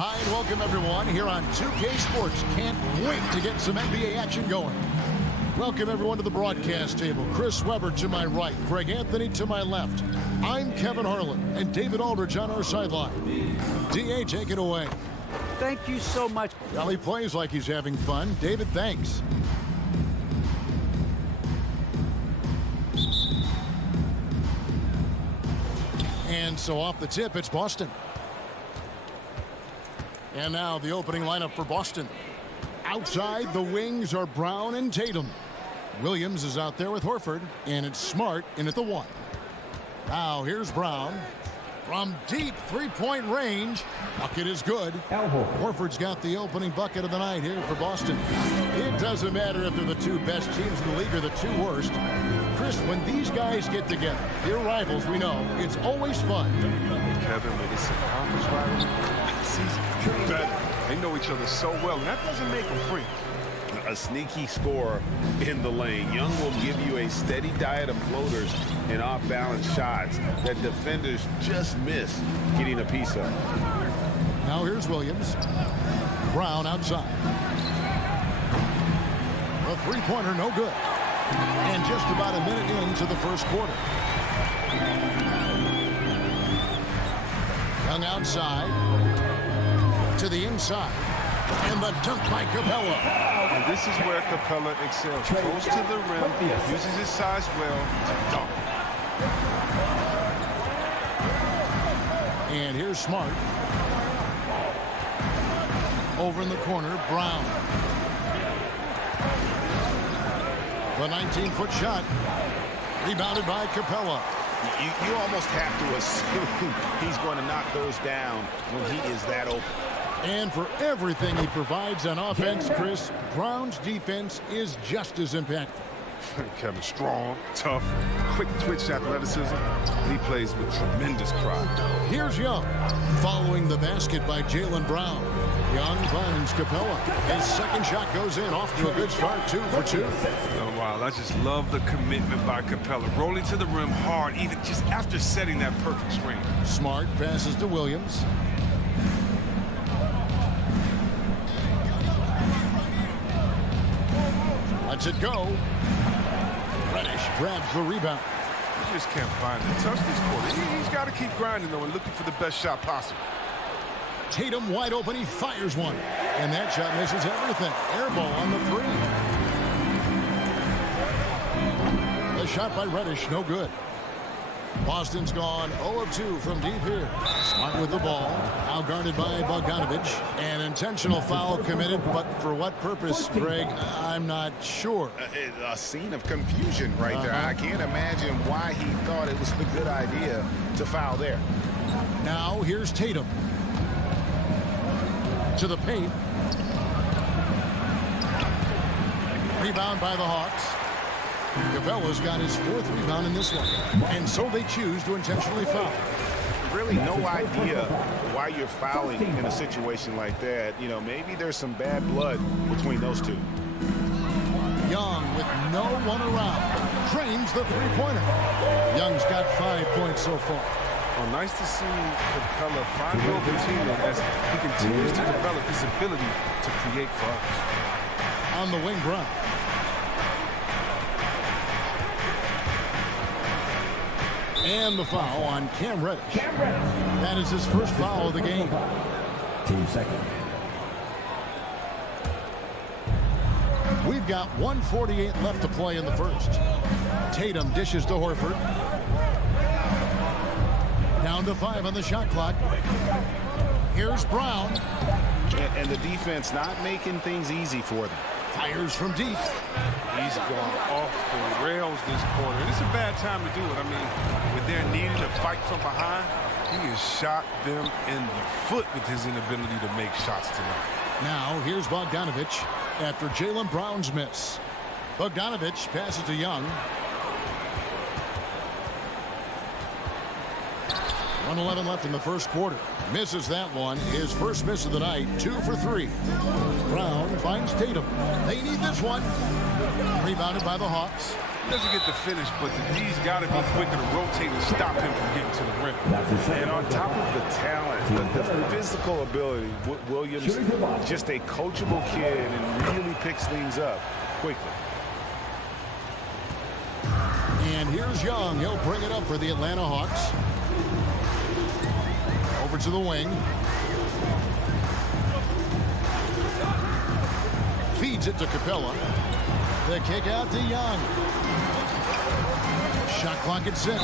Hi and welcome everyone here on 2K Sports. Can't wait to get some NBA action going. Welcome everyone to the broadcast table. Chris Webber to my right, Greg Anthony to my left. I'm Kevin Harlan and David Aldridge on our sideline. DA, take it away. Thank you so much. Well, he plays like he's having fun. David, thanks. And so off the tip, it's Boston. And now the opening lineup for Boston. Outside, the wings are Brown and Tatum. Williams is out there with Horford, and it's Smart in at the 1. Now here's Brown. From deep three-point range, bucket is good. Horford's got the opening bucket of the night here for Boston. It doesn't matter if they're the two best teams in the league or the two worst. Chris, when these guys get together, they're rivals, we know. It's always fun. Kevin, when it's a conference rivalry, it's easy. Better. They know each other so well, and that doesn't make them friends. A sneaky scorer in the lane. Young will give you a steady diet of floaters and off-balance shots that defenders just miss getting a piece of. Now here's Williams. Brown outside. A three-pointer, no good. And just about a minute into the first quarter. Young outside. To the inside. And the dunk by Capella. And this is where Capella excels. Goes to the rim, uses his size well to dunk. And here's Smart. Over in the corner, Brown. The 19-foot shot. Rebounded by Capella. You almost have to assume he's going to knock those down when he is that open. And for everything he provides on offense, Chris, Brown's defense is just as impactful. Kevin, strong, tough, quick twitch athleticism. He plays with tremendous pride. Here's Young, following the basket by Jaylen Brown. Young finds Capella. His second shot goes in, off to a good start, 2 for 2. Oh, wow, I just love the commitment by Capella. Rolling to the rim hard, even just after setting that perfect screen. Smart passes to Williams. Lets it go. Reddish grabs the rebound. He just can't find the touch this quarter. He's got to keep grinding, though, and looking for the best shot possible. Tatum wide open. He fires one. And that shot misses everything. Air ball on the 3. The shot by Reddish, no good. Boston's gone 0 of 2 from deep here. Smart with the ball. Now guarded by Bogdanovich. An intentional foul committed, but for what purpose, Greg? I'm not sure. A scene of confusion right there. I can't imagine why he thought it was a good idea to foul there. Now here's Tatum. To the paint. Rebound by the Hawks. Capella's got his 4th rebound in this one. And so they choose to intentionally foul. Really no idea why you're fouling in a situation like that. You know, maybe there's some bad blood between those two. Young with no one around. Drains the three-pointer. Young's got 5 points so far. Well, nice to see Capella find the open team as he continues to develop his ability to create for others. On the wing, Brown. And the foul on Cam Reddish. That is his first foul of the game. Team second. We've got 1:48 left to play in the first. Tatum dishes to Horford. Down to 5 on the shot clock. Here's Brown. And the defense not making things easy for them. Fires from deep. He's gone off the rails this quarter. And it's a bad time to do it. I mean, when they're needing to fight from behind, he has shot them in the foot with his inability to make shots tonight. Now, here's Bogdanovich after Jaylen Brown's miss. Bogdanovich passes to Young. 1:11 left in the first quarter. Misses that one. His first miss of the night, 2 for 3. Brown finds Tatum. They need this one. Rebounded by the Hawks. Doesn't get the finish, but the D's got to be quicker to rotate and stop him from getting to the rim. And on top of the talent, the physical ability, Williams, just a coachable kid and really picks things up quickly. And here's Young. He'll bring it up for the Atlanta Hawks. Over to the wing. Feeds it to Capella. The kick out to Young. Shot clock at 6.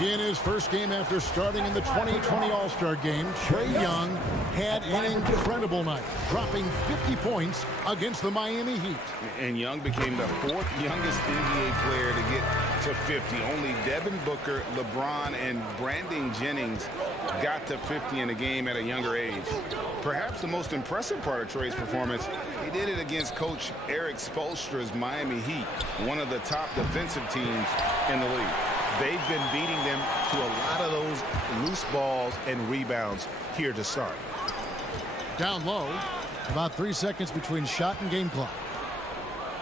In his first game after starting in the 2020 All-Star Game, Trae Young had an incredible night, dropping 50 points against the Miami Heat. And Young became the 4th youngest NBA player to get to 50. Only Devin Booker, LeBron, and Brandon Jennings got to 50 in a game at a younger age. Perhaps the most impressive part of Trae's performance, he did it against Coach Eric Spoelstra's Miami Heat, one of the top defensive teams in the league. They've been beating them to a lot of those loose balls and rebounds here to start. Down low, about 3 seconds between shot and game clock.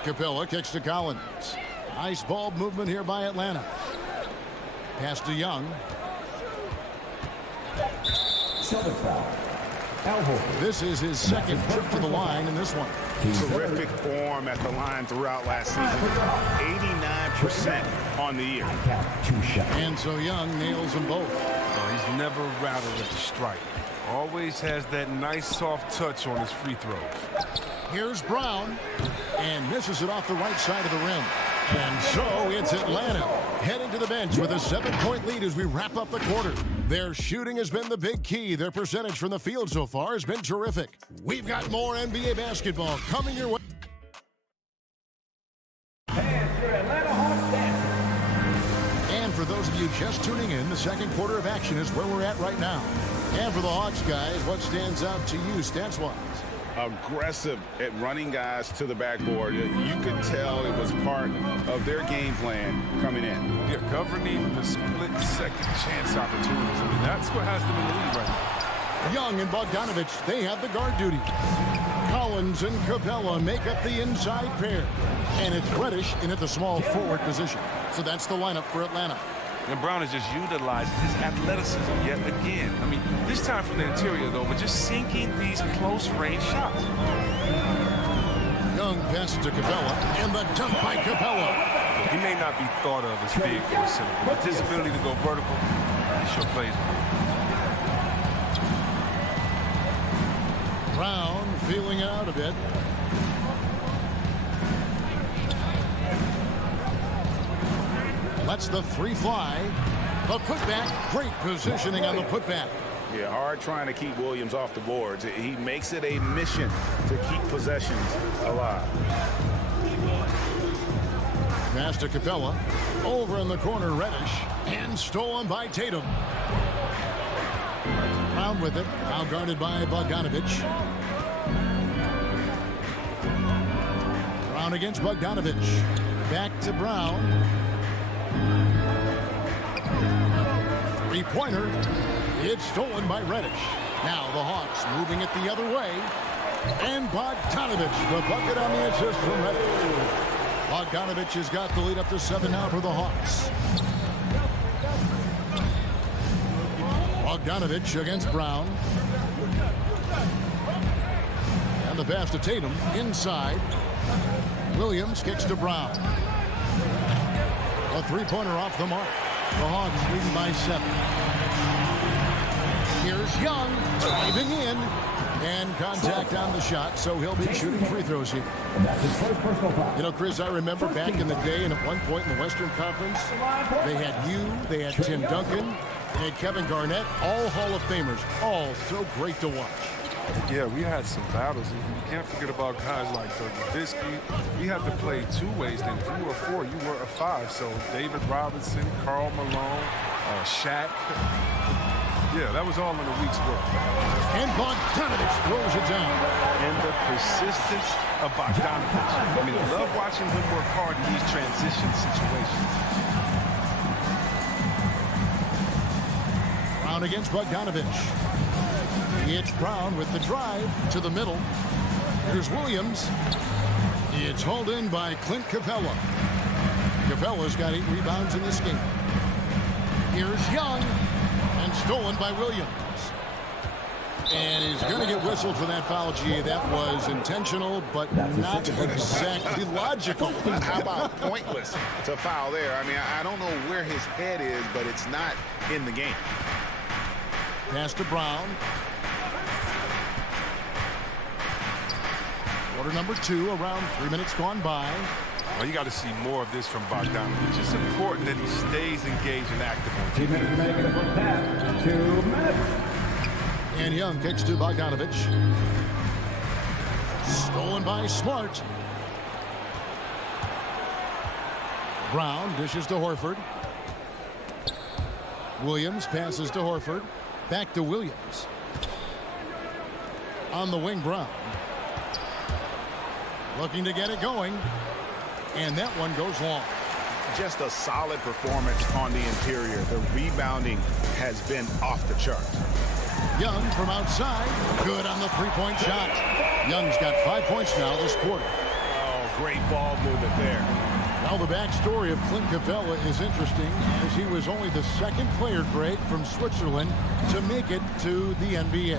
Capella kicks to Collins. Nice ball movement here by Atlanta. Pass to Young. This is his second trip to the line in this one. Terrific form at the line throughout last season. 89% on the year. And so Young nails them both. He's never rattled at the strike. Always has that nice soft touch on his free throws. Here's Brown. And misses it off the right side of the rim. And so it's Atlanta heading to the bench with a 7-point lead as we wrap up the quarter. Their shooting has been the big key. Their percentage from the field so far has been terrific. We've got more NBA basketball coming your way. And for those of you just tuning in, the second quarter of action is where we're at right now. And for the Hawks guys, what stands out to you stats-wise? Aggressive at running guys to the backboard. You could tell it was part of their game plan coming in. Yeah, governing the split-second chance opportunities. I mean, that's what has them in the lead right now. Young and Bogdanovich, they have the guard duty. Collins and Capella make up the inside pair. And it's Reddish in at the small forward position. So that's the lineup for Atlanta. And Brown is just utilizing his athleticism yet again. I mean, this time from the interior, though, but just sinking these close-range shots. Young passes to Capella, and the dunk by Capella. He may not be thought of as big for a center, but his ability to go vertical, he sure plays well. Brown feeling it out a bit. Lets the three fly. The putback. Great positioning on the putback. Yeah, hard trying to keep Williams off the boards. He makes it a mission to keep possessions alive. Pass to Capella. Over in the corner, Reddish. And stolen by Tatum. Brown with it. Now guarded by Bogdanovich. Brown against Bogdanovich. Back to Brown. Three-pointer. It's stolen by Reddish. Now the Hawks moving it the other way. And Bogdanovich, the bucket on the assist from Reddish. Bogdanovich has got the lead up to 7 now for the Hawks. Bogdanovich against Brown. And the pass to Tatum inside. Williams kicks to Brown. A three-pointer off the mark. The Hawks leading by 7. Here's Young driving in. And contact on the shot, so he'll be shooting free throws here. You know, Chris, I remember back in the day and at one point in the Western Conference, they had you, they had Tim Duncan, they had Kevin Garnett, all Hall of Famers, all so great to watch. Yeah, we had some battles. You can't forget about guys like Nowitzki. We had to play 2 ways. Then if you were a 4, you were a 5. So David Robinson, Karl Malone, Shaq. Yeah, that was all in a week's work. And Bogdanovich throws it down. And the persistence of Bogdanovich. I mean, I love watching him work hard in these transition situations. Brown Brown against Bogdanovich. It's Brown with the drive to the middle. Here's Williams. It's hauled in by Clint Capella. Capella's got 8 rebounds in this game. Here's Young, and stolen by Williams. And he's going to get whistled for that foul, G. That was intentional, but not exactly logical. How about pointless to foul there? I mean, I don't know where his head is, but it's not in the game. Pass to Brown. Quarter number 2, around 3 minutes gone by. Well, you got to see more of this from Bogdanovich. It's important that he stays engaged and active on 2 minutes remaining for half. 2 minutes. And Young kicks to Bogdanovich. Stolen by Smart. Brown dishes to Horford. Williams passes to Horford. Back to Williams. On the wing, Brown. Looking to get it going. And that one goes long. Just a solid performance on the interior. The rebounding has been off the charts. Young from outside. Good on the three-point shot. Young's got 5 points now this quarter. Oh, great ball movement there. Now the backstory of Clint Capella is interesting, as he was only the second player, Greg, from Switzerland to make it to the NBA.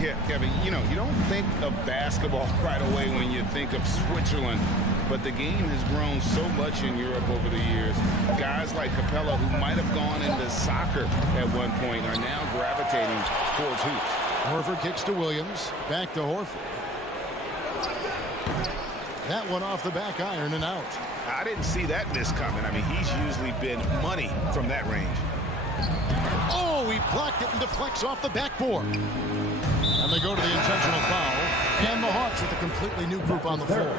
Yeah, Kevin, you know, you don't think of basketball right away when you think of Switzerland, but the game has grown so much in Europe over the years. Guys like Capella, who might have gone into soccer at one point, are now gravitating towards hoops. Horford kicks to Williams. Back to Horford. That one off the back iron and out. I didn't see that miss coming. I mean, he's usually been money from that range. Oh, he blocked it and deflects off the backboard. And they go to the intentional foul. And the Hawks with a completely new group on the floor.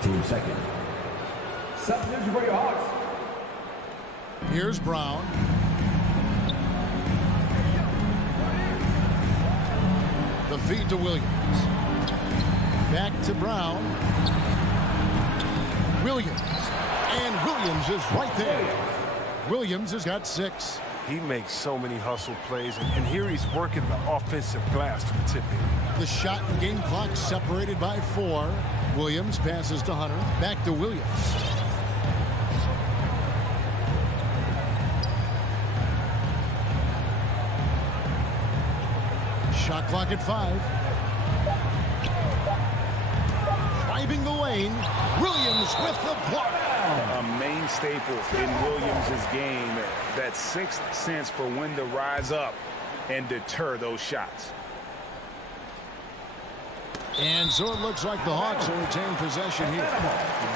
Team second. Substitution for your Hawks. Here's Brown. The feed to Williams. Back to Brown. Williams. And Williams is right there. Williams has got 6. He makes so many hustle plays, and here he's working the offensive glass for the tip-in. The shot and game clock separated by 4. Williams passes to Hunter. Back to Williams. Shot clock at 5. Driving the lane. Williams with the block. A main staple in Williams' game, that sixth sense for when to rise up and deter those shots. And so it looks like the Hawks will retain possession here.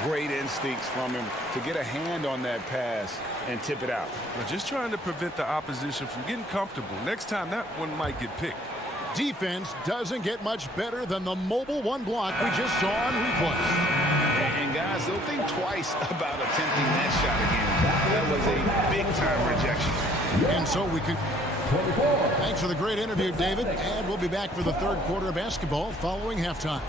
Great instincts from him to get a hand on that pass and tip it out. We're just trying to prevent the opposition from getting comfortable. Next time, that one might get picked. Defense doesn't get much better than the mobile one block we just saw on replay. And guys, they'll think twice about attempting that shot again. That was a big-time rejection. And so we could... 24. Thanks for the great interview, David. And we'll be back for the third quarter of basketball following halftime.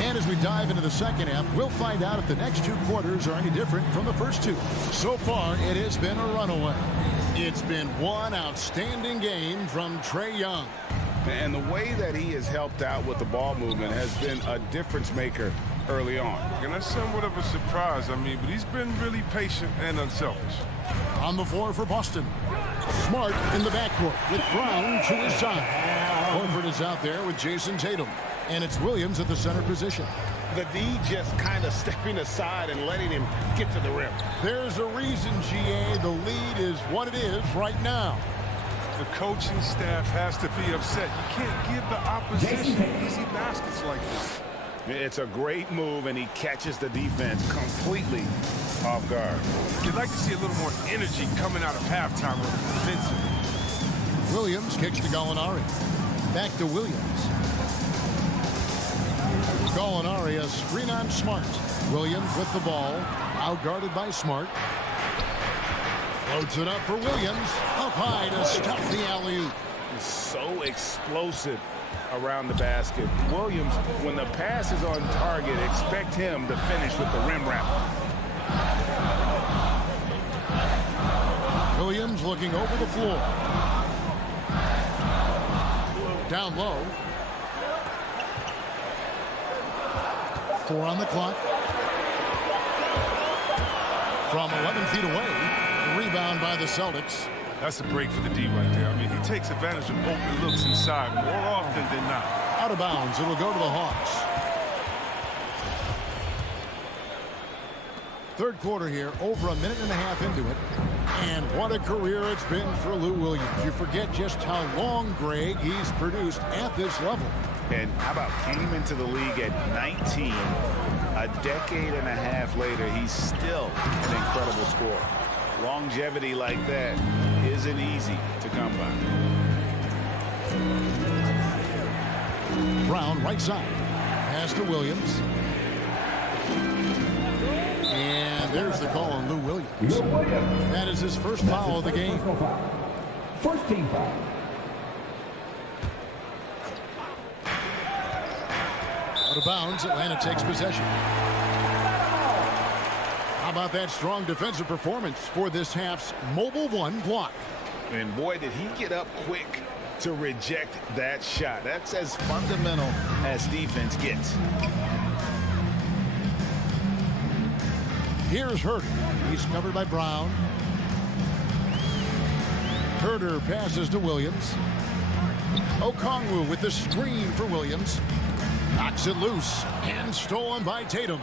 And as we dive into the second half, we'll find out if the next 2 quarters are any different from the first 2. So far, it has been a runaway. It's been one outstanding game from Trae Young. And the way that he has helped out with the ball movement has been a difference maker early on. And that's somewhat of a surprise, but he's been really patient and unselfish. On the floor for Boston. Smart in the backcourt with Brown to his side. Horford is out there with Jason Tatum. And it's Williams at the center position. The D just kind of stepping aside and letting him get to the rim. There's a reason, GA, the lead is what it is right now. The coaching staff has to be upset. You can't give the opposition easy baskets like this. It's a great move, and he catches the defense completely off guard. You'd like to see a little more energy coming out of halftime offensively. Williams kicks to Gallinari. Back to Williams. Gallinari, a screen on Smart. Williams with the ball, outguarded by Smart. Floats it up for Williams. Up high to stop the alley-oop. So explosive around the basket. Williams, when the pass is on target, expect him to finish with the rim wrap. Williams looking over the floor. Down low. 4 on the clock. From 11 feet away. Rebound by the Celtics. That's a break for the D right there. I mean, he takes advantage of open looks inside more often than not. Out of bounds. It'll go to the Hawks. Third quarter here. Over a minute and a half into it. And what a career it's been for Lou Williams. You forget just how long, Greg, he's produced at this level. And how about came into the league at 19. A decade and a half later, he's still an incredible scorer. Longevity like that isn't easy to come by. Brown right side. Pass to Williams. And there's the call on Lou Williams. That is his first foul of the game. First team foul. Out of bounds, Atlanta takes possession. How about that strong defensive performance for this half's mobile one block? And boy, did he get up quick to reject that shot. That's as fundamental as defense gets. Here's Herter. He's covered by Brown. Herter passes to Williams. Okongwu with the screen for Williams. Knocks it loose and stolen by Tatum.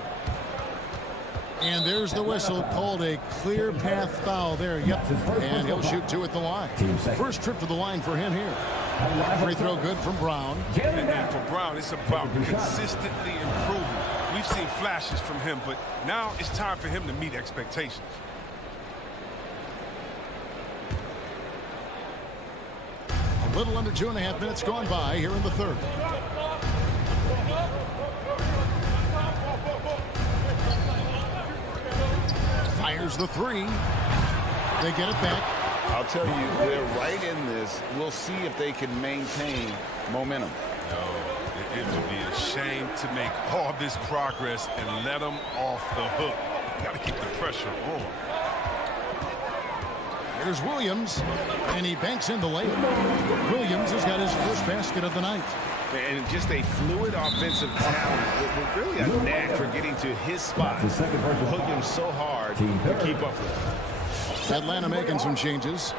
And there's the whistle, called a clear path foul there. Yep, and he'll shoot 2 at the line. First trip to the line for him here. Free throw good from Brown. And for Brown, it's about consistently improving. We've seen flashes from him, but now it's time for him to meet expectations. A little under 2.5 minutes gone by here in the third. Fires the 3. They get it back. I'll tell you, they're right in this. We'll see if they can maintain momentum. No, it would be a shame to make all this progress and let them off the hook. Got to keep the pressure on. Here's Williams, and he banks in the layup. Williams has got his first basket of the night. And just a fluid offensive talent with really a knack for getting to his spot. Hook him so hard to keep up with him. Atlanta making some changes.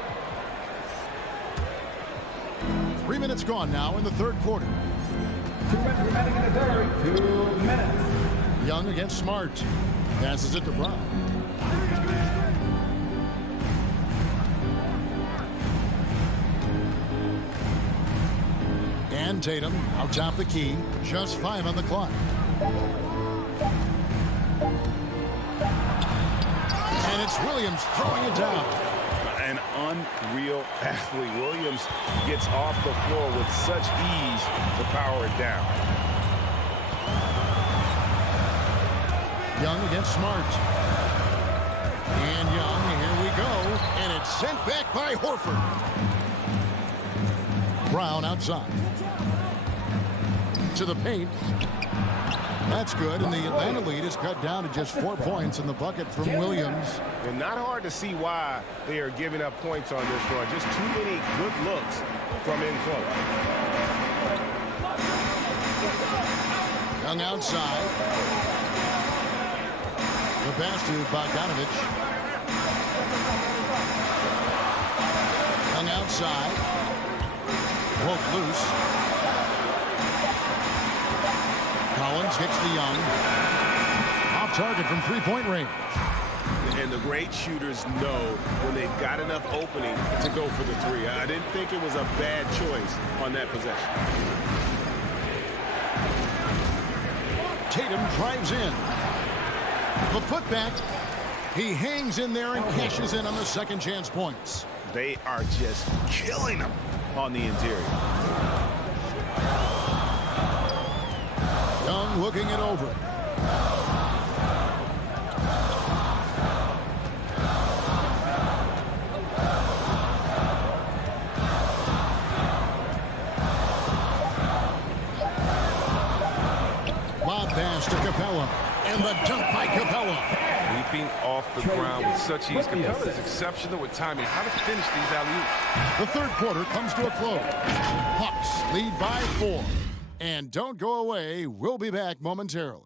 3 minutes gone now in the third quarter. 2 minutes remaining in the third. 2 minutes. Young against Smart. Passes it to Brown. And Tatum out top the key. Just 5 on the clock. And it's Williams throwing it down. An unreal athlete. Williams gets off the floor with such ease to power it down. Young against Smart. And Young, here we go. And it's sent back by Horford. Brown outside. To the paint. That's good, and the Atlanta lead is cut down to just 4 points in the bucket from Williams. And not hard to see why they are giving up points on this run. Just too many good looks from in close. Young outside. The pass to Bogdanovich. Young outside. Broke loose. Collins kicks to Young. Off target from three-point range. And the great shooters know when they've got enough opening to go for the 3. I didn't think it was a bad choice on that possession. Tatum drives in. The putback. He hangs in there and cashes in on the second chance points. They are just killing them on the interior. Young looking it over. Capella. And the dunk by Capella. Leaping off the ground with such ease. Capella is exceptional with timing. How to finish these alley-oops. The third quarter comes to a close. Hawks lead by 4. And don't go away. We'll be back momentarily.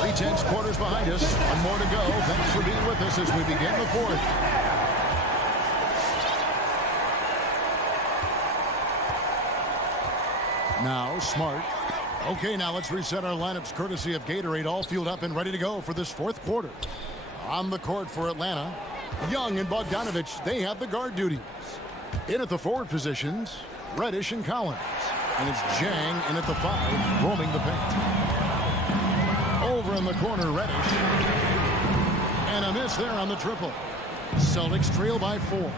Three tenths quarters behind us. One more to go. Thanks for being with us as we begin the fourth. Now, Smart. Okay, now let's reset our lineups courtesy of Gatorade, all fueled up and ready to go for this fourth quarter. On the court for Atlanta, Young and Bogdanovich, they have the guard duties. In at the forward positions, Reddish and Collins. And it's Jang in at the 5, roaming the paint. Over in the corner, Reddish. And a miss there on the triple. Celtics trail by 4.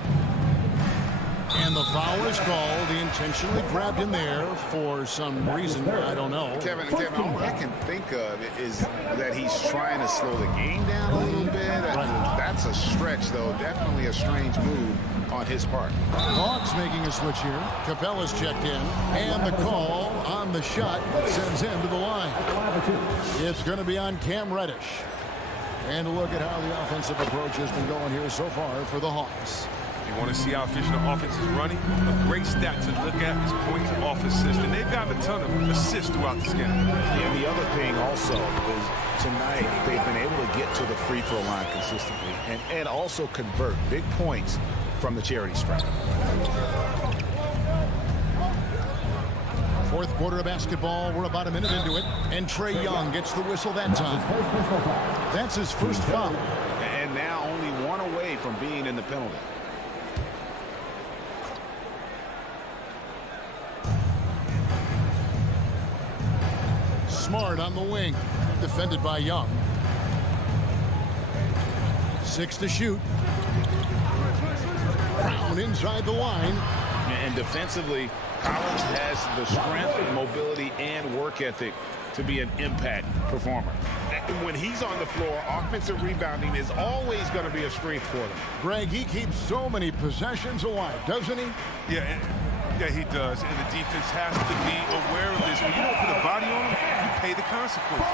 And the foul is called. He intentionally grabbed him there for some reason. I don't know. Kevin, all I can think of is that he's trying to slow the game down a little bit. Right. That's a stretch, though. Definitely a strange move on his part. Hawks making a switch here. Capella's checked in. And the call on the shot that sends him to the line. It's going to be on Cam Reddish. And a look at how the offensive approach has been going here so far for the Hawks. You want to see how efficient the offense is running? A great stat to look at is points off assist. And they've gotten a ton of assists throughout this game. And the other thing also is tonight they've been able to get to the free throw line consistently and also convert big points from the charity stripe. Fourth quarter of basketball. We're about a minute into it. And Trae Young gets the whistle that time. That's his first foul. And now only one away from being in the penalty. Smart on the wing. Defended by Young. 6 to shoot. Brown inside the line. And defensively, Collins has the strength, mobility, and work ethic to be an impact performer. And when he's on the floor, offensive rebounding is always going to be a strength for them. Greg, he keeps so many possessions alive, doesn't he? Yeah, he does. And the defense has to be aware of this. When you don't put a body on him, you pay the consequences.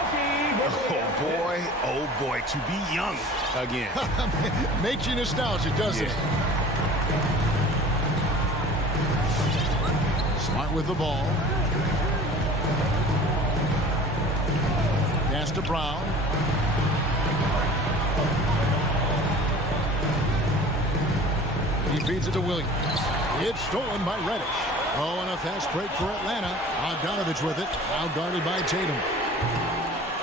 Oh boy, to be young again. Makes you nostalgic, doesn't it? Smart with the ball. Pass to Brown. He feeds it to Williams. It's stolen by Reddish. Oh, and a fast break for Atlanta. Bogdanovich with it. Now guarded by Tatum.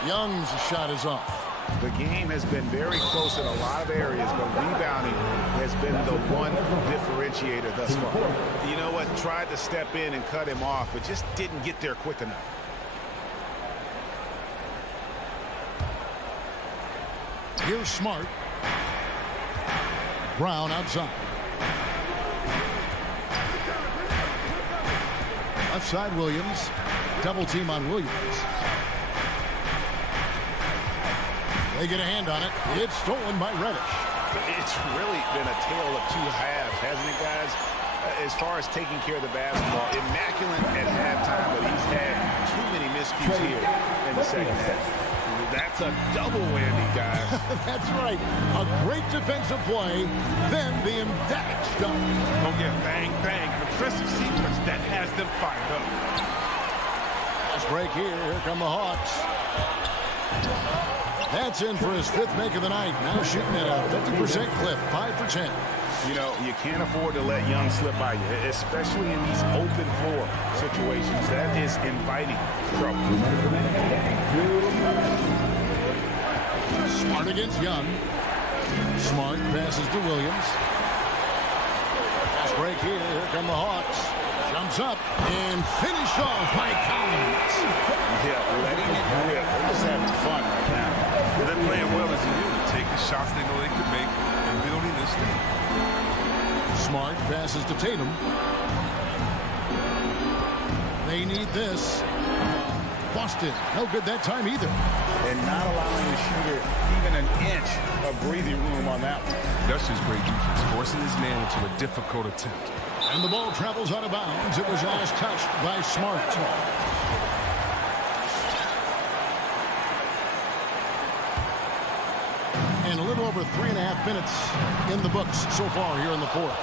Young's shot is off. The game has been very close in a lot of areas, but rebounding has been the one differentiator thus far. You know what? Tried to step in and cut him off, but just didn't get there quick enough. Here's Smart. Brown outside. Left side, Williams. Double team on Williams. They get a hand on it. It's stolen by Reddish. It's really been a tale of two halves, hasn't it, guys? As far as taking care of the basketball, immaculate at halftime, but he's had too many miscues here in the second half. That's a double whammy, guys. That's right. A great defensive play, then the emphatic stuff. Oh, yeah, bang, bang. An impressive sequence that has them fired up. Let's break here. Here come the Hawks. That's in for his 5th make of the night. Now shooting at a 50% clip, 5 for 10. You know, you can't afford to let Young slip by you, especially in these open floor situations. That is inviting trouble. Smart against Young. Smart passes to Williams. Fast break here. Here come the Hawks. Jumps up and finished off by Collins. Yeah, letting it rip. They're just having fun right now. Well, they're playing well as a unit, taking shots they know they could make and building this thing. Smart passes to Tatum. They need this. Boston, no good that time either. And not allowing the shooter even an inch of breathing room on that one. That's just great defense, forcing his man into a difficult attempt. And the ball travels out of bounds. It was last touched by Smart. And a little over 3.5 minutes in the books so far here in the fourth.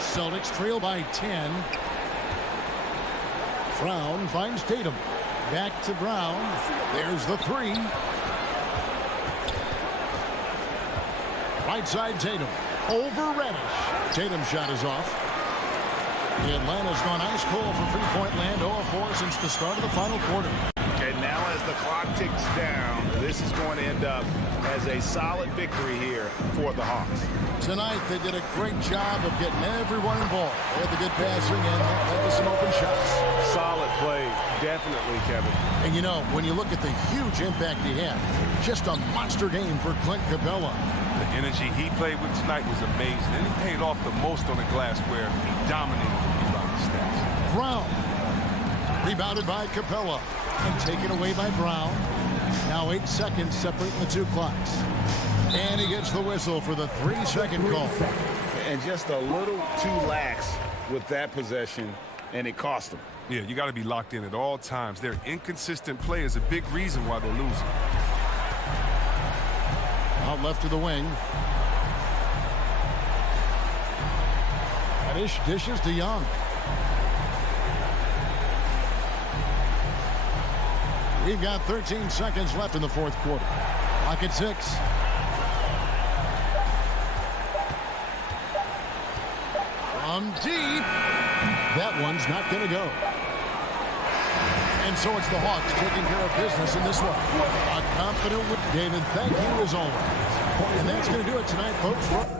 Celtics trail by 10. Brown finds Tatum. Back to Brown. There's the three. Right side Tatum. Over Reddish. Tatum's shot is off. Atlanta's gone ice cold from three-point land. 0-4 since the start of the final quarter. And now as the clock ticks down, this is going to end up as a solid victory here for the Hawks. Tonight, they did a great job of getting everyone involved. They had the good passing and led to some open shots. Solid play, definitely, Kevin. And you know, when you look at the huge impact he had, just a monster game for Clint Capella. The energy he played with tonight was amazing, and he paid off the most on the glass where he dominated the rebounding stats. Brown, rebounded by Capella and taken away by Brown. Now 8 seconds separating the two clocks. And he gets the whistle for the 3-second call. And just a little too lax with that possession, and it cost him. Yeah, you got to be locked in at all times. Their inconsistent play is a big reason why they're losing. Out left to the wing. Reddish dishes to Young. We've got 13 seconds left in the fourth quarter. Clock at 6. From deep. That one's not going to go. And so it's the Hawks taking care of business in this one. A confident with David. Thank you as always. And that's going to do it tonight, folks.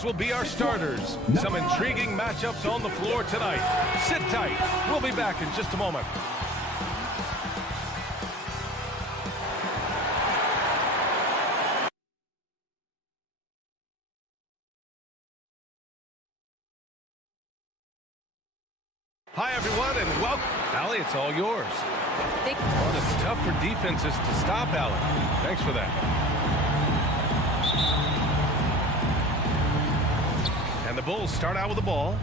those will be our starters. Some intriguing matchups on the floor tonight. Sit tight. We'll be back in just a moment. Hi, everyone, and welcome. Allie, it's all yours. Well, it's tough for defenses to stop Allie. Thanks for that. And the Bulls start out with the ball.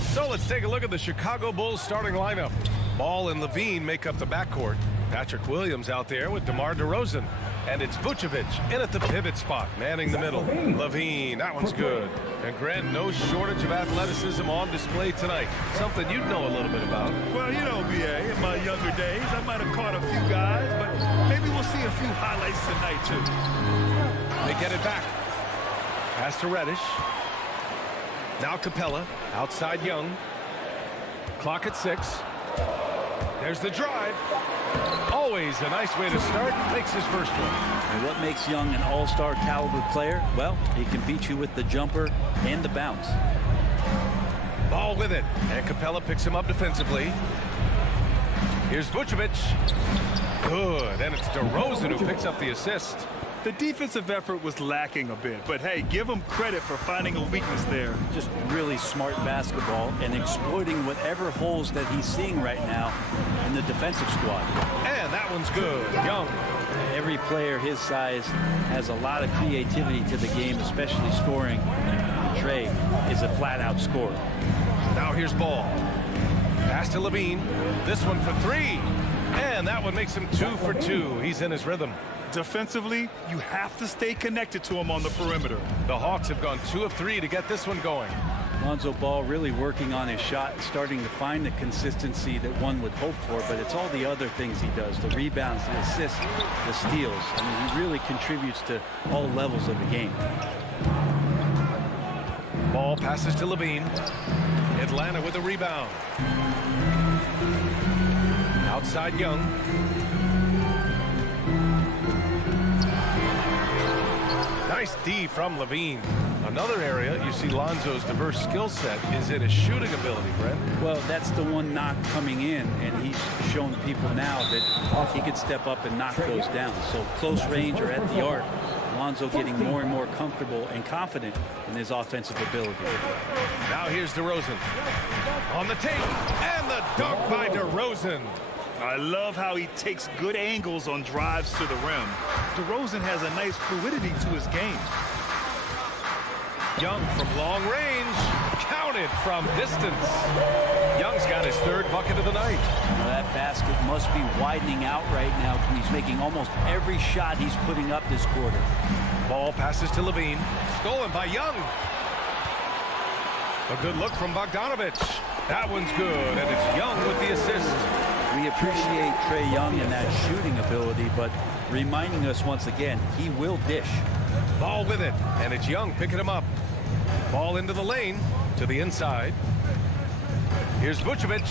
So let's take a look at the Chicago Bulls starting lineup. Ball and Levine make up the backcourt. Patrick Williams out there with DeMar DeRozan. And it's Vucevic in at the pivot spot, manning the middle. Levine, that one's good. And Grant, no shortage of athleticism on display tonight. Something you'd know a little bit about. Well, you know, BA, in my younger days, I might have caught a few guys, but maybe we'll see a few highlights tonight, too. They get it back. Pass to Reddish. Now Capella, outside Young. Clock at 6. There's the drive. Always a nice way to start. Makes his first one. And what makes Young an all-star caliber player? Well, he can beat you with the jumper and the bounce. Ball with it. And Capella picks him up defensively. Here's Vucevic. Good. And it's DeRozan who picks up the assist. The defensive effort was lacking a bit, but hey, give him credit for finding a weakness there. Just really smart basketball and exploiting whatever holes that he's seeing right now in the defensive squad. And that one's good. Young. Every player his size has a lot of creativity to the game, especially scoring. Trey is a flat-out scorer. Now here's Ball. Pass to Levine. This one for 3. And that one makes him 2 for 2. He's in his rhythm. Defensively, you have to stay connected to him on the perimeter. The Hawks have gone 2 of 3 to get this one going. Lonzo Ball really working on his shot, starting to find the consistency that one would hope for, but it's all the other things he does, the rebounds, the assists, the steals. I mean, he really contributes to all levels of the game. Ball passes to Levine. Atlanta with a rebound. Outside Young. Nice D from Levine. Another area you see Lonzo's diverse skill set is in his shooting ability, Brent. Well, that's the one knock coming in, and he's shown people now that he could step up and knock those down. So close range or at the arc, Lonzo getting more and more comfortable and confident in his offensive ability. Now here's DeRozan. On the take, and the dunk by DeRozan. I love how he takes good angles on drives to the rim. DeRozan has a nice fluidity to his game. Young from long range, counted from distance. Young's got his 3rd bucket of the night. Now that basket must be widening out right now. He's making almost every shot he's putting up this quarter. Ball passes to Levine, stolen by Young. A good look from Bogdanovich. That one's good, and it's Young with the assist. We appreciate Trae Young and that shooting ability, but reminding us once again, he will dish. Ball with it, and it's Young picking him up. Ball into the lane, to the inside. Here's Vucevic.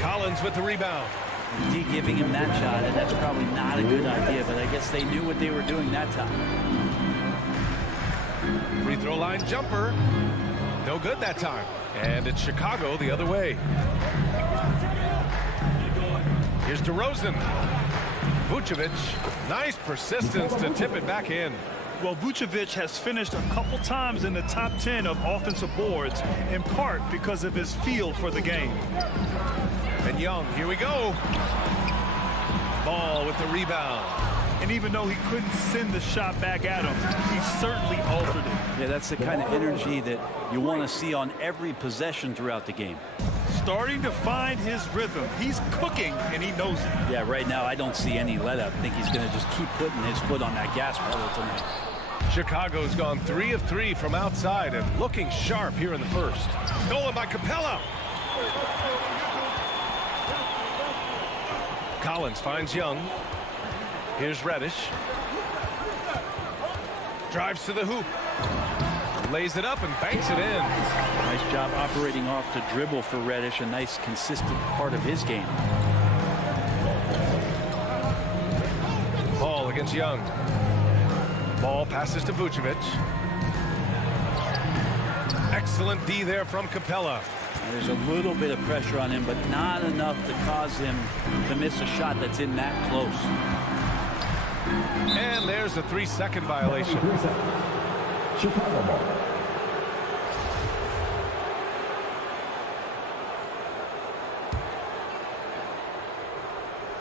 Collins with the rebound. D giving him that shot, and that's probably not a good idea, but I guess they knew what they were doing that time. Free throw line jumper. No good that time. And it's Chicago the other way. Here's DeRozan. Vucevic. Nice persistence to tip it back in. Well, Vucevic has finished a couple times in the top 10 of offensive boards, in part because of his feel for the game. And Young, here we go. Ball with the rebound. And even though he couldn't send the shot back at him, he certainly altered it. Yeah, that's the kind of energy that you want to see on every possession throughout the game. Starting to find his rhythm. He's cooking, and he knows it. Yeah, right now I don't see any let up. I think he's going to just keep putting his foot on that gas pedal tonight. Chicago's gone 3 of 3 from outside and looking sharp here in the first. Stolen by Capella. Collins finds Young. Here's Reddish. Drives to the hoop. Lays it up and banks it in. Nice job operating off the dribble for Reddish. A nice, consistent part of his game. Ball against Young. Ball passes to Vucevic. Excellent D there from Capella. And there's a little bit of pressure on him, but not enough to cause him to miss a shot that's in that close. And there's a 3-second violation. Chicago ball.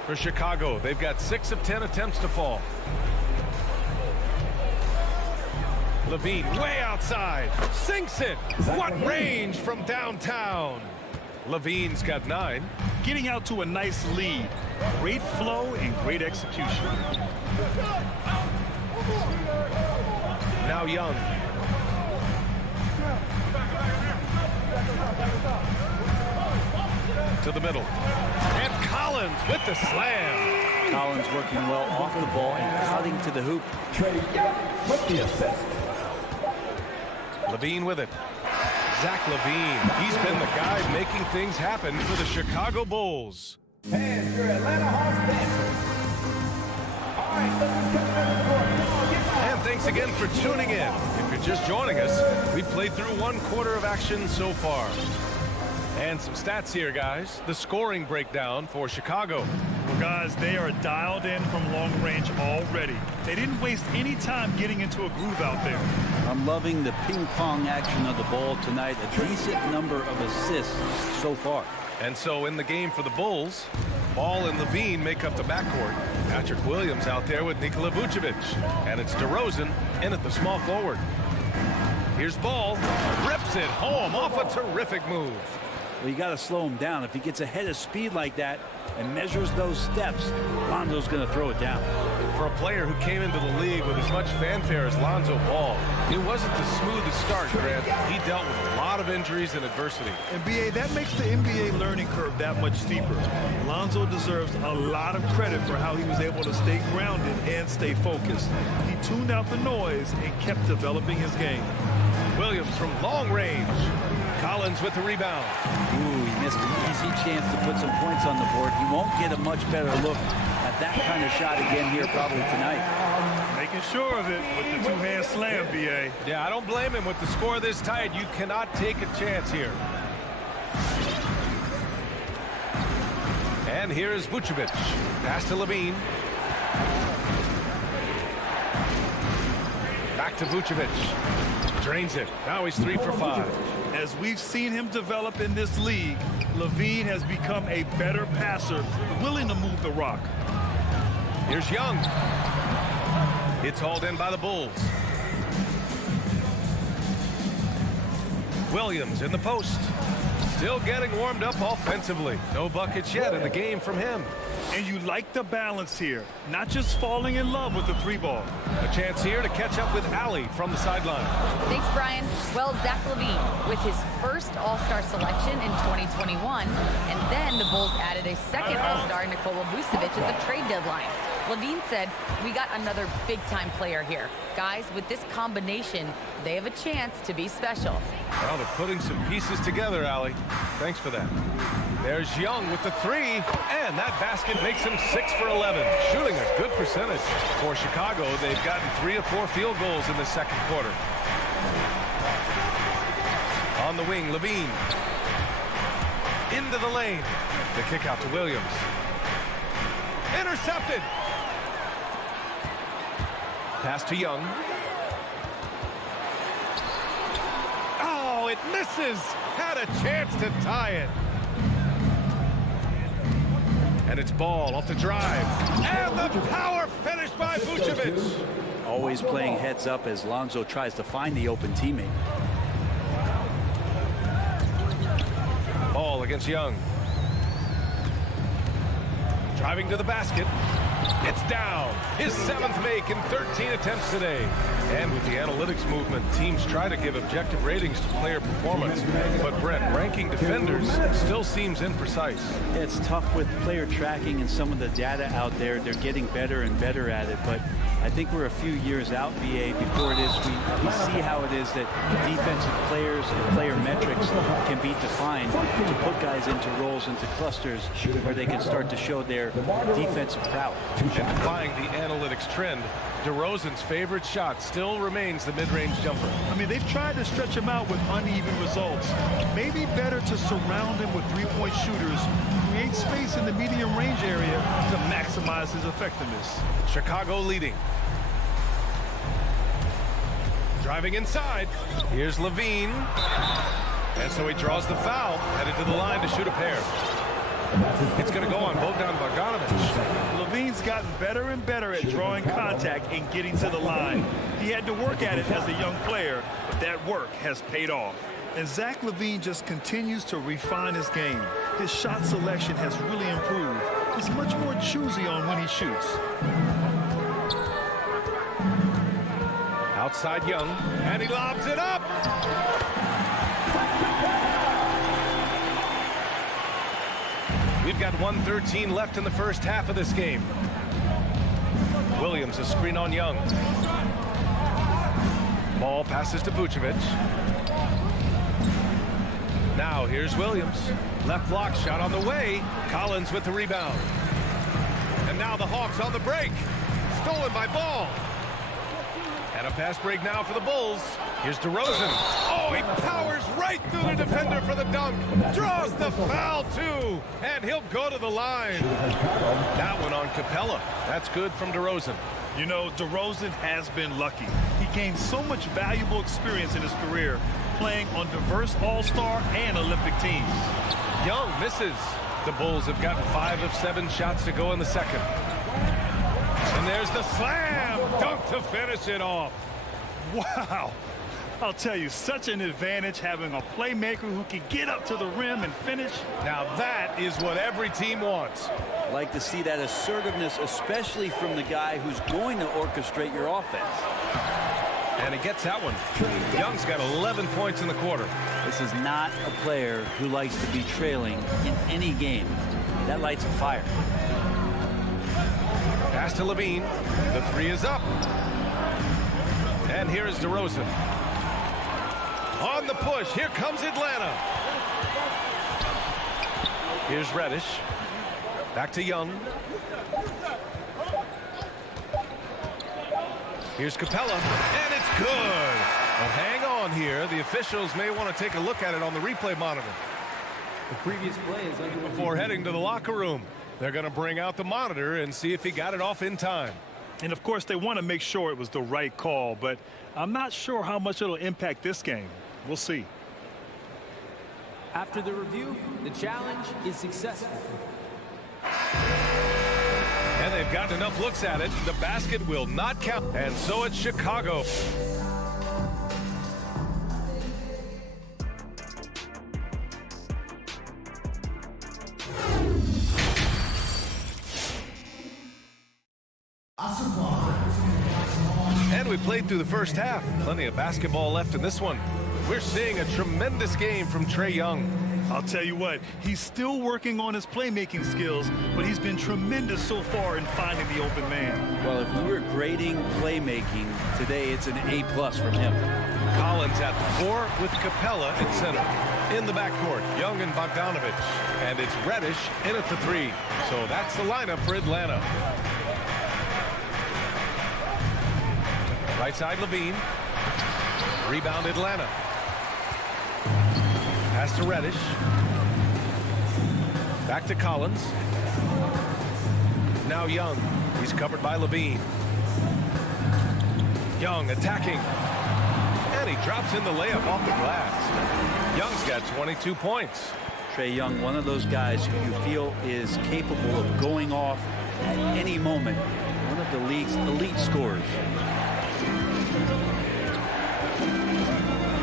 For Chicago, they've got 6 of 10 attempts to fall. Levine way outside, sinks it. What range from downtown. Levine's got 9. Getting out to a nice lead. Great flow and great execution. Now Young. To the middle. And Collins with the slam. Collins working well off the ball and cutting to the hoop. Trey Young with the assist. Levine with it. Zach Levine. He's been the guy making things happen for the Chicago Bulls. And your Atlanta Hawks dancers. All right, let's come to the court. Come on, get back. And thanks again for tuning in. If you're just joining us, we played through 1 quarter of action so far. And some stats here, guys. The scoring breakdown for Chicago. Well, guys, they are dialed in from long range already. They didn't waste any time getting into a groove out there. I'm loving the ping pong action of the ball tonight. A decent number of assists so far. And so in the game for the Bulls, Ball and Levine make up the backcourt. Patrick Williams out there with Nikola Vucevic. And it's DeRozan in at the small forward. Here's Ball. Rips it home off a terrific move. Well, you got to slow him down. If he gets ahead of speed like that and measures those steps, Lonzo's going to throw it down. For a player who came into the league with as much fanfare as Lonzo Ball, it wasn't the smoothest start, Grant. He dealt with a lot of injuries and adversity. And BA, that makes the NBA learning curve that much steeper. Lonzo deserves a lot of credit for how he was able to stay grounded and stay focused. He tuned out the noise and kept developing his game. Williams from long range. Collins with the rebound. Ooh, he missed an easy chance to put some points on the board. He won't get a much better look at that kind of shot again here probably tonight. Making sure of it with the two-hand slam, BA. Yeah, I don't blame him. With the score this tight, you cannot take a chance here. And here is Vucevic. Pass to Levine. Back to Vucevic. Drains it. Now he's 3 for 5. As we've seen him develop in this league, Levine has become a better passer, willing to move the rock. Here's Young. It's hauled in by the Bulls. Williams in the post. Still getting warmed up offensively. No buckets yet in the game from him. And you like the balance here, not just falling in love with the 3-ball. A chance here to catch up with Allie from the sideline. Thanks, Brian. Well, Zach Levine with his first All-Star selection in 2021, and then the Bulls added a second All-Star, Nikola Vucevic, at the trade deadline. Levine said, "We got another big-time player here. Guys, with this combination, they have a chance to be special." Well, they're putting some pieces together, Allie. Thanks for that. There's Young with the 3, and that basket makes him 6 for 11, shooting a good percentage. For Chicago, they've gotten 3 of 4 field goals in the second quarter. On the wing, Levine. Into the lane. The kick out to Williams. Intercepted. Pass to Young. Oh, it misses. Had a chance to tie it. And it's Ball off the drive. And the power finish by Vucevic. Always playing heads up as Lonzo tries to find the open teammate. Ball against Young. Driving to the basket. It's down. His 7th make in 13 attempts today. And with the analytics movement, teams try to give objective ratings to player performance. But Brent, ranking defenders still seems imprecise. It's tough with player tracking and some of the data out there. They're getting better and better at it. But I think we're a few years out, BA, before it is we see how it is that defensive players and player metrics can be defined to put guys into roles, into clusters where they can start to show their defensive prowess. And defying the analytics trend, DeRozan's favorite shot still remains the mid-range jumper. I mean, they've tried to stretch him out with uneven results. Maybe better to surround him with three-point shooters, create space in the medium range area to maximize his effectiveness. Chicago leading. Driving inside. Here's Levine. And so he draws the foul, headed to the line to shoot a pair. It's going to go on Bogdan Bogdanovic. Levine's gotten better and better at drawing contact and getting to the line. He had to work at it as a young player, but that work has paid off. And Zach LaVine just continues to refine his game. His shot selection has really improved. He's much more choosy on when he shoots. Outside Young, and he lobs it up. We've got 1:13 left in the first half of this game. Williams, a screen on Young. Ball passes to Vucevic. Now here's Williams. Left block shot on the way. Collins with the rebound. And now the Hawks on the break. Stolen by Ball. And a fast break now for the Bulls. Here's DeRozan. Oh, he powers right through the defender for the dunk. Draws the foul, too. And he'll go to the line. That one on Capella. That's good from DeRozan. You know, DeRozan has been lucky. He gained so much valuable experience in his career playing on diverse All-Star and Olympic teams. Young misses. The Bulls have gotten 5 of 7 shots to go in the second. And there's the slam dunk to finish it off. Wow. I'll tell you, such an advantage having a playmaker who can get up to the rim and finish. Now that is what every team wants. Like to see that assertiveness, especially from the guy who's going to orchestrate your offense. And he gets that one. Young's got 11 points in the quarter. This is not a player who likes to be trailing in any game. That lights a fire. Pass to Levine. The three is up. And here is DeRozan. On the push. Here comes Atlanta. Here's Reddish. Back to Young. Here's Capella. And it's good. But hang on here. The officials may want to take a look at it on the replay monitor. The previous play is under before heading to the locker room. They're going to bring out the monitor and see if he got it off in time. And of course, they want to make sure it was the right call, but I'm not sure how much it'll impact this game. We'll see. After the review, the challenge is successful. And they've gotten enough looks at it. The basket will not count. And so it's Chicago. And we played through the first half. Plenty of basketball left in this one. We're seeing a tremendous game from Trae Young. I'll tell you what, he's still working on his playmaking skills, but he's been tremendous so far in finding the open man. Well, if we were grading playmaking today, it's an A+ from him. Collins at the 4 with Capella at center. In the backcourt, Young and Bogdanovic. And it's Reddish in at the 3. So that's the lineup for Atlanta. Right side, Levine. Rebound, Atlanta. Pass to Reddish. Back to Collins. Now Young. He's covered by Levine. Young attacking. And he drops in the layup off the glass. Young's got 22 points. Trae Young, one of those guys who you feel is capable of going off at any moment. One of the league's elite scorers.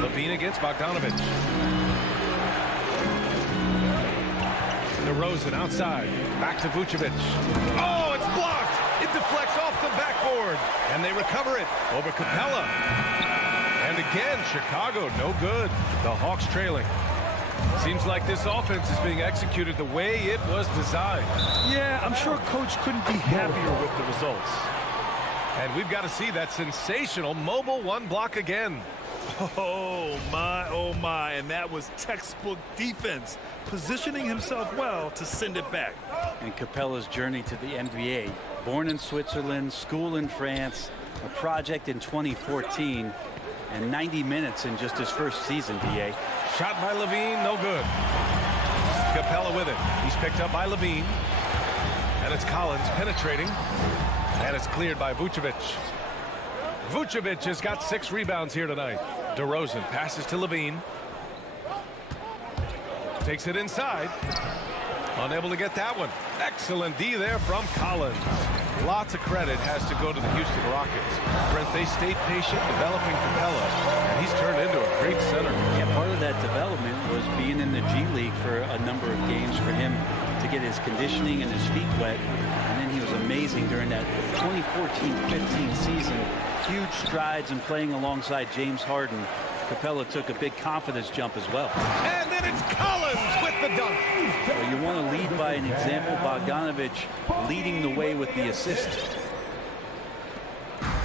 Levine against Bogdanovic. DeRozan outside. Back to Vucevic. Oh, it's blocked. It deflects off the backboard. And they recover it over Capella. And again, Chicago, no good. The Hawks trailing. Seems like this offense is being executed the way it was designed. Yeah, I'm sure Coach couldn't be happier with the results. And we've got to see that sensational mobile one block again. Oh, my, and that was textbook defense, positioning himself well to send it back. And Capella's journey to the NBA. Born in Switzerland, school in France, a project in 2014, and 90 minutes in just his first season, DA. Shot by Levine, no good. Capella with it. He's picked up by Levine. And it's Collins penetrating. And it's cleared by Vucevic. Vucevic has got 6 rebounds here tonight. DeRozan passes to Levine. Takes it inside. Unable to get that one. Excellent D there from Collins. Lots of credit has to go to the Houston Rockets. Brent, they stayed patient developing Capella, and he's turned into a great center. Yeah, part of that development was being in the G League for a number of games for him to get his conditioning and his feet wet. And then he was amazing during that 2014-15 season. Huge strides in playing alongside James Harden. Capella took a big confidence jump as well. And then it's Collins with the dunk. Well, you want to lead by an example. Bogdanovic leading the way with the assist.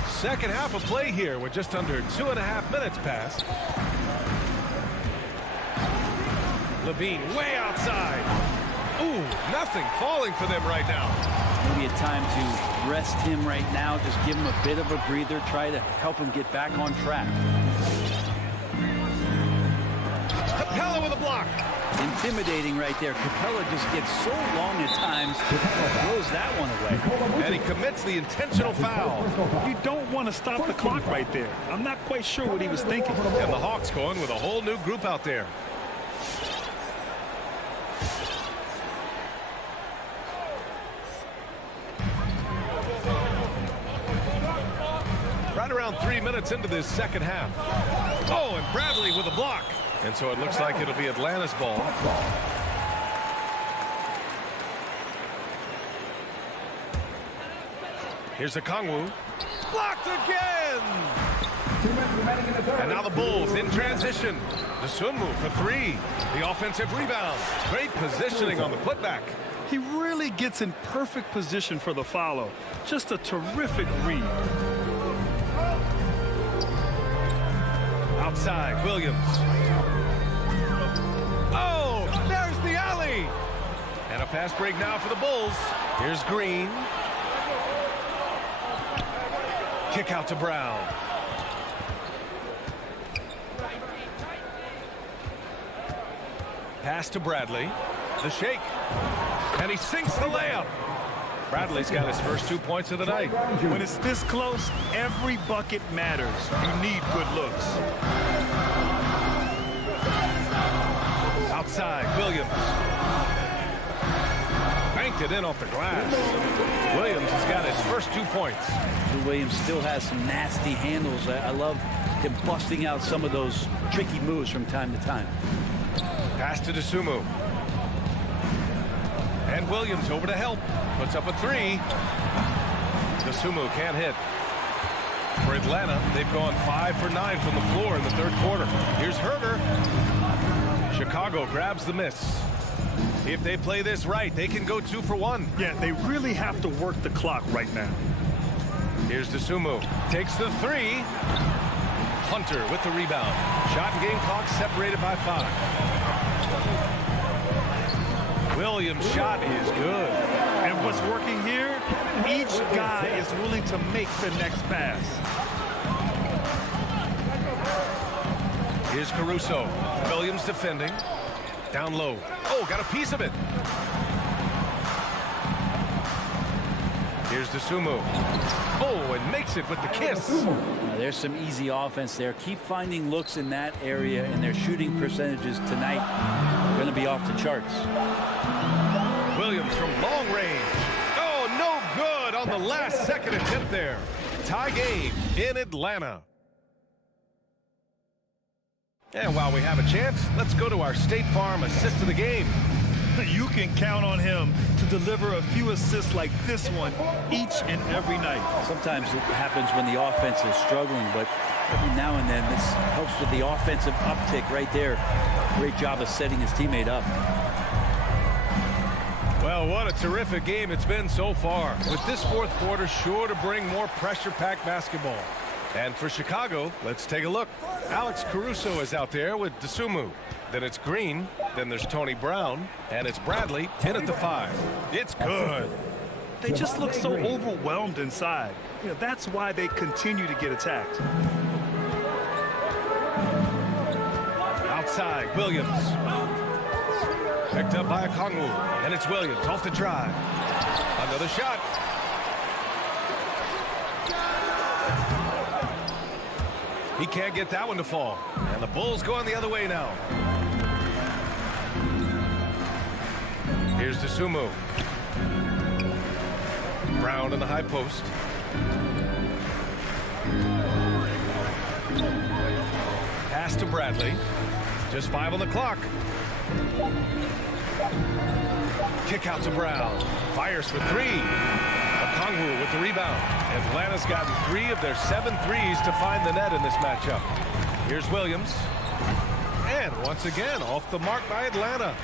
Second half of play here with just under 2.5 minutes passed. Levine way outside. Ooh, nothing falling for them right now. Maybe a time to rest him right now. Just give him a bit of a breather. Try to help him get back on track. Capella with a block. Intimidating right there. Capella just gets so long at times, throws that one away. And he commits the intentional foul. You don't want to stop the clock right there. I'm not quite sure what he was thinking. And the Hawks going with a whole new group out there. Right around 3 minutes into this second half. Oh, and Bradley with a block. And so it looks like it'll be Atlanta's ball. Here's the Kongwu. Blocked again! And now the Bulls in transition. The Sunmu for 3. The offensive rebound. Great positioning on the putback. He really gets in perfect position for the follow. Just a terrific read. Outside, Williams. Oh, there's the alley. And a fast break now for the Bulls. Here's Green. Kick out to Brown. Pass to Bradley. The shake. And he sinks the layup. Bradley's got his first 2 points of the night. When it's this close, every bucket matters. You need good looks. Outside, Williams. Banked it in off the glass. Williams has got his first 2 points. Williams still has some nasty handles. I love him busting out some of those tricky moves from time to time. Pass to Dosunmu. And Williams over to help. Puts up a 3. Dosunmu can't hit. For Atlanta, they've gone 5 for 9 from the floor in the third quarter. Here's Herter. Chicago grabs the miss. If they play this right, they can go 2 for 1. Yeah, they really have to work the clock right now. Here's Dosunmu. Takes the 3. Hunter with the rebound. Shot and game clock separated by 5. Williams' shot is good. And what's working here, each guy is willing to make the next pass. Here's Caruso. Williams defending. Down low. Oh, got a piece of it. Here's Dosunmu. Oh, and makes it with the kiss. Now, there's some easy offense there. Keep finding looks in that area, and their shooting percentages tonight are going to be off the charts. Williams from long range. Oh, no good on the last second attempt there. Tie game in Atlanta. And while we have a chance, let's go to our State Farm assist of the game. You can count on him to deliver a few assists like this one each and every night. Sometimes it happens when the offense is struggling, but every now and then this helps with the offensive uptick right there. Great job of setting his teammate up. Well, what a terrific game it's been so far. With this fourth quarter sure to bring more pressure-packed basketball. And for Chicago, let's take a look. Alex Caruso is out there with DeSumo. Then it's Green. Then there's Tony Brown. And it's Bradley in at the 5. It's good. They just look so overwhelmed inside. That's why they continue to get attacked. Outside, Williams. Picked up by Kongwu. And it's Williams off the drive. Another shot. He can't get that one to fall. And the Bulls going the other way now. Here's DeSumo. Brown in the high post. Pass to Bradley. Just 5 on the clock. Kick out to Brown. Fires for 3. Kongwu with the rebound. Atlanta's gotten 3 of their 7 threes to find the net in this matchup. Here's Williams. And once again, off the mark by Atlanta.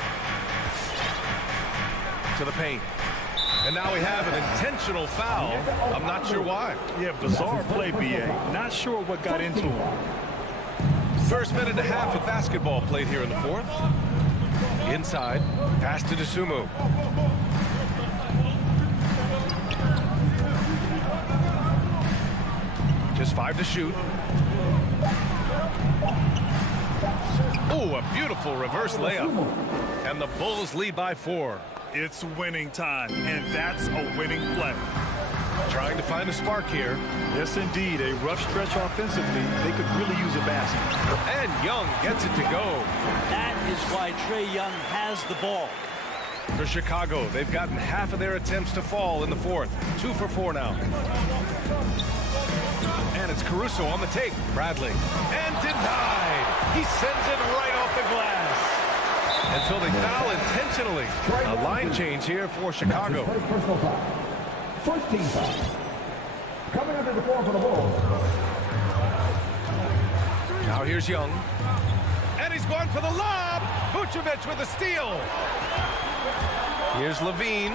To the paint. And now we have an intentional foul. I'm not sure why. Yeah, bizarre play, B.A. Not sure what got into him. First minute and a half of basketball played here in the 4th. Inside. Pass to DeSumo. Just 5 to shoot. Oh, a beautiful reverse layup. And the Bulls lead by 4. It's winning time, and that's a winning play. Trying to find a spark here. Yes, indeed. A rough stretch offensively. They could really use a basket. And Young gets it to go. That is why Trae Young has the ball. For Chicago, they've gotten half of their attempts to fall in the 4th. 2 for 4 now. And it's Caruso on the take. Bradley. And denied. He sends it right off the glass. And so they foul intentionally. A line change here for Chicago. First team foul. Coming under the floor for the Bulls. Now here's Young. And he's going for the lob. Vucevic with a steal. Here's Levine.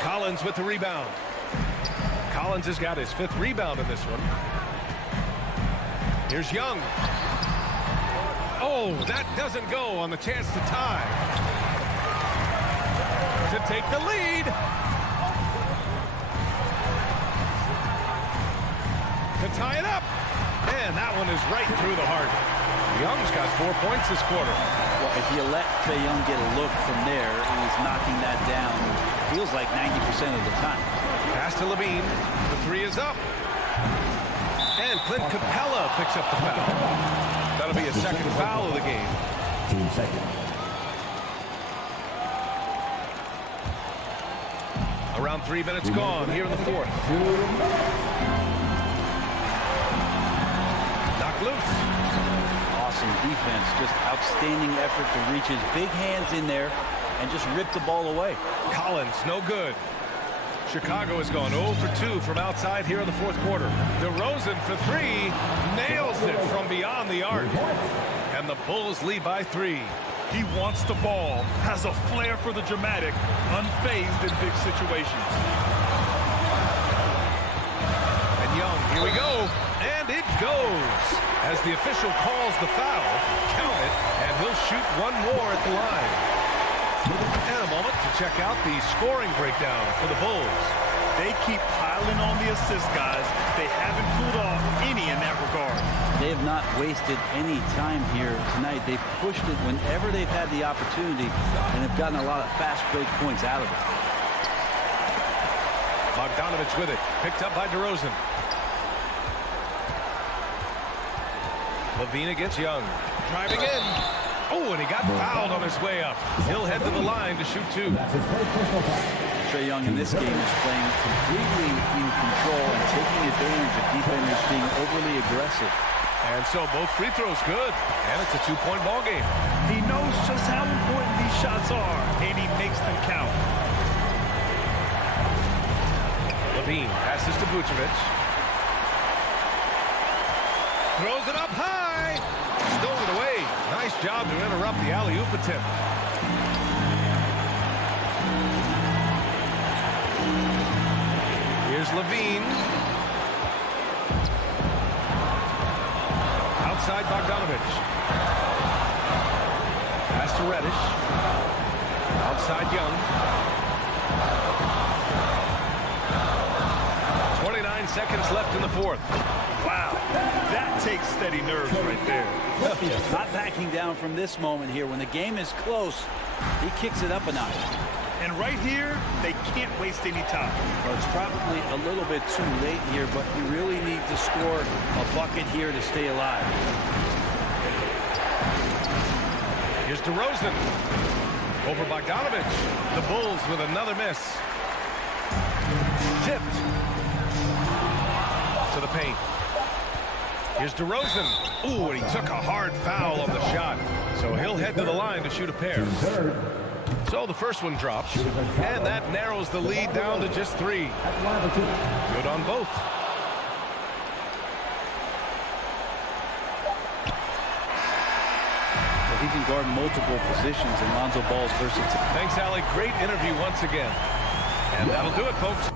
Collins with the rebound. Collins has got his 5th rebound in this one. Here's Young. Oh, that doesn't go on the chance to tie. To take the lead. To tie it up. And that one is right through the heart. Young's got 4 points this quarter. Well, if you let Trae Young get a look from there, he's knocking that down, feels like 90% of the time. Pass to Levine. The 3 is up. And Clint Capella picks up the foul. That'll be a 2nd foul of the game. Team second. Around 3 minutes gone here in the 4th. Knocked loose. Awesome defense, just outstanding effort to reach his big hands in there and just rip the ball away. Collins, no good. Chicago has gone 0 for 2 from outside here in the 4th quarter. DeRozan for 3, nails it from beyond the arc. And the Bulls lead by 3. He wants the ball, has a flair for the dramatic, unfazed in big situations. And Young, here we go. And it goes. As the official calls the foul, count it, and he'll shoot 1 more at the line. And a moment to check out the scoring breakdown for the Bulls. They keep piling on the assist guys. They haven't pulled off any in that regard. They have not wasted any time here tonight. They've pushed it whenever they've had the opportunity and have gotten a lot of fast break points out of it. Bogdanovich with it. Picked up by DeRozan. Levine against Young. Driving in. Oh, and he got fouled on his way up. He'll head to the line to shoot 2. Trae Young in this game is playing completely in control and taking advantage of defenders being overly aggressive. And so both free throws good. And it's a 2-point ball game. He knows just how important these shots are, and he makes them count. Levine passes to Vucevic. Throws it up high. Stole it away. Nice job to interrupt the alley-oop attempt. Here's Levine. Bogdanovich. Pass to Reddish. Outside Young. 29 seconds left in the fourth. Wow, that takes steady nerves right there. Not backing down from this moment here. When the game is close, he kicks it up a notch. And right here, they can't waste any time. Well, it's probably a little bit too late here, but you really need to score a bucket here to stay alive. Here's DeRozan. Over Bogdanovich. The Bulls with another miss. Tipped. To the paint. Here's DeRozan. Ooh, and he took a hard foul on the shot. So he'll head to the line to shoot a pair. So the first one drops, and that narrows the lead down to just 3. Good on both. Well, he can guard multiple positions, and Lonzo Ball's versatile. Thanks, Allie. Great interview once again. And that'll do it, folks.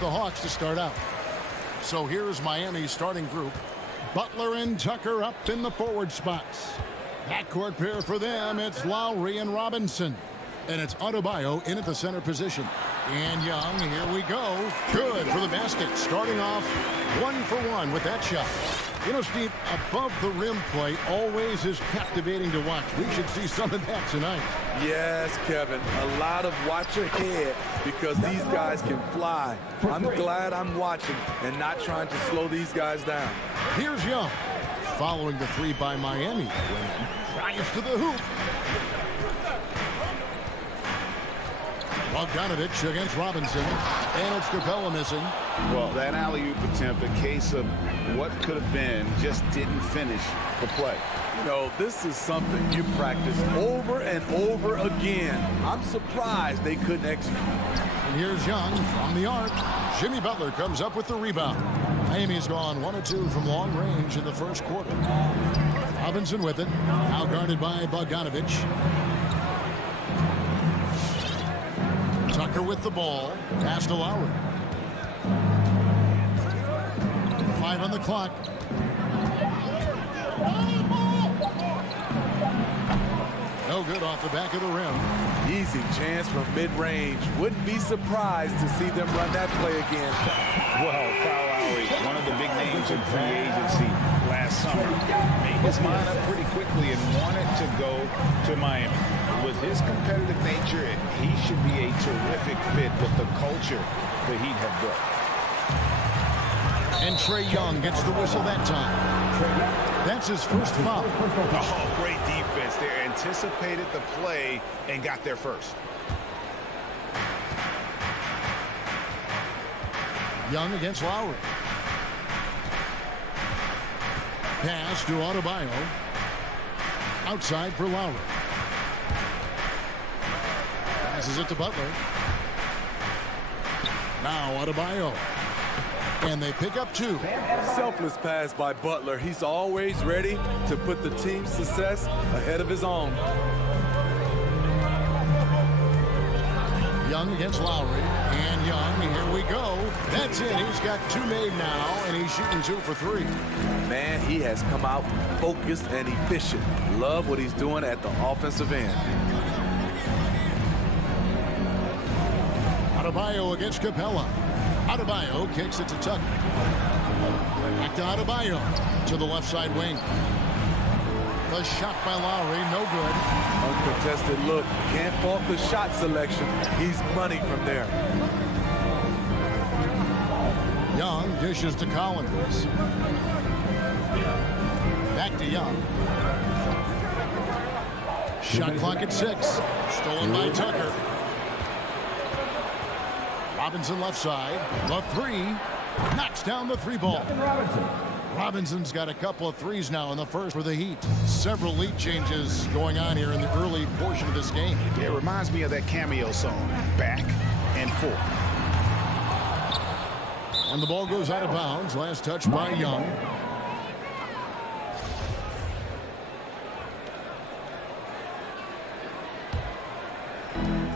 the Hawks to start out. So here's Miami's starting group. Butler and Tucker up in the forward spots. Backcourt pair for them, it's Lowry and Robinson. And it's Adebayo in at the center position. And Young, here we go. Good for the basket. Starting off 1 for 1 with that shot. You know, Steve, above the rim play always is captivating to watch. We should see some of that tonight. Yes, Kevin. A lot of watch ahead because these guys can fly. I'm glad I'm watching and not trying to slow these guys down. Here's Young. Following the three by Miami. Went in. Drives to the hoop. Bogdanovich against Robinson. And it's Capella missing. Well, that alley-oop attempt, a case of what could have been, just didn't finish the play. You know, this is something you practice over and over again. I'm surprised they couldn't execute. And here's Young from the arc. Jimmy Butler comes up with the rebound. Miami's gone 1 of 2 from long range in the first quarter. Robinson with it. Now guarded by Bogdanovich. Tucker with the ball. Pass to Lowry. 5 on the clock. No good off the back of the rim. Easy chance from mid-range. Wouldn't be surprised to see them run that play again. Well, Kyle Lowry, one of the big names in free agency last summer, made his mind up pretty quickly and wanted to go to Miami. With his competitive nature, he should be a terrific fit with the culture the Heat have built. And Trae Young gets the whistle that time. That's his first foul. Oh, great defense there. Anticipated the play and got there first. Young against Lowry. Pass to Adebayo. Outside for Lowry. Passes it to Butler. Now Adebayo. And they pick up 2. Selfless pass by Butler. He's always ready to put the team's success ahead of his own. Young against Lowry. And Young, here we go. That's it. He's got 2 made now, and he's shooting 2 for 3. Man, he has come out focused and efficient. Love what he's doing at the offensive end. Adebayo against Capella. Adebayo kicks it to Tucker. Back to Adebayo to the left side wing. The shot by Lowry, no good. Uncontested look. Can't fault the shot selection. He's money from there. Young dishes to Collins. Back to Young. Shot clock at 6. Stolen by Tucker. Robinson left side. The 3. Knocks down the 3 ball. Robinson's got a couple of threes now in the first for the Heat. Several lead changes going on here in the early portion of this game. It reminds me of that cameo song, Back and Forth. And the ball goes out of bounds. Last touch by Young.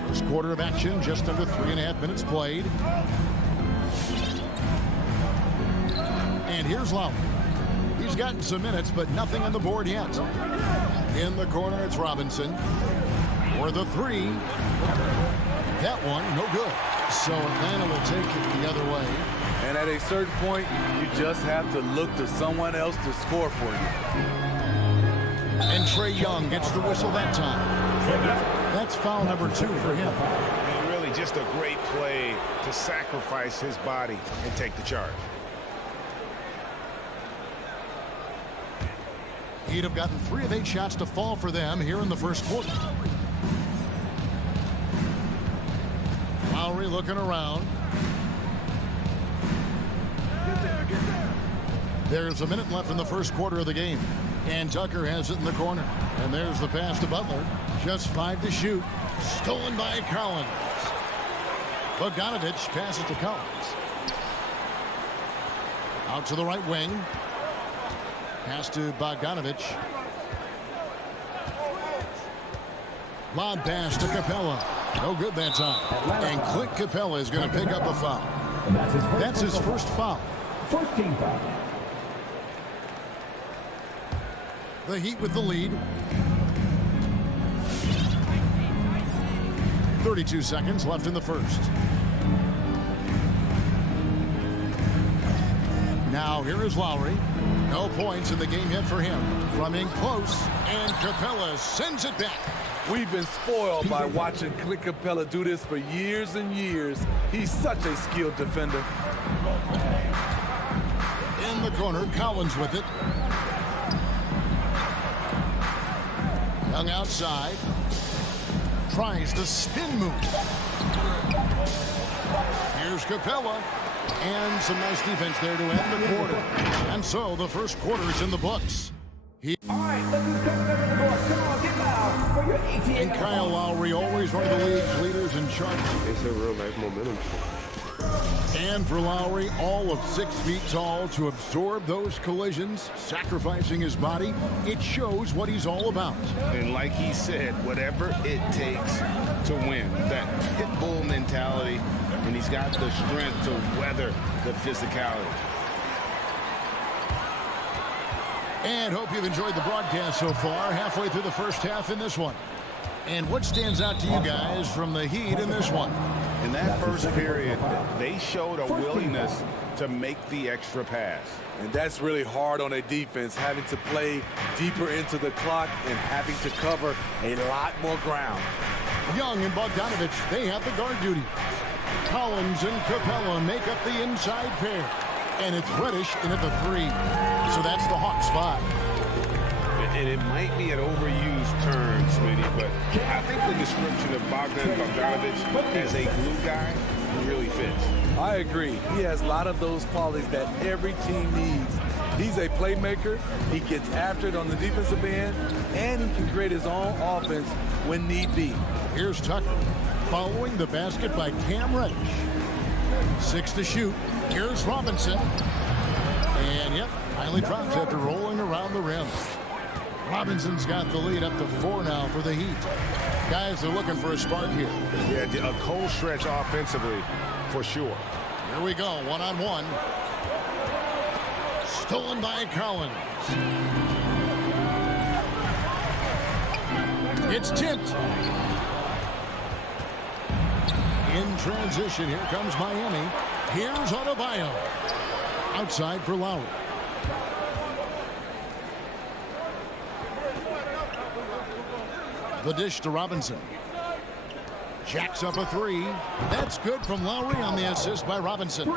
First quarter of action, just under 3.5 minutes played. And here's Lowry. He's gotten some minutes, but nothing on the board yet. In the corner, it's Robinson. For the 3. That one, no good. So Atlanta will take it the other way. And at a certain point, you just have to look to someone else to score for you. And Trae Young gets the whistle that time. That's foul number 2 for him. I mean, really just a great play to sacrifice his body and take the charge. He'd have gotten 3 of 8 shots to fall for them here in the first quarter. Lowry looking around. There's a minute left in the first quarter of the game. And Tucker has it in the corner. And there's the pass to Butler. Just 5 to shoot. Stolen by Collins. Bogdanovich passes to Collins. Out to the right wing. Pass to Bogdanovich. Lob pass to Capella. No good that time. And Clint Capella is going to pick up a foul. That's his first foul. First team foul. The Heat with the lead. 32 seconds left in the first. Now here is Lowry. No points in the game yet for him. From in close, and Capella sends it back. We've been spoiled by watching Clint Capella do this for years and years. He's such a skilled defender. In the corner, Collins with it. Young outside. Tries the spin move. Here's Capella. And some nice defense there to end the quarter. And so the first quarter is in the books. All right, let's just come to the court. Come on, get loud for your ATA. And Kyle Lowry, always one of the league's leaders in charges. It's a real life momentum. And for Lowry, all of 6 feet tall, to absorb those collisions, sacrificing his body, it shows what he's all about. And like he said, whatever it takes to win, that pit bull mentality, and he's got the strength to weather the physicality. And hope you've enjoyed the broadcast so far, halfway through the first half in this one. And what stands out to you guys from the Heat in this one? In that first period, they showed a willingness to make the extra pass. And that's really hard on a defense, having to play deeper into the clock and having to cover a lot more ground. Young and Bogdanovich, they have the guard duty. Collins and Capella make up the inside pair. And it's Reddish in at the 3. So that's the Hawks 5. And it might be an overused term, sweetie, but I think the description of Bogdan Bogdanovich as a glue guy really fits. I agree. He has a lot of those qualities that every team needs. He's a playmaker. He gets after it on the defensive end, and he can create his own offense when need be. Here's Tucker following the basket by Cam Reddish. 6 to shoot. Here's Robinson. And yep, finally drops after rolling around the rim. Robinson's got the lead up to 4 now for the Heat. Guys are looking for a spark here. Yeah, a cold stretch offensively for sure. Here we go, one-on-one. Stolen by Collins. It's tipped. In transition, here comes Miami. Here's Adebayo. Outside for Lowry. The dish to Robinson. Jacks up a 3. That's good from Lowry on the assist by Robinson.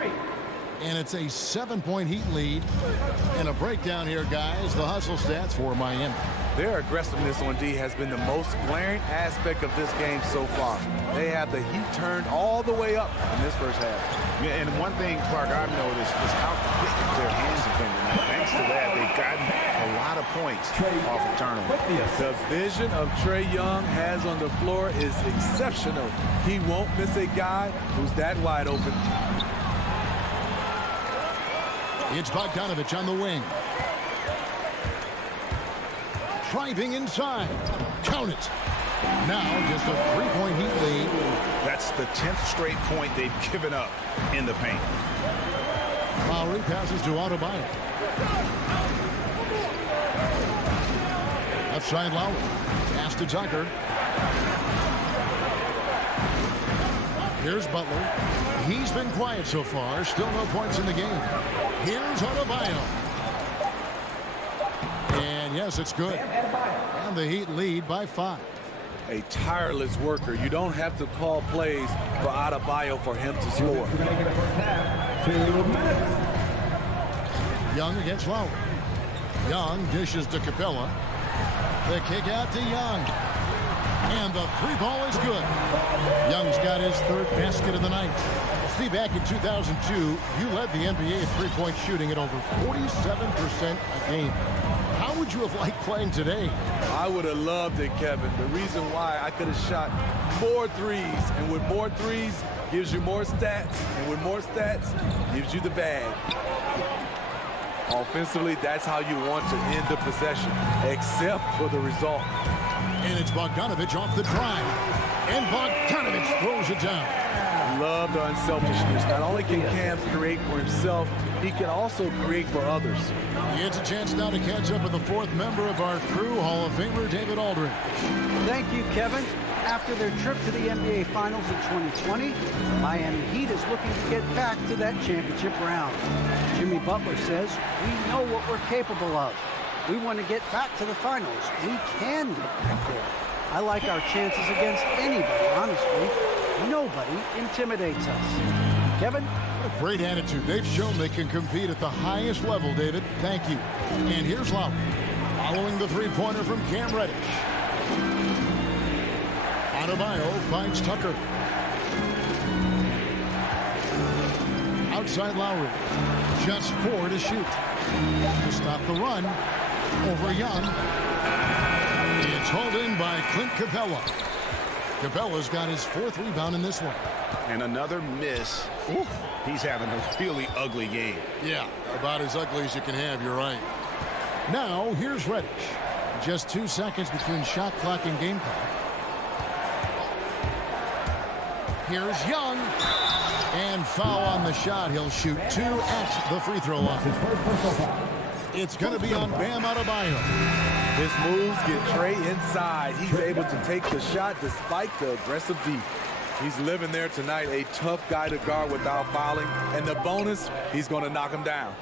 And it's a 7-point Heat lead. And a breakdown here, guys. The hustle stats for Miami. Their aggressiveness on D has been the most glaring aspect of this game so far. They have the Heat turned all the way up in this first half. Yeah, and one thing, Clark, I've noticed is how quick their hands have been tonight. Thanks to that, they've gotten a lot of points off of turnovers. The vision of Trae Young has on the floor is exceptional. He won't miss a guy who's that wide open. It's Bogdanovich on the wing. Driving inside. Count it. Now just a 3-point Heat lead. That's the 10th straight point they've given up in the paint. Lowry passes to Adebayo. Left side Lowry. Pass to Tucker. Here's Butler. He's been quiet so far. Still no points in the game. Here's Adebayo. And yes, it's good. And the Heat lead by 5. A tireless worker. You don't have to call plays for Adebayo for him to score. Young against Lowry. Young dishes to Capella. The kick out to Young. And the 3-ball is good. Young's got his 3rd basket of the night. See, back in 2002, you led the NBA in 3-point shooting at over 47% a game. How would you have liked playing today? I would have loved it, Kevin. The reason why I could have shot more threes, and with more threes gives you more stats, and with more stats gives you the bag. Offensively, that's how you want to end the possession, except for the result. And it's Bogdanovich off the drive. And Bogdanovich throws it down. Love the unselfishness. Not only can Cam create for himself, he can also create for others. He gets a chance now to catch up with the fourth member of our crew, Hall of Famer David Aldridge. Thank you, Kevin. After their trip to the NBA Finals in 2020, the Miami Heat is looking to get back to that championship round. Jimmy Butler says, we know what we're capable of. We want to get back to the finals. We can get back there. I like our chances against anybody, honestly. Nobody intimidates us. Kevin? A great attitude. They've shown they can compete at the highest level, David. Thank you. And here's Lowry. Following the three-pointer from Cam Reddish. Adebayo finds Tucker. Outside Lowry. Just 4 to shoot. To stop the run. Over Young. It's hauled in by Clint Capella. Capella's got his 4th rebound in this one. And another miss. Ooh, he's having a really ugly game. Yeah, about as ugly as you can have, you're right. Now, here's Reddish. Just 2 seconds between shot clock and game clock. Here's Young. And foul on the shot. He'll shoot 2 at the free throw line. It's going to be on Bam Adebayo. His moves get Trey inside. He's able to take the shot despite the aggressive D. He's living there tonight, a tough guy to guard without fouling. And the bonus, he's going to knock him down.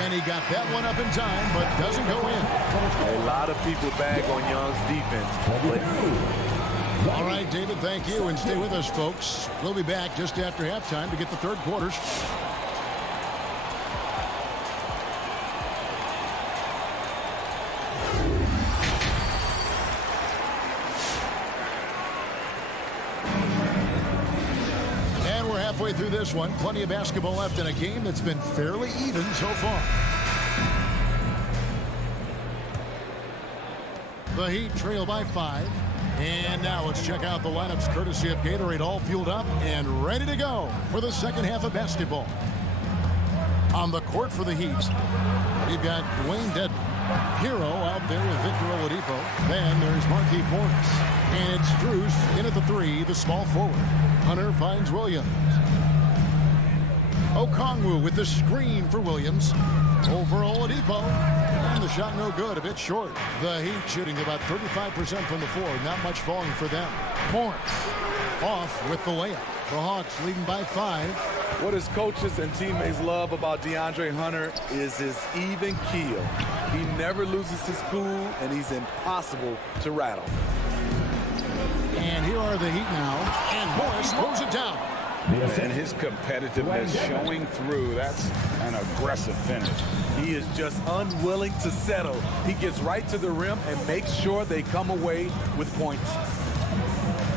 And he got that one up in time, but doesn't go in. A lot of people bag on Young's defense. All right, David, thank you. And stay with us, folks. We'll be back just after halftime to get the third quarters. Halfway through this one, plenty of basketball left in a game that's been fairly even so far. The Heat trail by 5. And now let's check out the lineups courtesy of Gatorade, all fueled up and ready to go for the second half of basketball. On the court for the Heat, we've got Dwayne Dedmon, Hero out there with Victor Oladipo. Then there's Markieff Morris. And it's Strus in at the 3, the small forward. Hunter finds Williams. Okongwu with the screen for Williams. Over Oladipo. And the shot no good, a bit short. The Heat shooting about 35% from the floor. Not much falling for them. Morris off with the layup. The Hawks leading by 5. What his coaches and teammates love about DeAndre Hunter is his even keel. He never loses his cool, and he's impossible to rattle. And here are the Heat now. And Morris throws it down. And his competitiveness showing through. That's an aggressive finish. He is just unwilling to settle. He gets right to the rim and makes sure they come away with points.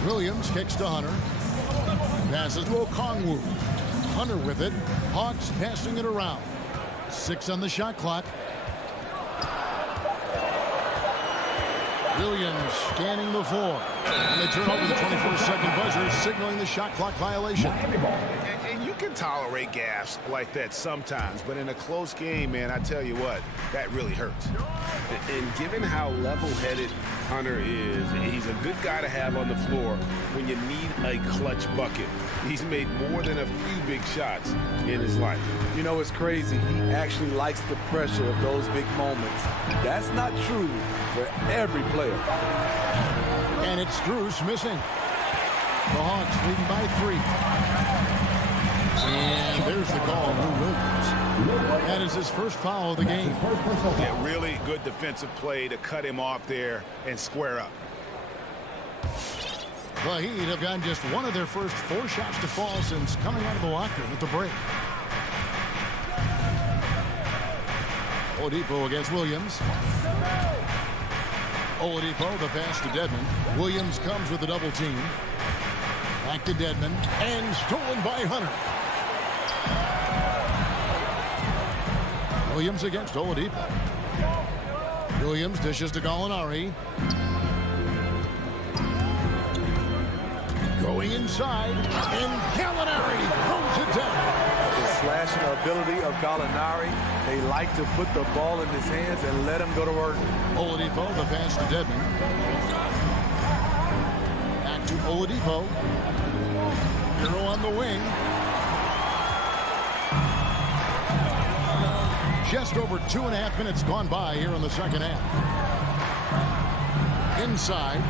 Williams kicks to Hunter. Passes to Okongwu. Hunter with it. Hawks passing it around. 6 on the shot clock. Williams scanning the floor. And they turn over the 24-second buzzer, signaling the shot clock violation. And you can tolerate gaffes like that sometimes, but in a close game, man, I tell you what, that really hurts. And given how level-headed Hunter is, he's a good guy to have on the floor when you need a clutch bucket. He's made more than a few big shots in his life. You know, it's crazy. He actually likes the pressure of those big moments. That's not true for every player. And it's Strus missing. The Hawks leading by 3. And there's the call on Lou Williams. That is his first foul of the game. Yeah, really good defensive play to cut him off there and square up. The Heat have gotten just one of their first 4 shots to fall since coming out of the locker room at the break. Oladipo against Williams. Oladipo, the pass to Dedmon. Williams comes with the double team. Back to Dedmon. And stolen by Hunter. Williams against Oladipo. Williams dishes to Gallinari. Going inside, and Gallinari throws it down. The slashing ability of Gallinari. They like to put the ball in his hands and let him go to work. Oladipo, the pass to Dedmon. Back to Oladipo. Hero on the wing. Just over 2.5 minutes gone by here in the second half. Inside.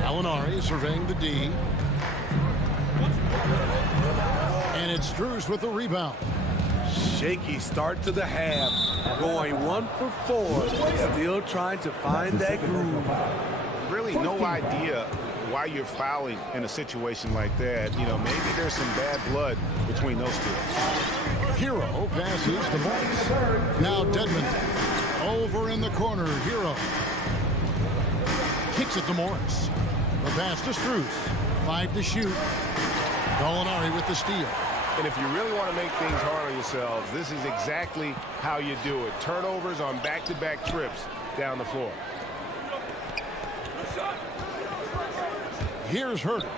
Gallinari surveying the D. And it's Strus with the rebound. Shaky start to the half. Going 1 for 4. Still trying to find that groove. Really no idea why you're fouling in a situation like that. You know, maybe there's some bad blood between those two. Hero passes to Morris. Now Dedmon over in the corner. Hero kicks it to Morris. The pass to Strus. 5 to shoot. Gallinari with the steal. And if you really want to make things hard on yourselves, this is exactly how you do it. Turnovers on back-to-back trips down the floor. Here's Herter.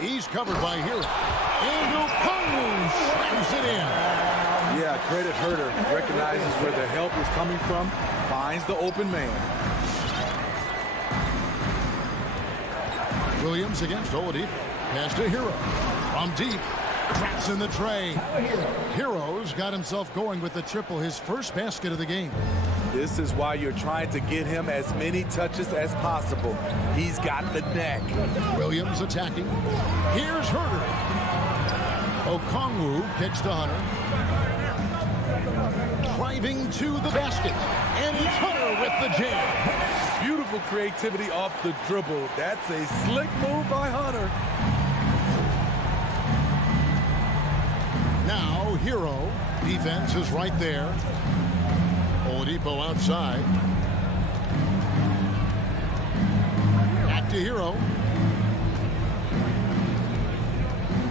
He's covered by Hero. And Okongwu slams it in. Yeah, credit Herter. Recognizes where the help is coming from. Finds the open man. Williams against Oladipo. Pass to Hero. From deep. Cracks in the tray. Hero's got himself going with the triple, his first basket of the game. This is why you're trying to get him as many touches as possible. He's got the neck. Williams attacking. Here's Herter. Okongwu kicks to Hunter. Driving to the basket. And it's Hunter with the jam. Beautiful creativity off the dribble. That's a slick move by Hunter. Now Hero. Defense is right there. Oladipo outside. Back to Hero.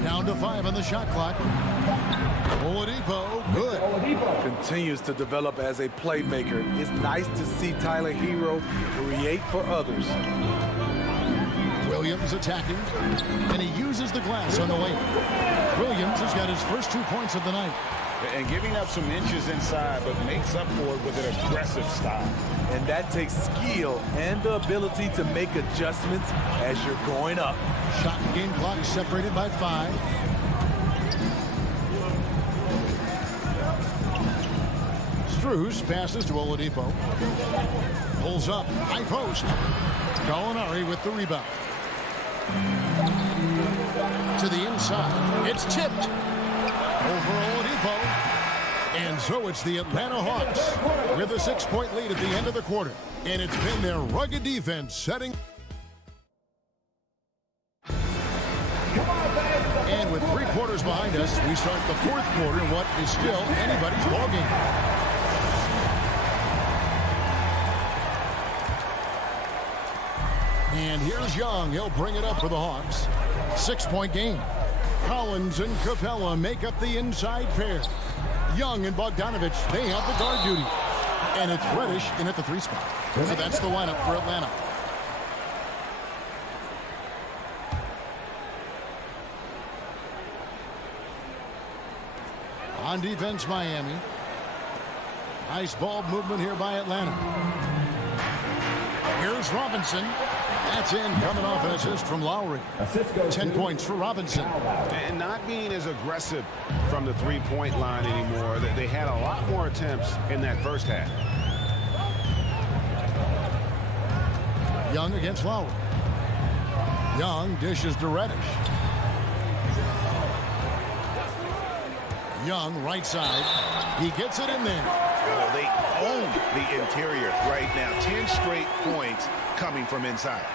Down to 5 on the shot clock. Oladipo, good. Continues to develop as a playmaker. It's nice to see Tyler Hero create for others. Williams attacking, and he uses the glass on the lane. Williams has got his first 2 points of the night. And giving up some inches inside, but makes up for it with an aggressive style. And that takes skill and the ability to make adjustments as you're going up. Shot and game clock separated by 5. Strus passes to Oladipo. Pulls up, high post. Gallinari with the rebound. To the inside. It's tipped. Over Oladipo. And so it's the Atlanta Hawks with a 6-point lead at the end of the quarter. And it's been their rugged defense setting. And with 3 quarters behind us, we start the 4th quarter in what is still anybody's ballgame. And here's Young. He'll bring it up for the Hawks. 6-point game. Collins and Capella make up the inside pair. Young and Bogdanovich, they have the guard duty. And it's Reddish in at the 3 spot. So that's the lineup for Atlanta. On defense, Miami. Nice ball movement here by Atlanta. Here's Robinson. That's in, coming off an assist from Lowry. 10 points for Robinson. And not being as aggressive from the 3-point line anymore. They had a lot more attempts in that first half. Young against Lowry. Young dishes to Reddish. Young, right side. He gets it in there. Well, they own the interior right now. 10 straight points coming from inside.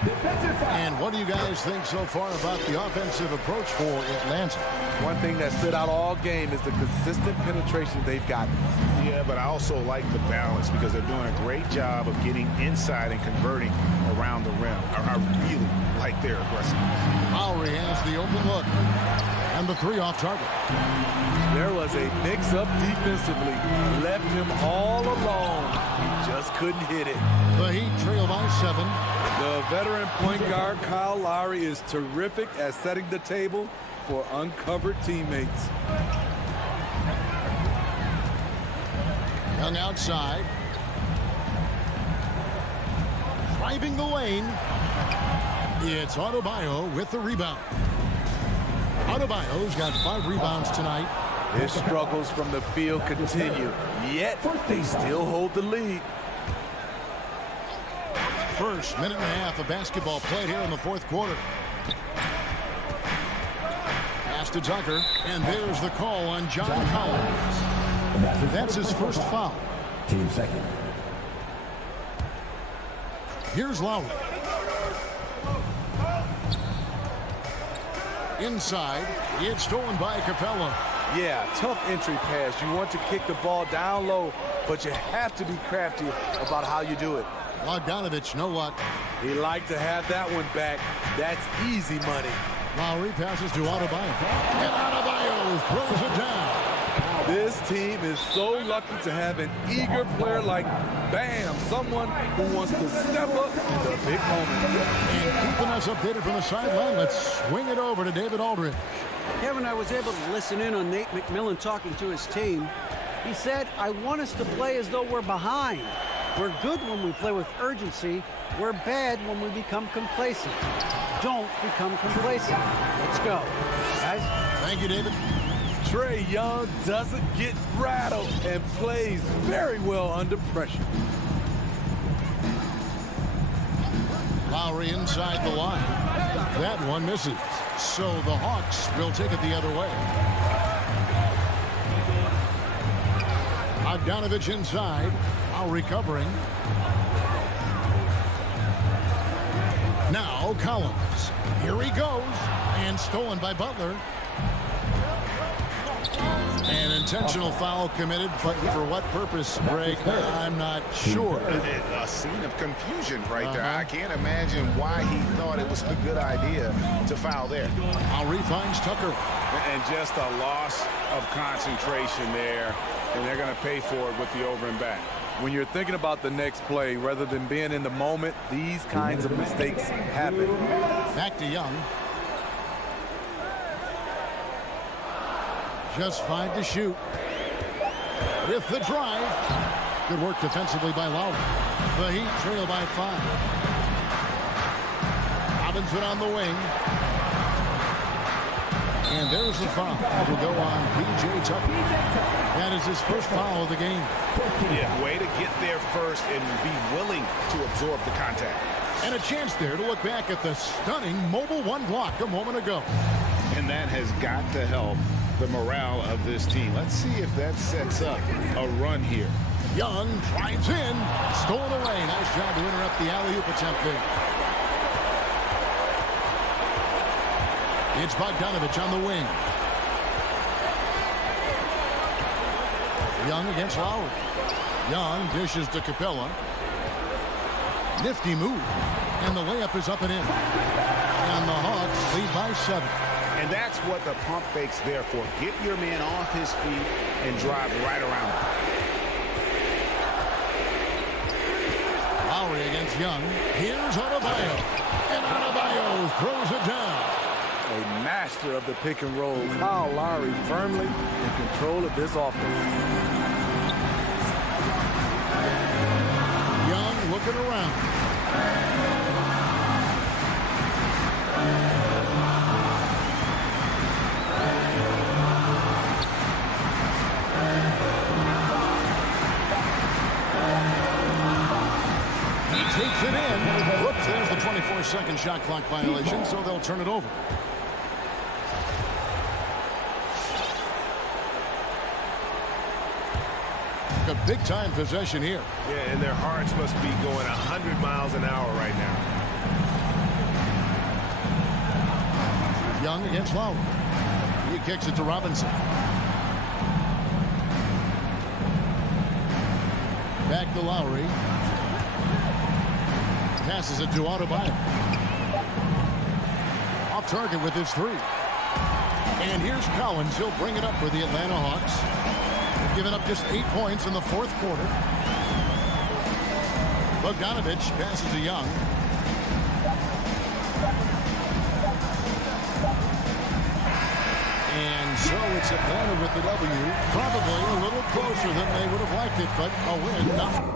And what do you guys think so far about the offensive approach for Atlanta? One thing that stood out all game is the consistent penetration they've gotten. Yeah, but I also like the balance because they're doing a great job of getting inside and converting around the rim. I really like their aggressiveness. Lowry has the open look. And the 3 off target. There was a mix-up defensively. Left him all alone. He just couldn't hit it. The Heat trail by 7. The veteran point guard Kyle Lowry is terrific at setting the table for uncovered teammates. Young outside. Driving the lane. It's Adebayo with the rebound. Adebayo's got 5 rebounds tonight. His struggles from the field continue, yet they still hold the lead. First minute and a half of basketball played here in the fourth quarter. Pass to Tucker, and there's the call on John Collins. That's his first foul. Team second. Here's Lowry. Inside, it's stolen by Capella. Yeah, tough entry pass. You want to kick the ball down low, but you have to be crafty about how you do it. Bogdanovich, no luck. He liked to have that one back. That's easy money. Lowry passes to Adebayo. And Adebayo throws it down. This team is so lucky to have an eager player like Bam, someone who wants to step up in the big moment. And keeping us updated from the sideline, let's swing it over to David Aldridge. Kevin, I was able to listen in on Nate McMillan talking to his team. He said, I want us to play as though we're behind. We're good when we play with urgency. We're bad when we become complacent. Don't become complacent. Let's go. Guys? Thank you, David. Trae Young doesn't get rattled and plays very well under pressure. Lowry inside the line. That one misses. So the Hawks will take it the other way. Bogdanovich inside. Lowry covering. Now Collins. Here he goes. And stolen by Butler. An intentional foul committed, but for what purpose, Greg? I'm not sure. A scene of confusion right there. I can't imagine why he thought it was a good idea to foul there. Lowry finds Tucker. And just a loss of concentration there, and they're going to pay for it with the over and back. When you're thinking about the next play, rather than being in the moment, these kinds of mistakes happen. Back to Young. Just 5 to shoot. With the drive. Good work defensively by Lowry. The Heat trail by 5. Robinson on the wing. And there's the foul. That will go on P.J. Tucker. That is his first foul of the game. Yeah, way to get there first and be willing to absorb the contact. And a chance there to look back at the stunning Mobile 1 block a moment ago. And that has got to help the morale of this team. Let's see if that sets up a run here. Young drives in. Stolen away. Nice job to interrupt the alley-oop attempt there. It's Bogdanovich on the wing. Young against Lowry. Young dishes to Capella. Nifty move. And the layup is up and in. And the Hawks lead by 7. And that's what the pump fake's there for. Get your man off his feet and drive right around him. Lowry against Young. Here's Adebayo. And Adebayo throws it down. A master of the pick and roll. Kyle Lowry firmly in control of this offense. Young looking around. Takes it in. Whoops, there's the 24-second shot clock violation, so they'll turn it over. A big-time possession here. Yeah, and their hearts must be going 100 miles an hour right now. Young against Lowry. He kicks it to Robinson. Back to Lowry. Passes it to Adebayo. Off target with his 3. And here's Collins. He'll bring it up for the Atlanta Hawks. Giving up just 8 points in the fourth quarter. Bogdanovich passes to Young. And so it's Atlanta with the W. Probably a little closer than they would have liked it, but a win. Nothing.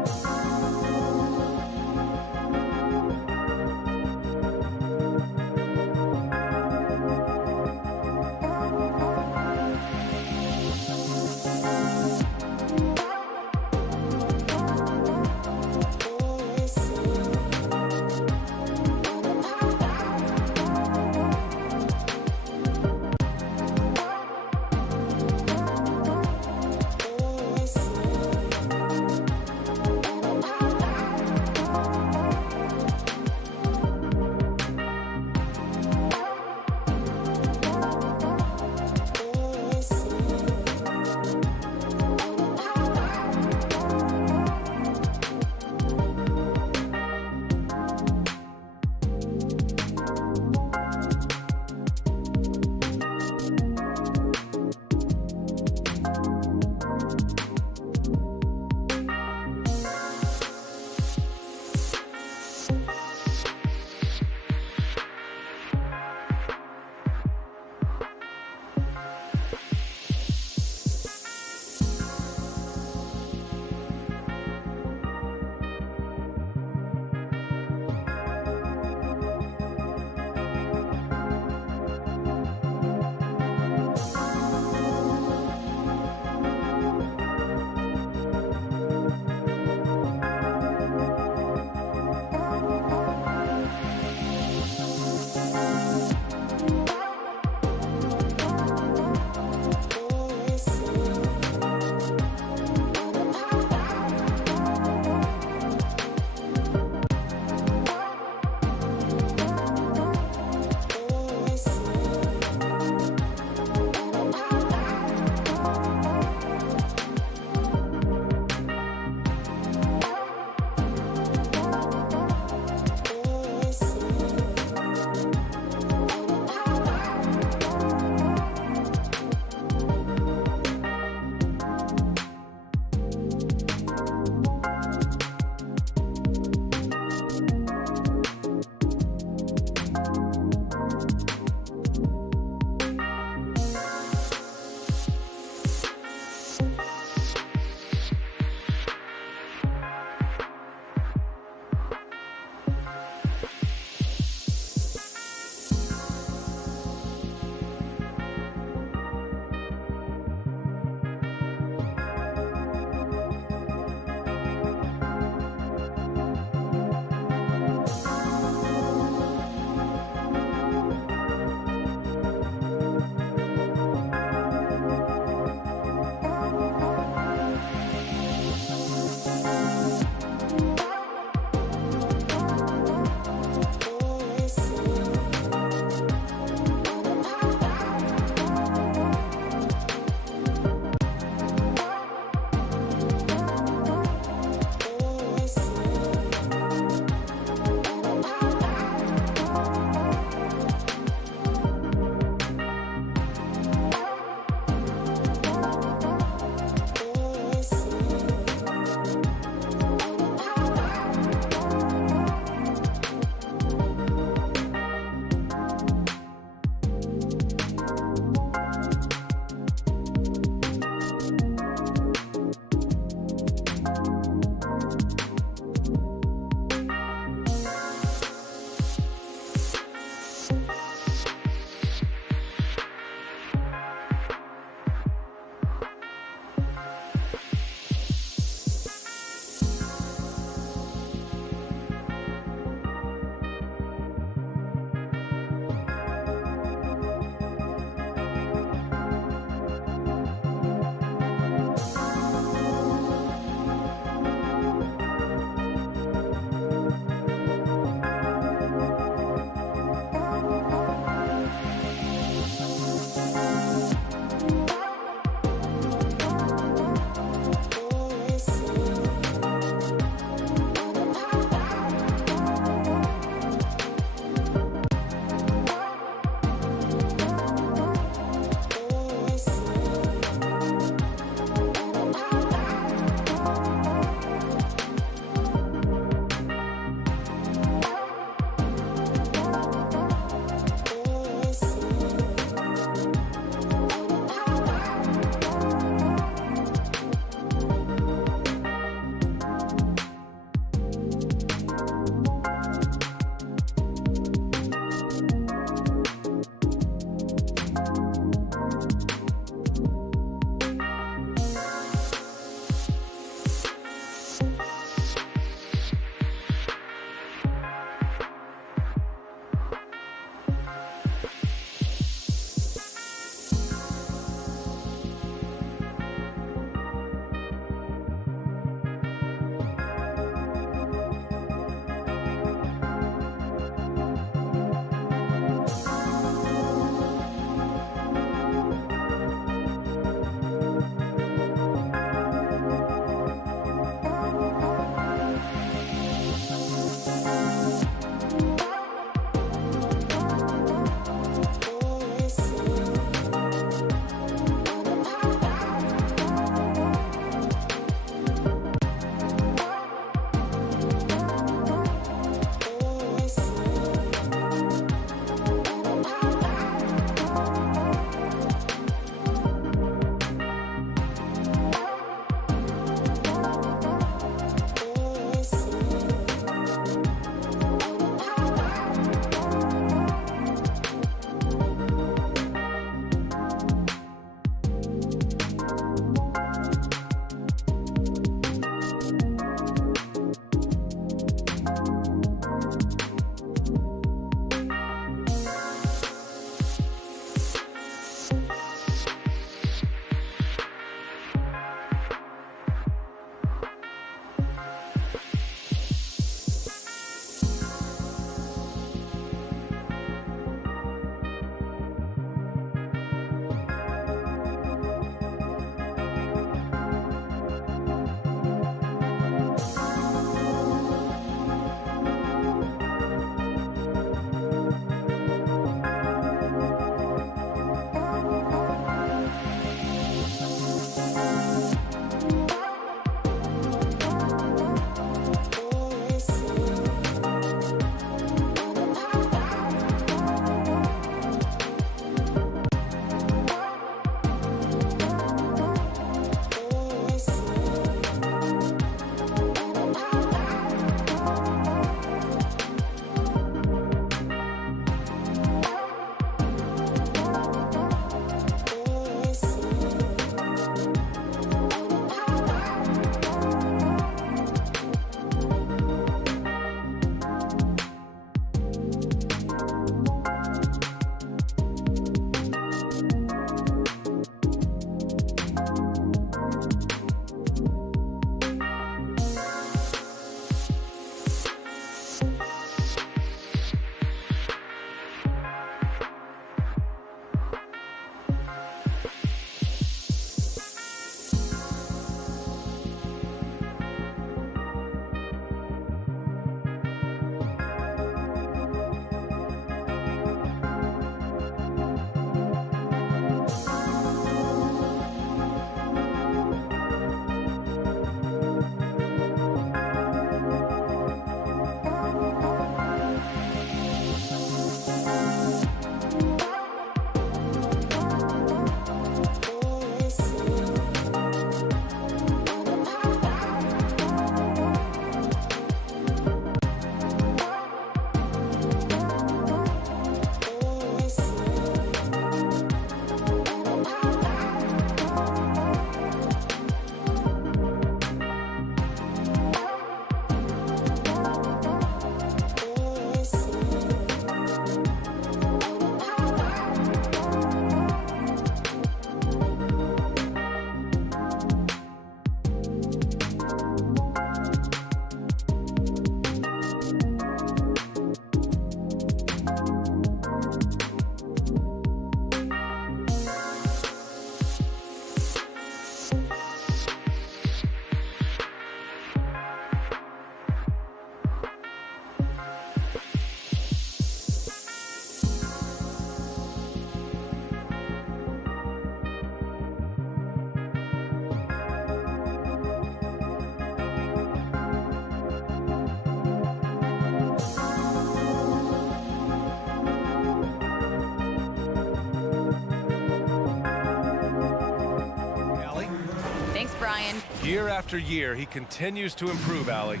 Year after year, he continues to improve, Allie.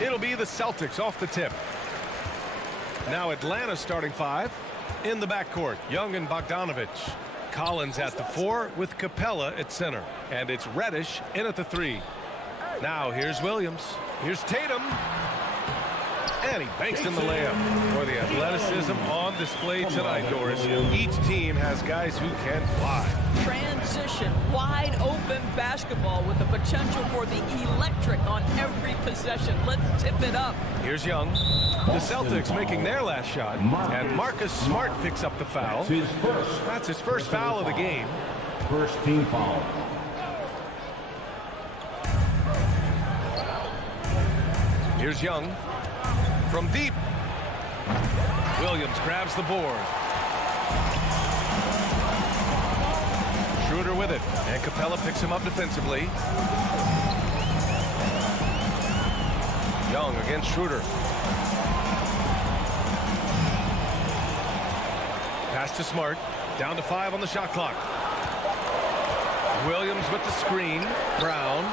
It'll be the Celtics off the tip. Now Atlanta starting 5. In the backcourt, Young and Bogdanovich. Collins at the 4 with Capella at center. And it's Reddish in at the 3. Now here's Williams. Here's Tatum. And he banks in the layup. For the athleticism on display tonight, Doris. Each team has guys who can fly. Transition, wide open basketball with the potential for the electric on every possession. Let's tip it up. Here's Young. The Celtics making their last shot. And Marcus Smart picks up the foul. That's his first foul of the game. First team foul. Here's Young. From deep. Williams grabs the board. Schroeder with it. And Capella picks him up defensively. Young against Schroeder. Pass to Smart. Down to 5 on the shot clock. Williams with the screen. Brown.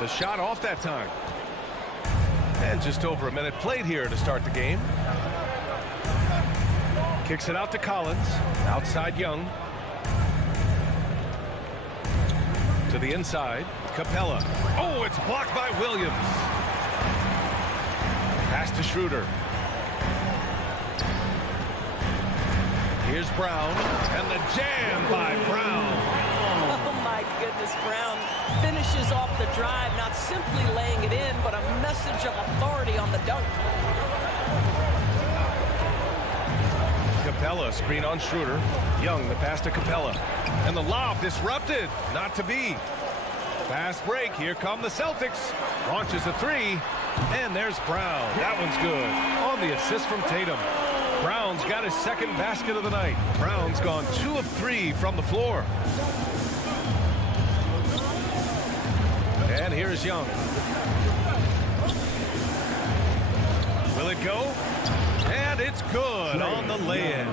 The shot off that time. And just over a minute played here to start the game. Kicks it out to Collins. Outside Young. To the inside. Capella. Oh, it's blocked by Williams. Pass to Schroeder. Here's Brown. And the jam by Brown. Oh, my goodness, Brown finishes off the drive, not simply laying it in, but a message of authority on the dunk. Capella, screen on Schroeder. Young, the pass to Capella. And the lob disrupted. Not to be. Fast break. Here come the Celtics. Launches a 3. And there's Brown. That one's good. On the assist from Tatum. Brown's got his second basket of the night. Brown's gone 2 of 3 from the floor. And here's Young. Will it go? And it's good on the lay-in.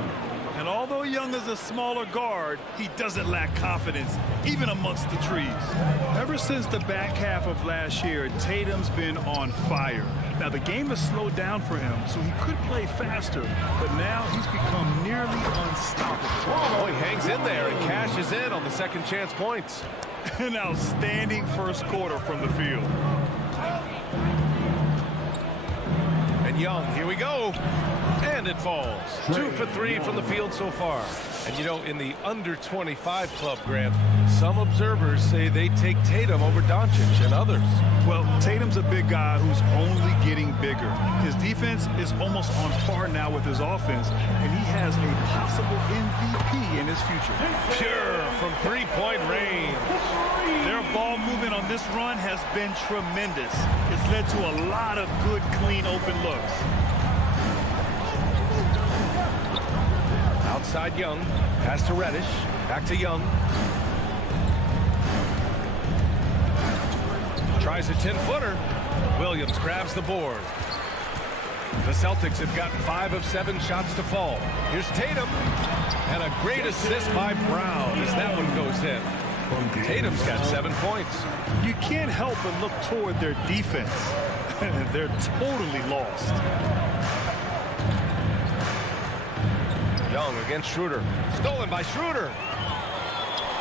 And although Young is a smaller guard, he doesn't lack confidence, even amongst the trees. Ever since the back half of last year, Tatum's been on fire. Now, the game has slowed down for him, so he could play faster, but now he's become nearly unstoppable. Oh, he hangs in there and cashes in on the second chance points. An outstanding first quarter from the field. And Young, here we go. And it falls. 2 for 3 from the field so far. And you know, in the under 25 club, Grant, some observers say they take Tatum over Doncic and others. Well, Tatum's a big guy who's only getting bigger. His defense is almost on par now with his offense, and he has a possible MVP in his future. Pure from three-point range. Their ball movement on this run has been tremendous. It's led to a lot of good, clean, open looks. Outside Young. Pass to Reddish. Back to Young. Tries a 10-footer. Williams grabs the board. The Celtics have gotten 5 of 7 shots to fall. Here's Tatum. And a great assist by Brown as that one goes in. Tatum's got 7 points. You can't help but look toward their defense. They're totally lost. Young against Schroeder. Stolen by Schroeder.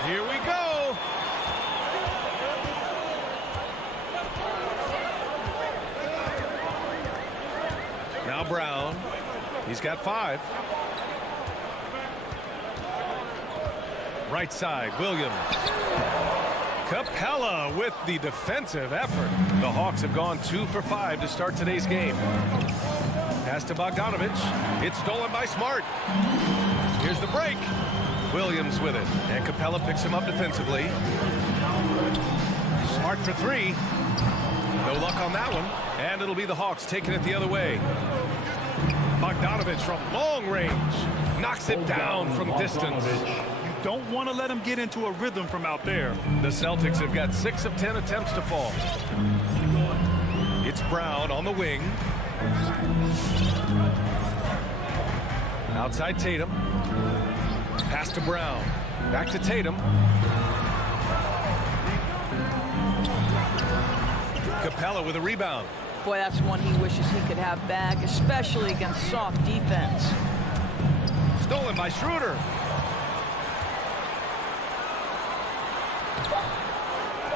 Here we go. Now Brown. He's got 5. Right side, Williams. Capella with the defensive effort. The Hawks have gone 2 for 5 to start today's game. Pass to Bogdanovich. It's stolen by Smart. Here's the break. Williams with it. And Capella picks him up defensively. Smart for 3. No luck on that one. And it'll be the Hawks taking it the other way. Bogdanovich from long range. Knocks it down from distance. You don't want to let him get into a rhythm from out there. The Celtics have got 6 of 10 attempts to fall. It's Brown on the wing. Outside Tatum. Pass to Brown. Back to Tatum. Capella with a rebound. Boy, that's one he wishes he could have back, especially against soft defense. Stolen by Schroeder.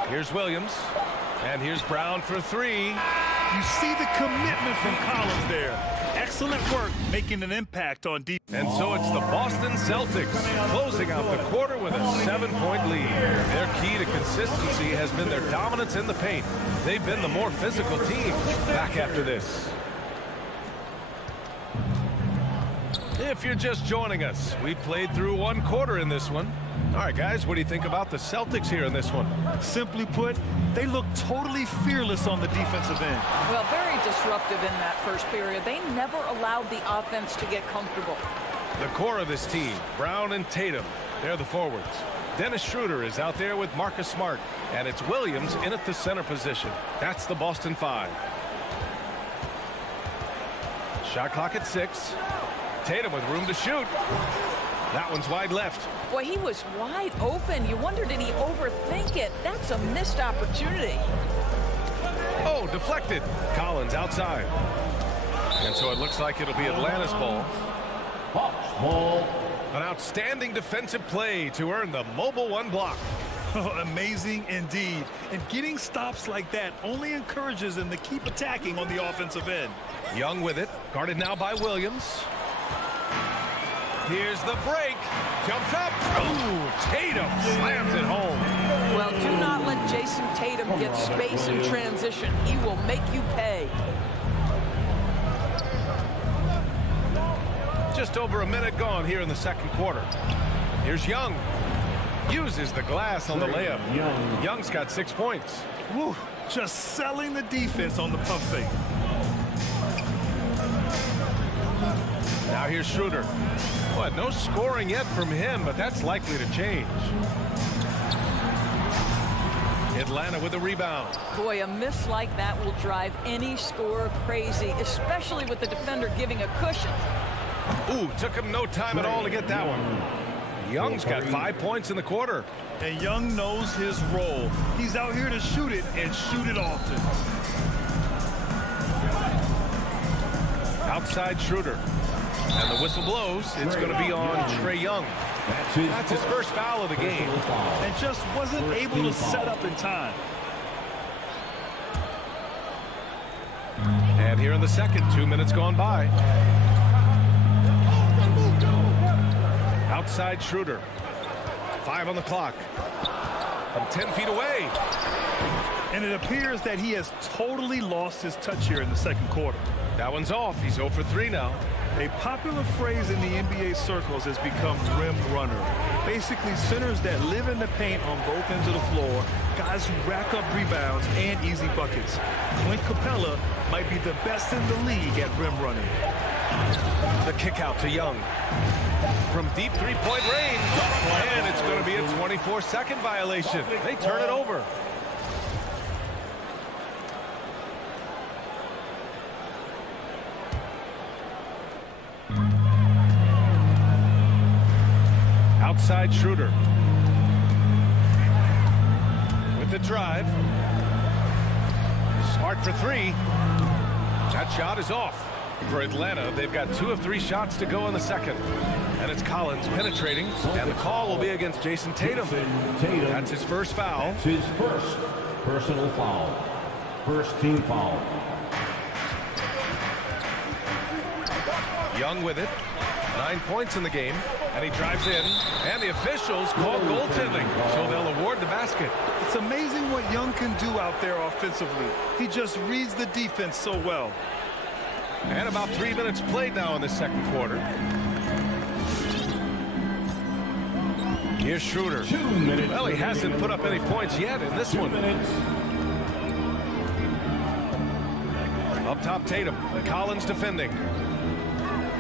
Here's Williams. And here's Brown for three. You see the commitment from Collins there. Excellent work making an impact on defense. And so it's the Boston Celtics closing out the quarter with a 7-point lead. Their key to consistency has been their dominance in the paint. They've been the more physical team. Back after this. If you're just joining us, we played through one quarter in this one. All right, guys, what do you think about the Celtics here in this one? Simply put, they look totally fearless on the defensive end. Well, very disruptive in that first period. They never allowed the offense to get comfortable. The core of this team, Brown and Tatum, they're the forwards. Dennis Schroeder is out there with Marcus Smart, and it's Williams in at the center position. That's the Boston Five. Shot clock at 6. Tatum with room to shoot. That one's wide left. Boy, he was wide open. You wonder, did he overthink it? That's a missed opportunity. Oh, deflected. Collins outside. And so it looks like it'll be Atlanta's ball. An outstanding defensive play to earn the mobile one block. Amazing indeed. And getting stops like that only encourages them to keep attacking on the offensive end. Young with it. Guarded now by Williams. Here's the break. Jumps up. Ooh, Tatum slams it home. Well, do not let Jason Tatum get space in transition. He will make you pay. Just over a minute gone here in the second quarter. Here's Young. Uses the glass on the layup. Young's got 6 points. Woo, just selling the defense on the pump fake. Now here's Schroeder. What, no scoring yet from him, but that's likely to change. Atlanta with a rebound. Boy, a miss like that will drive any scorer crazy, especially with the defender giving a cushion. Ooh, took him no time at all to get that one. Young's got 5 points in the quarter. And Young knows his role. He's out here to shoot it and shoot it often. Outside Schroeder. And the whistle blows. It's going to be on Trae Young. That's his first foul of the game. And just wasn't able to set up in time. And here in the second, 2 minutes gone by. Outside Schroeder. 5 on the clock. From 10 feet away. And it appears that he has totally lost his touch here in the second quarter. That one's off. He's 0 for 3 now. A popular phrase in the NBA circles has become rim runner. Basically, centers that live in the paint on both ends of the floor, guys who rack up rebounds and easy buckets. Clint Capella might be the best in the league at rim running. The kick out to Young. From deep three-point range. And it's going to be a 24-second violation. They turn it over. Outside Schroeder. With the drive. Smart for 3. That shot is off. For Atlanta, they've got 2 of 3 shots to go in the second. And it's Collins penetrating. And the call will be against Jason Tatum. That's his first foul. That's his first personal foul. First team foul. Young with it. 9 points in the game. And he drives in. And the officials call goaltending. So they'll award the basket. It's amazing what Young can do out there offensively. He just reads the defense so well. And about 3 minutes played now in the second quarter. Here's Schroeder. 2 minutes. Well, he hasn't put up any points yet in this 2 one. minutes. Up top, Tatum. Collins defending.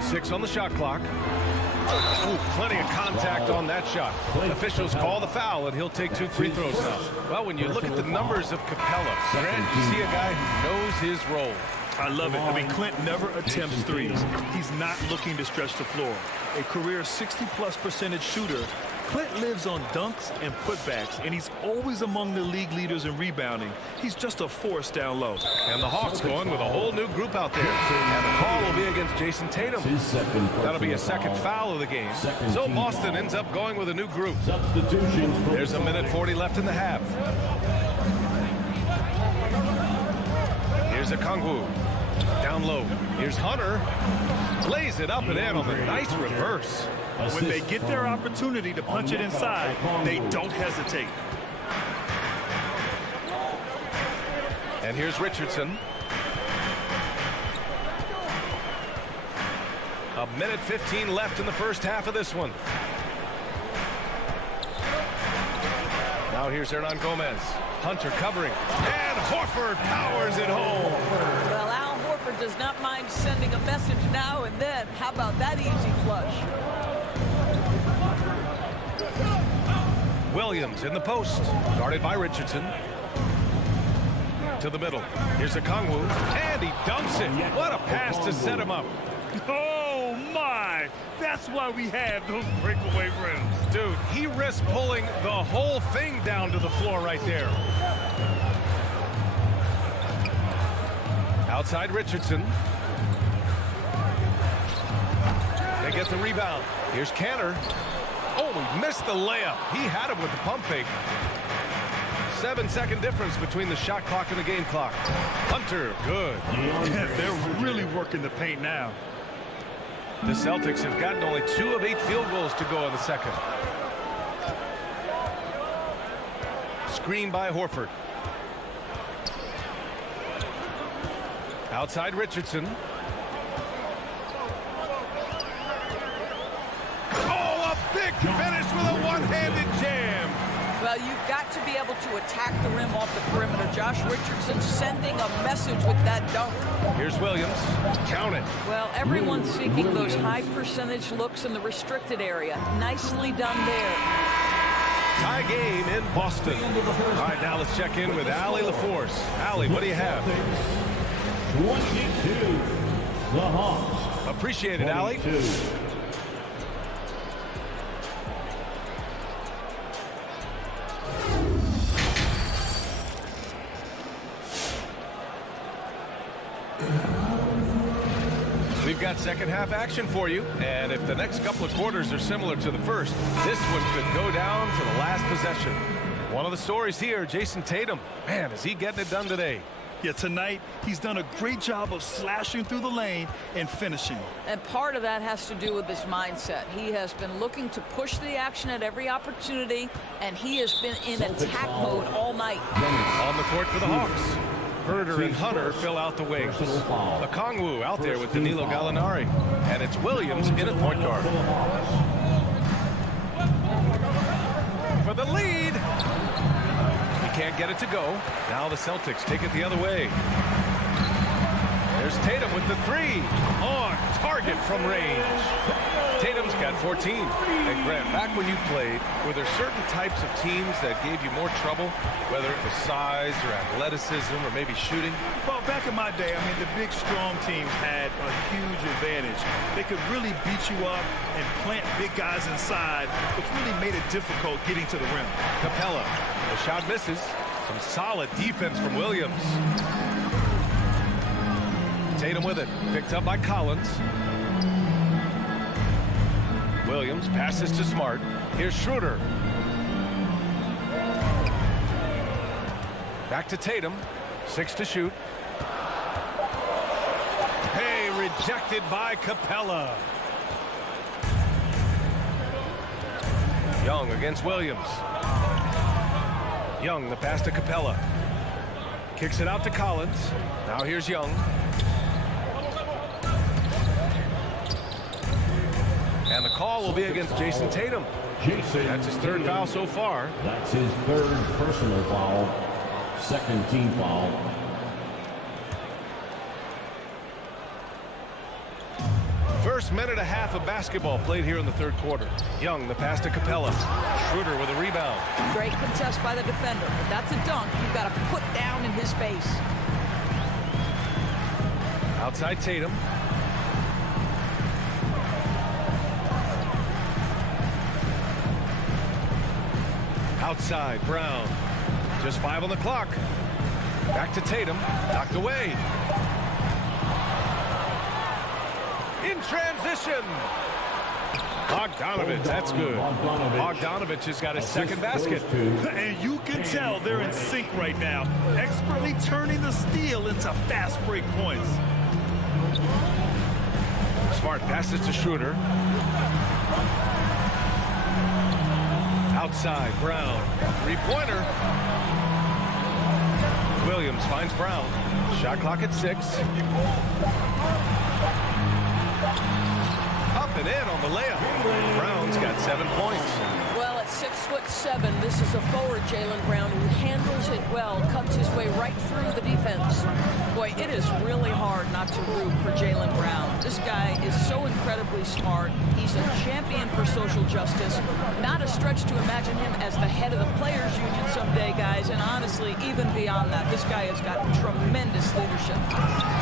6 on the shot clock. Ooh, plenty of contact on that shot. Officials call the foul, and he'll take 2 free throws now. Well, when you look at the numbers of Capella, Grant, you see a guy who knows his role. I love it. I mean, Clint never attempts threes. He's not looking to stretch the floor. A career 60+ percentage shooter, Clint lives on dunks and putbacks, and he's always among the league leaders in rebounding. He's just a force down low. And the Hawks going with a whole new group out there. And the call will be against Jason Tatum. That'll be a second foul of the game. So Boston ends up going with a new group. There's a minute 40 left in the half. Here's a Okongwu. Down low. Here's Hunter. Lays it up and in on the nice reverse. When they get their opportunity to punch it inside, they don't hesitate. And here's Richardson. A minute 15 left in the first half of this one. Now here's Hernan Gomez. Hunter covering. And Horford powers it home. Well, Al Horford does not mind sending a message now and then. How about that easy flush? Williams in the post. Guarded by Richardson. To the middle. Here's Okongwu. And he dunks it. What a pass to set him up. Oh, my. That's why we have those breakaway rims. Dude, he risked pulling the whole thing down to the floor right there. Outside Richardson. They get the rebound. Here's Cantor. Oh, he missed the layup. He had him with the pump fake. 7-second difference between the shot clock and the game clock. Hunter, good. They're really working the paint now. The Celtics have gotten only 2 of 8 field goals to go in the second. Screen by Horford. Outside Richardson. Oh, a big finish with a one-handed jam. Well, you've got to be able to attack the rim off the perimeter. Josh Richardson sending a message with that dunk. Here's Williams. Count it. Well, everyone's seeking those high percentage looks in the restricted area. Nicely done there. Tie game in Boston. All right, now let's check in with Allie LaForce. Allie, what do you have? 22. The Hawks. Appreciate it, Allie. We've got second half action for you, and if the next couple of quarters are similar to the first, this one could go down to the last possession. One of the stories here, Jason Tatum. Man, is he getting it done today? Yeah, tonight he's done a great job of slashing through the lane and finishing. And part of that has to do with his mindset. He has been looking to push the action at every opportunity, and he has been in attack mode all night. On the court for the Hawks. Herder and Hunter fill out the wings. Okongwu out there with Danilo Gallinari. And it's Williams in at point guard. For the lead. He can't get it to go. Now the Celtics take it the other way. There's Tatum with the 3. On target from range. Tatum's got 14. Hey, Grant, back when you played, were there certain types of teams that gave you more trouble, whether it was size or athleticism or maybe shooting? Well, back in my day, I mean, the big, strong teams had a huge advantage. They could really beat you up and plant big guys inside, which really made it difficult getting to the rim. Capella, the shot misses. Some solid defense from Williams. Tatum with it, picked up by Collins. Williams passes to Smart. Here's Schroeder. Back to Tatum. 6 to shoot. Hey, rejected by Capella. Young against Williams. Young, the pass to Capella. Kicks it out to Collins. Now here's Young. And the call will be against Jason Tatum. That's his 3rd foul so far. That's his 3rd personal foul. 2nd team foul. First minute and a half of basketball played here in the 3rd quarter. Young, the pass to Capella. Schroeder with a rebound. Great contest by the defender. If that's a dunk, you've got to put down in his face. Outside Tatum. Outside Brown. Just 5 on the clock. Back to Tatum. Knocked away. In transition. Bogdanovich, that's good. Bogdanovich has got his second basket. And you can tell they're in sync right now, expertly turning the steal into fast break points. Smart passes to Schroeder. Outside, Brown. Three-pointer. Williams finds Brown. Shot clock at 6. Up and in on the layup. Brown's got 7 points. Well, at 6'7", this is a forward, Jaylen Brown, who handles it well, cuts his way right through the defense. Boy, it is really hard not to root for Jaylen Brown. This guy is so incredibly smart. He's a champion for social justice. Not a stretch to imagine him as the head of the Players Union someday, guys. And honestly, even beyond that, this guy has got tremendous leadership.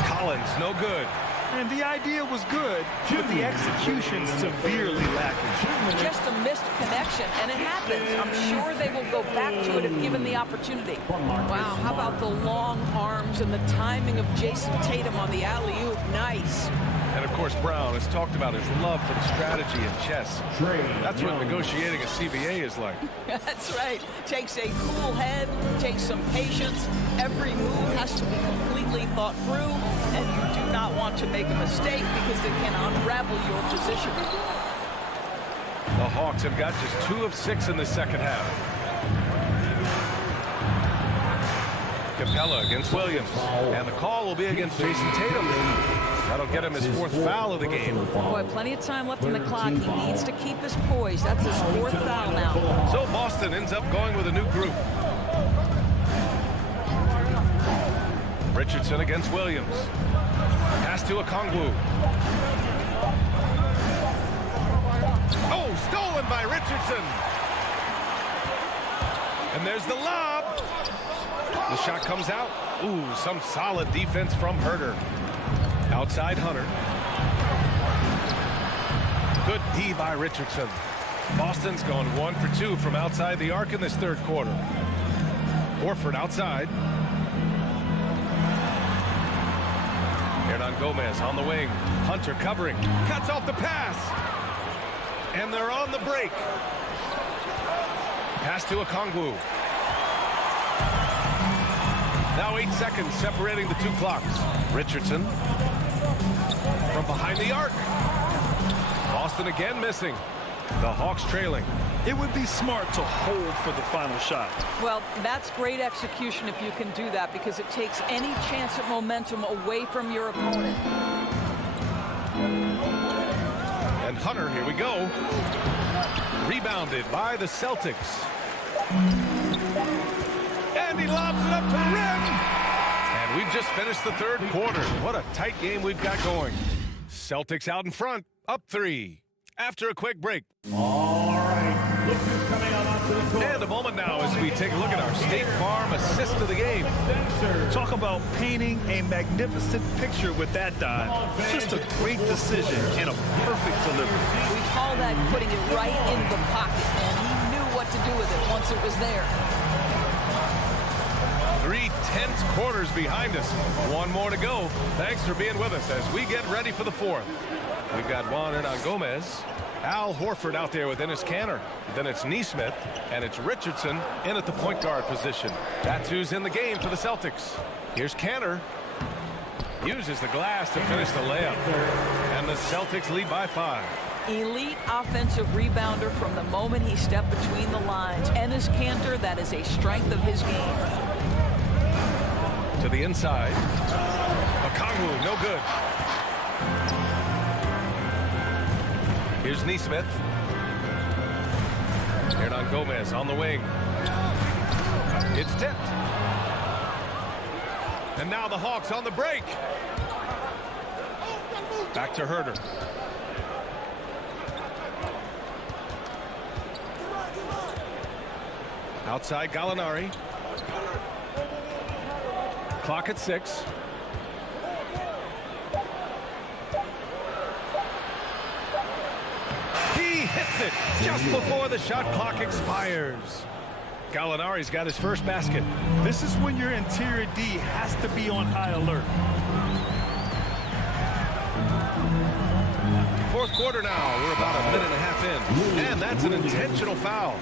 Collins, no good. And the idea was good, but the execution severely lacking. Just a missed connection, and it happens. I'm sure they will go back to it if given the opportunity. Wow, how about the long arms and the timing of Jason Tatum on the alley-oop? Nice. And of course, Brown has talked about his love for strategy and chess. That's what negotiating a CBA is like. That's right. Takes a cool head, takes some patience. Every move has to be completely thought through, and you do not want to make a mistake because it can unravel your position. The Hawks have got just 2 of 6 in the second half. Capella against Williams, and the call will be against Jason Tatum. That'll get him his 4th foul of the game. Boy, plenty of time left in the clock. He needs to keep his poise. That's his 4th foul now. So Boston ends up going with a new group. Richardson against Williams. Pass to Okongwu. Oh, stolen by Richardson. And there's the lob. The shot comes out. Ooh, some solid defense from Herter. Outside Hunter. Good D by Richardson. Boston's gone 1 for 2 from outside the arc in this third quarter. Horford outside. Hernangomez on the wing. Hunter covering. Cuts off the pass. And they're on the break. Pass to Okongwu. Now 8 seconds separating the 2 clocks. Richardson from behind the arc. Boston again missing. The Hawks trailing. It would be smart to hold for the final shot. Well, that's great execution if you can do that, because it takes any chance at momentum away from your opponent. And Hunter, here we go. Rebounded by the Celtics. And he lobs it up to the rim. And we've just finished the third quarter. What a tight game we've got going. Celtics out in front, up 3. After a quick break. All right, look who's coming out onto the court. And a moment now as we take a look at our State Farm assist of the game. Talk about painting a magnificent picture with that dive. Just a great decision and a perfect delivery. We call that putting it right in the pocket, and he knew what to do with it once it was there. 3 tense quarters behind us. 1 more to go. Thanks for being with us as we get ready for the 4th. We've got Juan Hernangomez, Al Horford out there with Enes Kanter. Then it's Nesmith, and it's Richardson in at the point guard position. That's who's in the game for the Celtics. Here's Kanter. Uses the glass to finish the layup. And the Celtics lead by 5. Elite offensive rebounder from the moment he stepped between the lines. Enes Kanter, that is a strength of his game. To the inside. Okongwu, no good. Here's Nesmith. Hernangomez on the wing. It's tipped. And now the Hawks on the break. Back to Herter. Outside Gallinari. Clock at 6. it just before the shot clock expires. Gallinari's got his first basket. This is when your interior D has to be on high alert. Fourth quarter now. We're about a minute and a half in. And that's an intentional foul.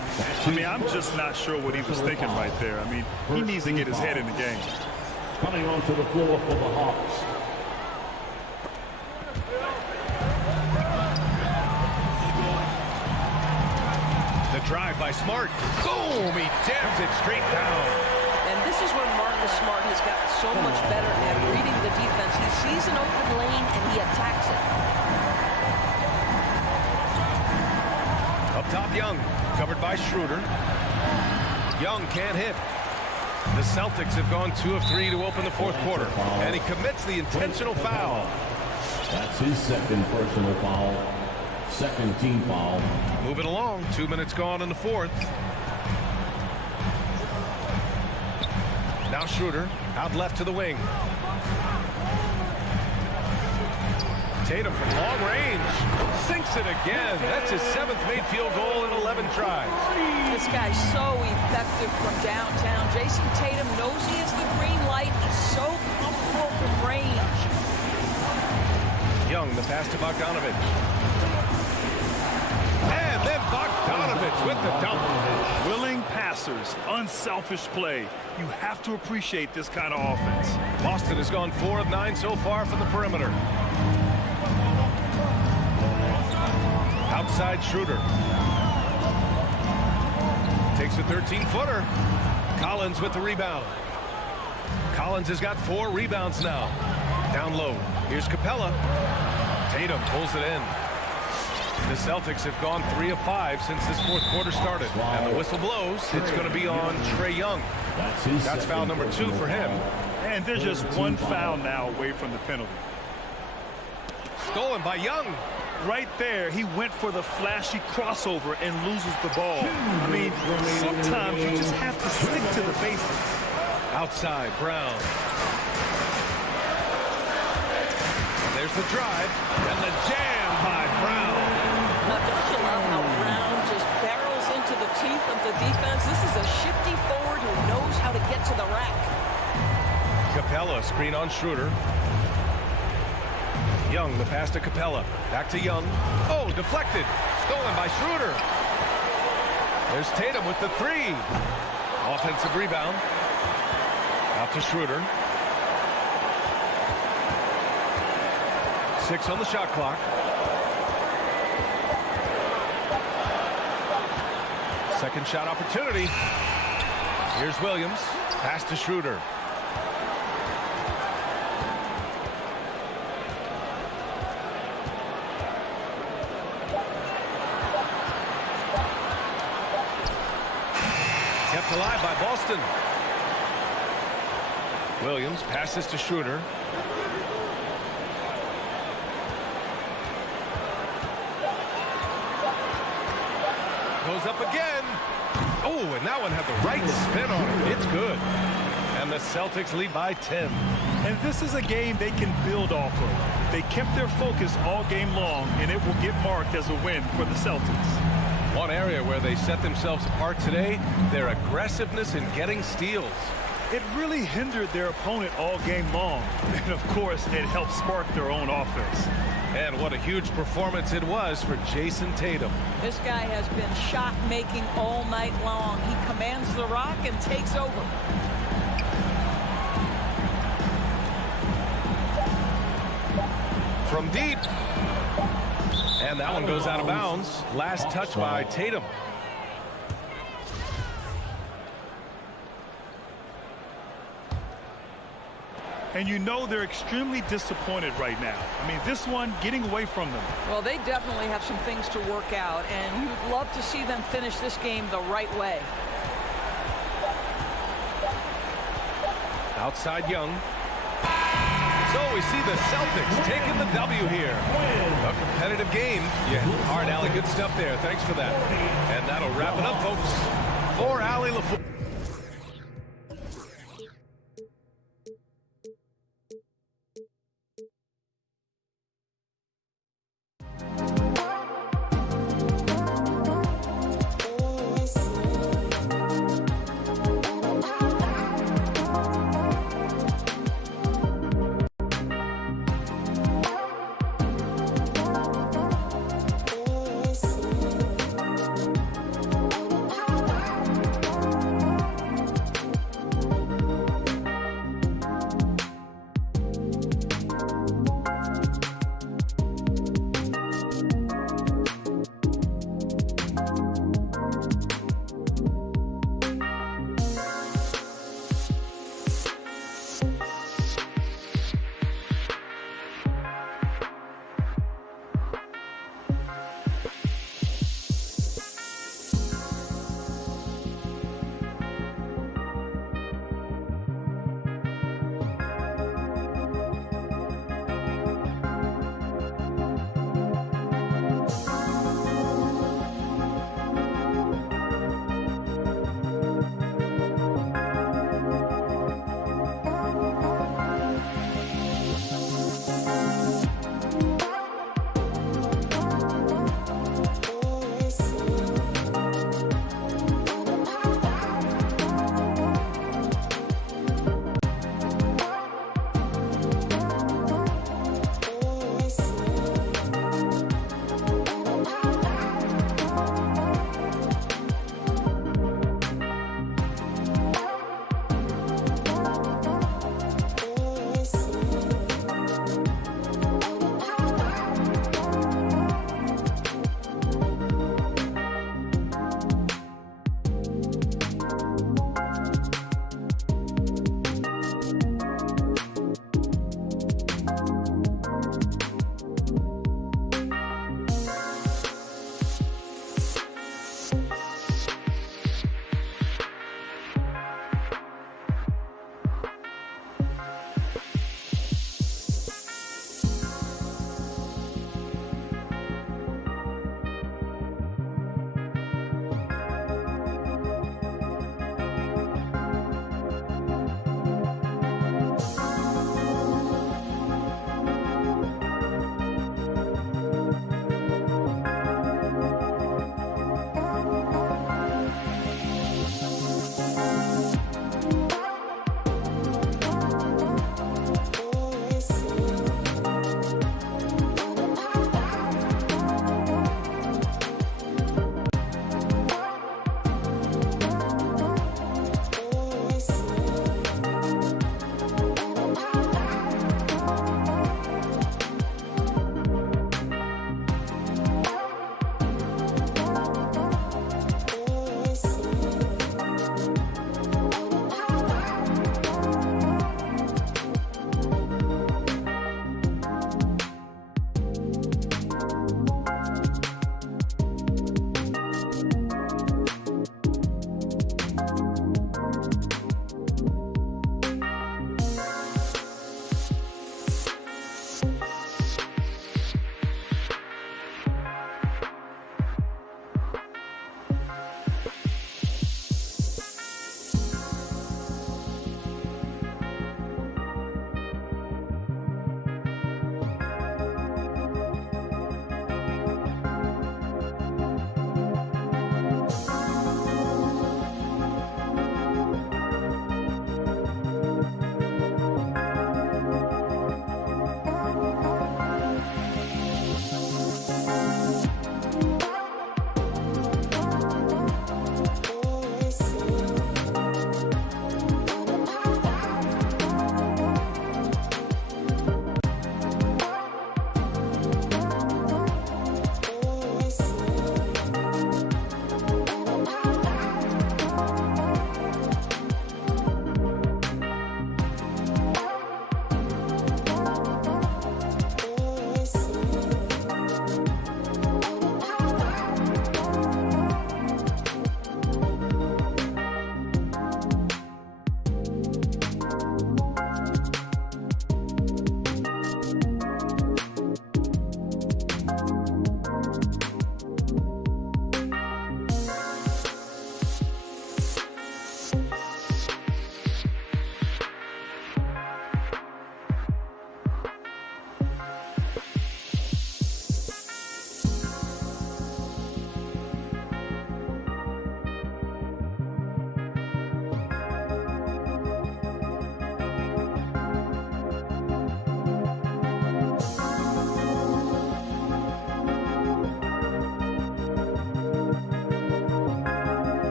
I mean, I'm just not sure what he was thinking right there. I mean, he needs to get his head in the game. Coming onto the floor for the Hawks. The drive by Smart. Boom! He jams it straight down. And this is where Marcus Smart has gotten so much better at reading the defense. He sees an open lane and he attacks it. Up top, Young. Covered by Schroeder. Young can't hit. The Celtics have gone 2 of 3 to open the fourth quarter. And he commits the intentional foul. That's his second personal foul. Second team foul. Moving along. 2 minutes gone in the fourth. Now Schroeder out left to the wing. Tatum from long range. Sinks it again. That's his 7th made field goal in 11 tries. This guy's so effective from downtown. Jason Tatum knows he has the green light. He's so comfortable from range. Young, the pass to Bogdanovich. And then Bogdanovich with the dunk. Willing passers, unselfish play. You have to appreciate this kind of offense. Boston has gone 4 of 9 so far from the perimeter. Outside Schroeder. Takes a 13-footer. Collins with the rebound. Collins has got 4 rebounds now. Down low. Here's Capella. Tatum pulls it in. The Celtics have gone 3 of 5 since this fourth quarter started. And the whistle blows. It's going to be on Trae Young. That's foul number 2 for him. And they're just one foul now away from the penalty. Stolen by Young. Right there, he went for the flashy crossover and loses the ball. I mean, sometimes you just have to stick to the basics. Outside, Brown. There's the drive and the jam by Brown. Now, don't you love how Brown just barrels into the teeth of the defense? This is a shifty forward who knows how to get to the rack. Capella, screen on Schroeder. Young, the pass to Capella. Back to Young. Oh, deflected. Stolen by Schroeder. There's Tatum with the 3. Offensive rebound. Out to Schroeder. 6 on the shot clock. Second shot opportunity. Here's Williams. Pass to Schroeder. Kept alive by Boston. Williams passes to Schroeder. Goes up again. Oh, and that one had the right spin on it. It's good. And the Celtics lead by 10. And this is a game they can build off of. They kept their focus all game long, and it will get marked as a win for the Celtics. One area where they set themselves apart today, their aggressiveness in getting steals. It really hindered their opponent all game long. And, of course, it helped spark their own offense. And what a huge performance it was for Jason Tatum. This guy has been shot-making all night long. He commands the rock and takes over. From deep. And that one goes out of bounds. Last touch by Tatum. And you know they're extremely disappointed right now. I mean, this one getting away from them. Well, they definitely have some things to work out, and you'd love to see them finish this game the right way. Outside Young. So we see the Celtics taking the W here. A competitive game. Yeah, all right, Allie, good stuff there. Thanks for that. And that'll wrap it up, folks. For Allie LaFleur.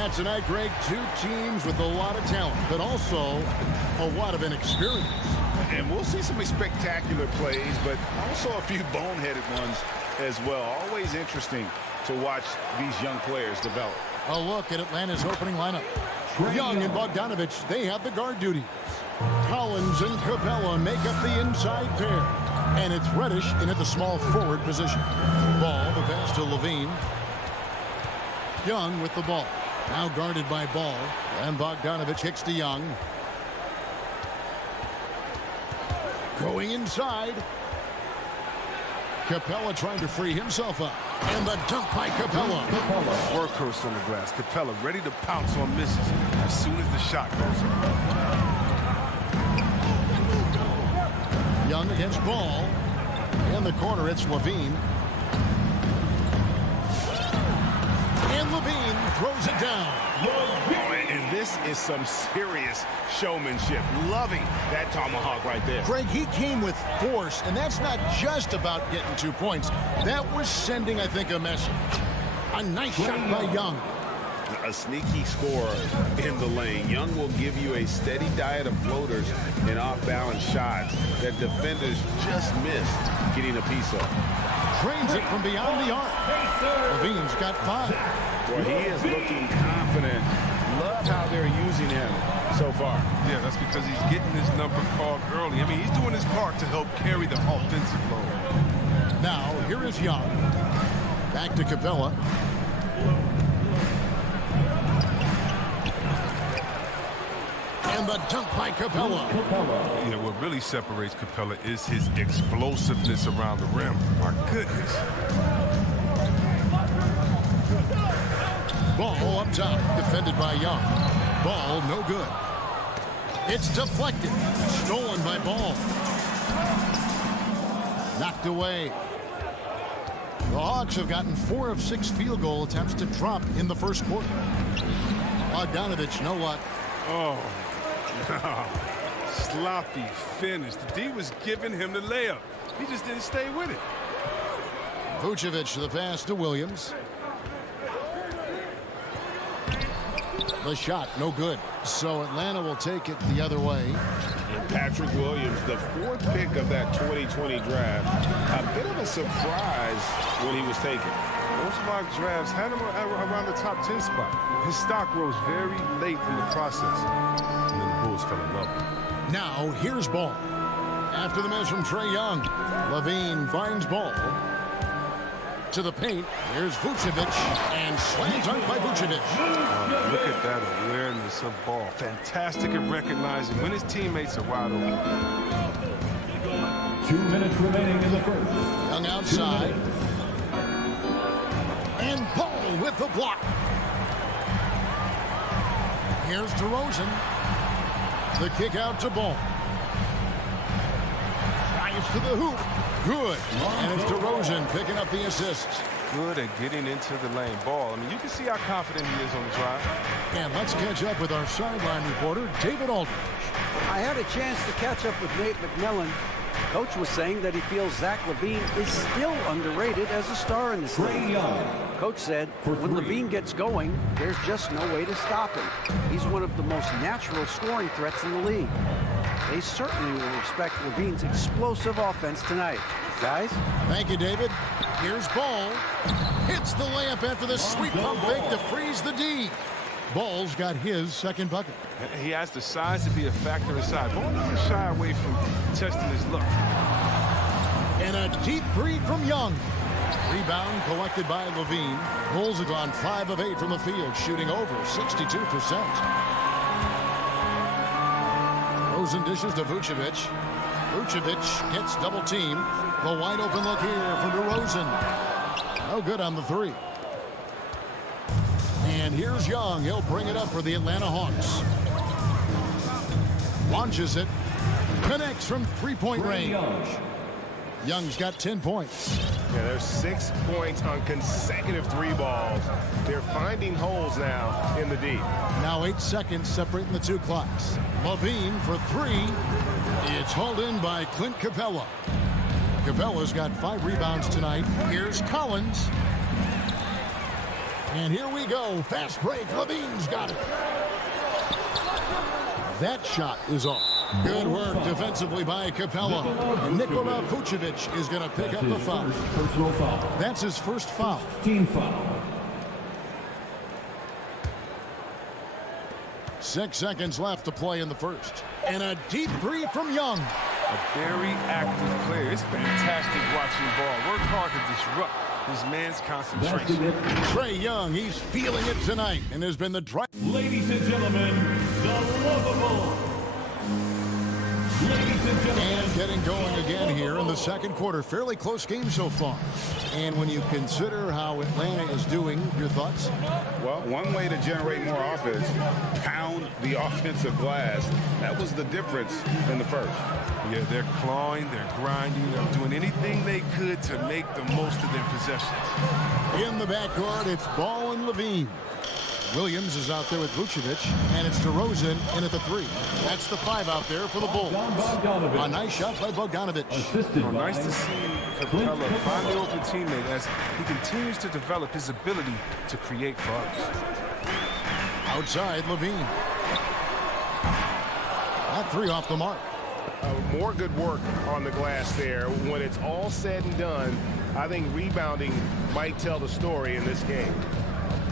Yeah, tonight, Greg, two teams with a lot of talent, but also a lot of inexperience. And we'll see some spectacular plays, but also a few boneheaded ones as well. Always interesting to watch these young players develop. A look at Atlanta's opening lineup. Young and Bogdanovich, they have the guard duties. Collins and Capella make up the inside pair. And it's Reddish in at the small forward position. Ball, the pass to Levine. Young with the ball. Now guarded by Ball. And Bogdanovich kicks to Young. Going inside. Capella trying to free himself up. And the dunk by Capella. Workhorse on the glass. Capella ready to pounce on misses as soon as the shot goes up. Young against Ball. In the corner, it's Levine. And Levine throws it down. And this is some serious showmanship. Loving that tomahawk right there. Greg, he came with force, and that's not just about getting 2 points. That was sending, I think, a message. A nice shot by Young. A sneaky score in the lane. Young will give you a steady diet of floaters and off-balance shots that defenders just missed getting a piece of. Trains it from beyond the arc. Levine's got 5. Well, he is looking confident. Love how they're using him so far. Yeah, that's because he's getting his number called early. I mean, he's doing his part to help carry the offensive load. Now, here is Young. Back to Capella. And the dunk by Capella. Yeah, what really separates Capella is his explosiveness around the rim. My goodness. Ball up top, defended by Young. Ball no good. It's deflected. Stolen by Ball. Knocked away. The Hawks have gotten 4 of 6 field goal attempts to drop in the first quarter. Bogdanovich, no luck. Oh, sloppy finish. The D was giving him the layup. He just didn't stay with it. Vucevic the pass to Williams. The shot, no good. So Atlanta will take it the other way. And Patrick Williams, the 4th pick of that 2020 draft. A bit of a surprise when he was taken. Most of our drafts had him around the top 10 spot. His stock rose very late in the process. And then the Bulls fell in love. Now, here's Ball. After the miss from Trae Young, Levine finds Ball. To the paint, here's Vucevic, and slam dunk by Vucevic. Look at that awareness of Ball. Fantastic at recognizing when his teammates are wide open. 2 minutes remaining in the first. Young outside. And Ball with the block. Here's DeRozan. The kick out to Ball. Drives to the hoop. Good. And it's DeRozan picking up the assist. Good at getting into the lane. Ball, I mean, you can see how confident he is on the drive. And let's catch up with our sideline reporter, David Aldridge. I had a chance to catch up with Nate McMillan. Coach was saying that he feels Zach LaVine is still underrated as a star in this league. Coach said when LaVine gets going, there's just no way to stop him. He's one of the most natural scoring threats in the league. They certainly will respect LaVine's explosive offense tonight. Guys? Thank you, David. Here's Ball. Hits the layup after the sweep pump fake to freeze the D. Ball's got his second bucket. He has the size to be a factor inside. Ball doesn't shy away from testing his luck. And a deep 3 from Young. Rebound collected by Levine. Bulls have gone 5 of 8 from the field, shooting over 62%. Rosen dishes to Vucevic. Vucevic gets double teamed. The wide open look here for DeRozan. No good on the 3. And here's Young. He'll bring it up for the Atlanta Hawks. Launches it. Connects from 3-point range. Young's got 10 points. Yeah, there's 6 points on consecutive 3 balls. They're finding holes now in the D. Now 8 seconds separating the 2 clocks. Levine for 3. It's hauled in by Clint Capella. Capella's got 5 rebounds tonight. Here's Collins. And here we go. Fast break. Levine's got it. That shot is off. Good work defensively by Capella. And Nikola Vucevic is going to pick up the foul. Personal foul. That's his first foul. Team foul. 6 seconds left to play in the first. And a deep three from Young. A very active player. It's fantastic watching ball. Work hard to disrupt his man's concentration. Trae Young, he's feeling it tonight and has been the drive. Ladies and gentlemen, the lovable. Ladies and gentlemen. And getting going again here in the second quarter. Fairly close game so far. And when you consider how Atlanta is doing, your thoughts? Well, one way to generate more offense, pound the offensive glass. That was the difference in the first. Yeah, they're clawing, they're grinding, they're doing anything they could to make the most of their possessions. In the backcourt, it's Ball and Levine. Williams is out there with Vucevic, and it's DeRozan in at the 3. That's the 5 out there for the Bulls. A nice shot by Bogdanovic. Nice to see Capella find the open teammate as he continues to develop his ability to create for others. Outside, Levine. That 3 off the mark. More good work on the glass there. When it's all said and done, I think rebounding might tell the story in this game.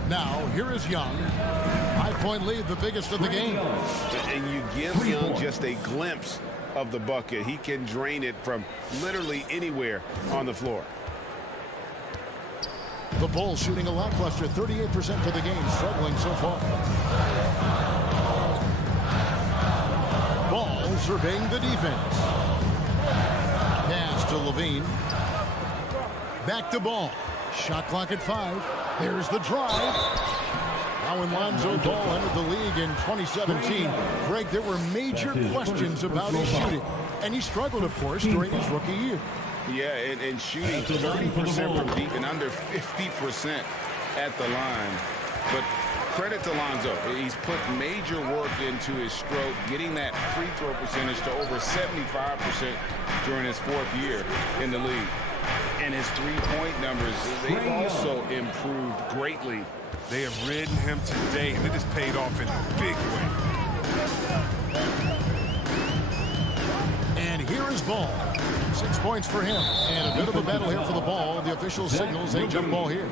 Now, here is Young. 5-point lead, the biggest of the game. And you give Young just a glimpse of the bucket. He can drain it from literally anywhere on the floor. The Bulls shooting a lackluster 38% for the game, struggling so far. Ball surveying the defense. Pass to Levine. Back to Ball. Shot clock at 5. There's the drive. Now when Lonzo Ball entered the league in 2017, Greg, there were major questions about his shooting. And he struggled, of course, during his rookie year. Yeah, and shooting 30% from deep and under 50% at the line. But credit to Lonzo. He's put major work into his stroke, getting that free throw percentage to over 75% during his 4th year in the league. And his three-point numbers, they've also improved greatly. They have ridden him today, and it has paid off in a big way. And here is Ball. 6 points for him. And a bit of a battle here for the ball. The official signals a jump ball here.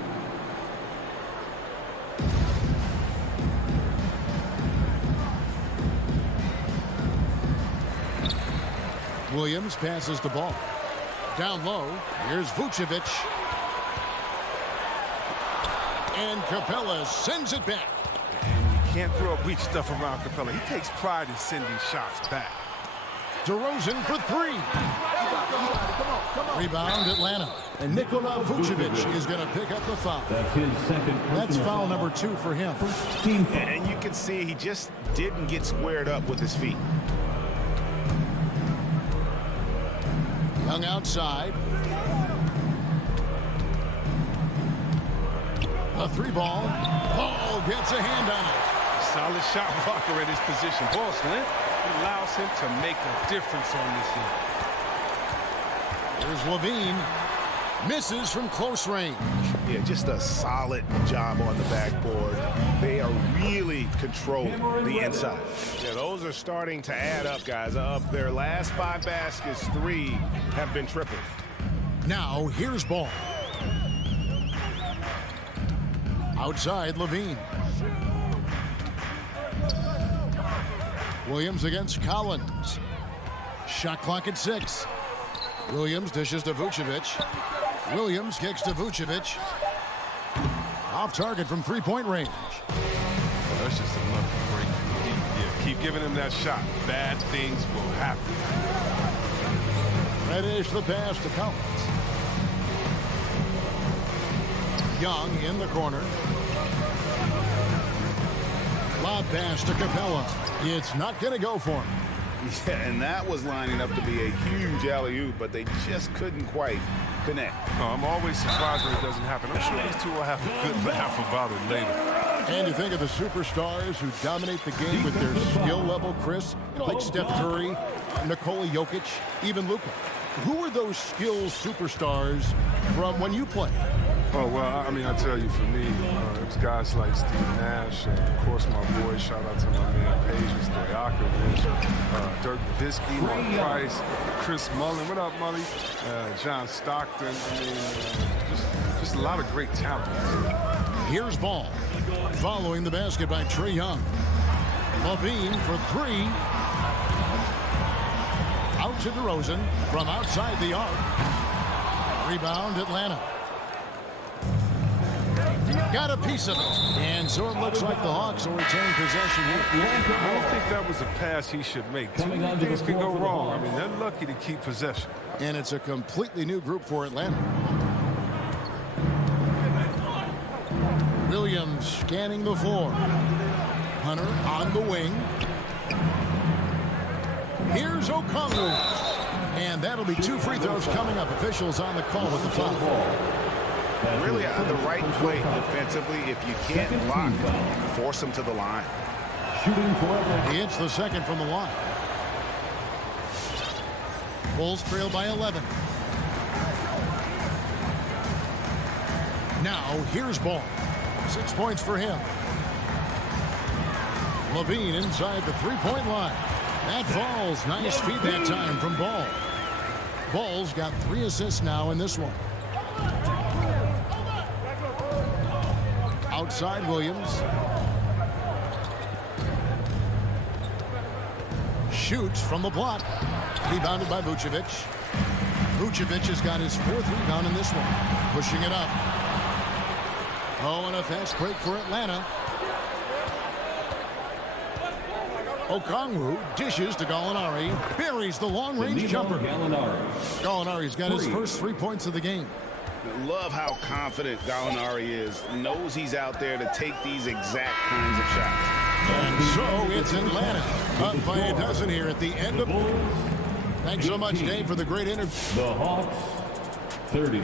Williams passes the ball. Down low, here's Vucevic. And Capella sends it back. And you can't throw weak stuff around Capella. He takes pride in sending shots back. DeRozan for 3. Rebound Atlanta. And Nikola Vucevic is going to pick up the foul. That's his second. That's foul number 2 for him. And you can see he just didn't get squared up with his feet. Young outside. A 3 ball. Ball gets a hand on it. Solid shot blocker at his position. Ball slant. It allows him to make a difference on this end. Here's Levine. Misses from close range. Yeah, just a solid job on the backboard. They are really controlling the inside. Yeah, those are starting to add up, guys. Of their last 5 baskets, 3 have been triples. Now, here's Ball. Outside, Levine. Williams against Collins. Shot clock at 6. Williams dishes to Vucevic. Williams kicks to Vucevic. Off target from 3-point range. Well, that's just a lucky break from deep. Yeah, keep giving him that shot. Bad things will happen. Reddish the pass to Collins. Young in the corner. Lob pass to Capella. It's not going to go for him. Yeah, and that was lining up to be a huge alley-oop, but they just couldn't quite connect. Oh, I'm always surprised when it doesn't happen. I'm sure these two will have a good laugh about it later. And you think of the superstars who dominate the game with their skill level, Chris, like Steph Curry, Nikola Jokic, even Luka. Who are those skills superstars from when you played? Oh, well, I mean, I tell you, for me, it was guys like Steve Nash, of course my boy, shout out to my man Paige Stoyakovich, Dirk Nowitzki, Mark Price, Chris Mullen, what up Mully, John Stockton, I mean, just a lot of great talent. Here's Ball, following the basket by Trae Young. Levine for three. Out to DeRozan from outside the arc. Rebound Atlanta. Got a piece of it. And so it looks like the Hawks will retain possession here. I don't think that was a pass he should make. Too many things can go wrong. I mean, they're lucky to keep possession. And it's a completely new group for Atlanta. Williams scanning the floor. Hunter on the wing. Here's Okongwu. And that'll be 2 free throws coming up. Officials on the call with the foul. Really the right play defensively. If you can't block, force them to the line. He hits the second from the line. Bulls trail by 11. Now here's Ball. 6 points for him. Levine inside the three-point line. That falls. Nice feed that time from Ball. Ball's got 3 assists now in this one. Outside Williams. Shoots from the block. Rebounded by Vucevic. Vucevic has got his 4th rebound in this one. Pushing it up. Oh, and a fast break for Atlanta. Okongwu dishes to Gallinari. Buries the long-range jumper. Gallinari's got his first 3 points of the game. Love how confident Gallinari is. Knows he's out there to take these exact kinds of shots. And so it's Atlanta up by a dozen here at the end of. Thanks so much, Dave, for the great interview. The Hawks, 30.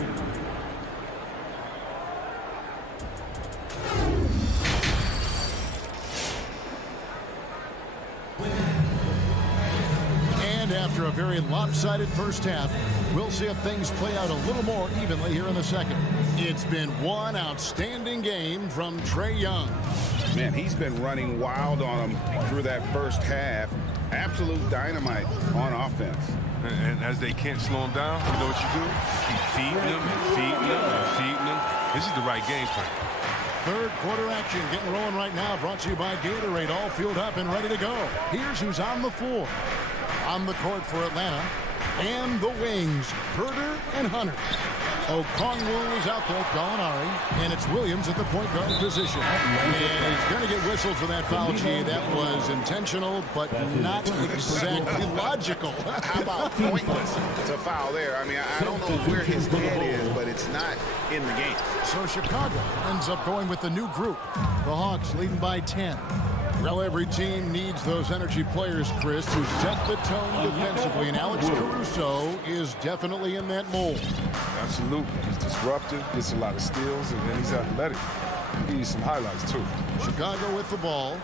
And after a very lopsided first half, we'll see if things play out a little more evenly here in the second. It's been one outstanding game from Trae Young. Man, he's been running wild on him through that first half. Absolute dynamite on offense. And as they can't slow him down, you know what you do? You keep feeding them and feeding them and feeding them. This is the right game plan. Third quarter action getting rolling right now, brought to you by Gatorade, all fueled up and ready to go. Here's who's on the floor. On the court for Atlanta, and the wings, Herter and Hunter. Okongwu is out there, Gallinari, and it's Williams at the point guard position. And he's going to get whistled for that foul, G. That was intentional, but not exactly logical. How about pointless? It's a foul there. I mean, I don't know where his head is, but it's not in the game. So Chicago ends up going with the new group. The Hawks leading by 10. Well, every team needs those energy players, Chris, who set the tone defensively, and Alex Caruso is definitely in that mold. Absolutely. He's disruptive, gets a lot of steals, and then he's athletic. He gives you some highlights, too. Chicago with the ball,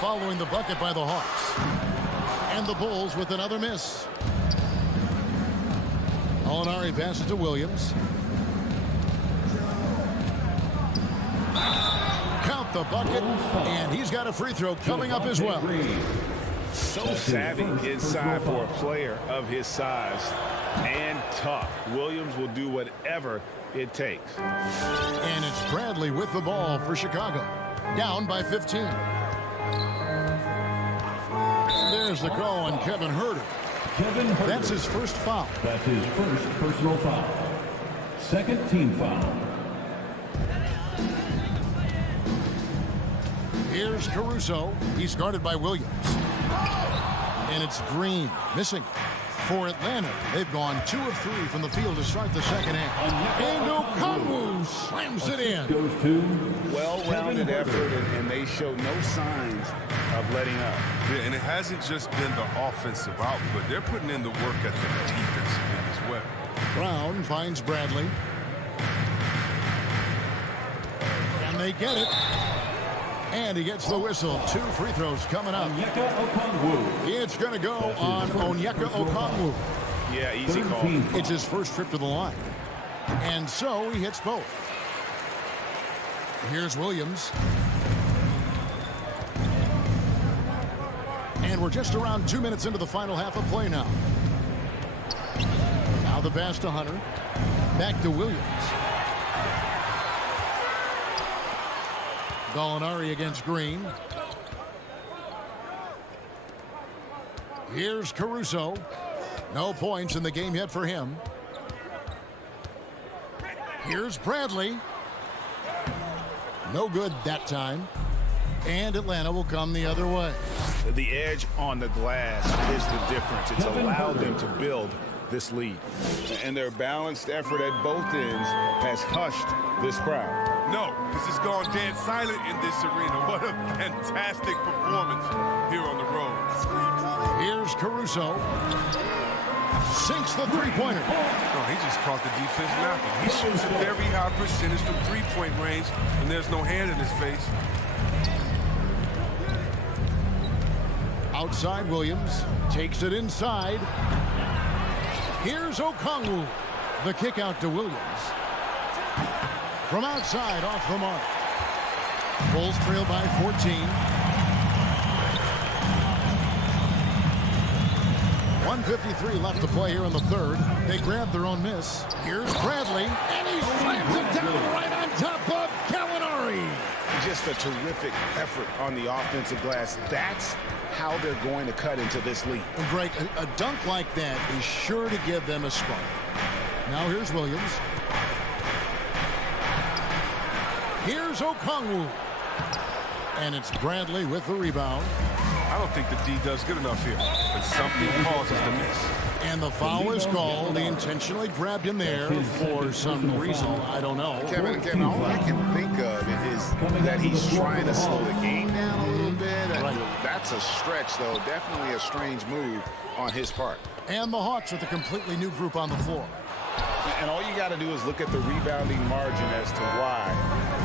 following the bucket by the Hawks. And the Bulls with another miss. Gallinari passes to Williams. Count the bucket, and he's got a free throw coming up as well. So savvy inside for a player of his size, and tough. Williams will do whatever it takes. And it's Bradley with the ball for Chicago. Down by 15. There's the call on Kevin Herter. That's his first foul. That's his first personal foul. Second team foul. Here's Caruso. He's guarded by Williams. And it's Green missing. For Atlanta, they've gone 2 of 3 from the field to start the second half. And Okongwu slams it in. Goes to well-rounded effort, and they show no signs of letting up. Yeah, and it hasn't just been the offensive output. They're putting in the work at the defensive end as well. Brown finds Bradley. And they get it. And he gets the whistle. 2 free throws coming up. It's going to go on Onyeka Okongwu. Yeah, easy call. It's his first trip to the line. And so he hits both. Here's Williams. And we're just around 2 minutes into the final half of play now. Now the pass to Hunter. Back to Williams. Gallinari against Green. Here's Caruso. No points in the game yet for him. Here's Bradley. No good that time. And Atlanta will come the other way. The edge on the glass is the difference. It's allowed them to build this lead. And their balanced effort at both ends has hushed this crowd. No, because it's gone dead silent in this arena. What a fantastic performance here on the road. Here's Caruso. Sinks the three-pointer. Oh, he just caught the defense napping. He shoots a very high percentage from three-point range, and there's no hand in his face. Outside Williams. Takes it inside. Here's Okongwu. The kick out to Williams. From outside, off the mark. Bulls trail by 14. 1:53 left to play here in the third. They grab their own miss. Here's Bradley. And he slams it down right on top of Gallinari. Just a terrific effort on the offensive glass. That's how they're going to cut into this lead. And Greg, a dunk like that is sure to give them a spark. Now here's Williams. Here's Okongwu. And it's Bradley with the rebound. I don't think the D does good enough here, but something causes the miss. And the foul is called. They intentionally grabbed him there for some reason. I don't know. Kevin, all I can think of is that he's trying to slow the game down a little bit. Right. That's a stretch, though. Definitely a strange move on his part. And the Hawks with a completely new group on the floor. And all you got to do is look at the rebounding margin as to why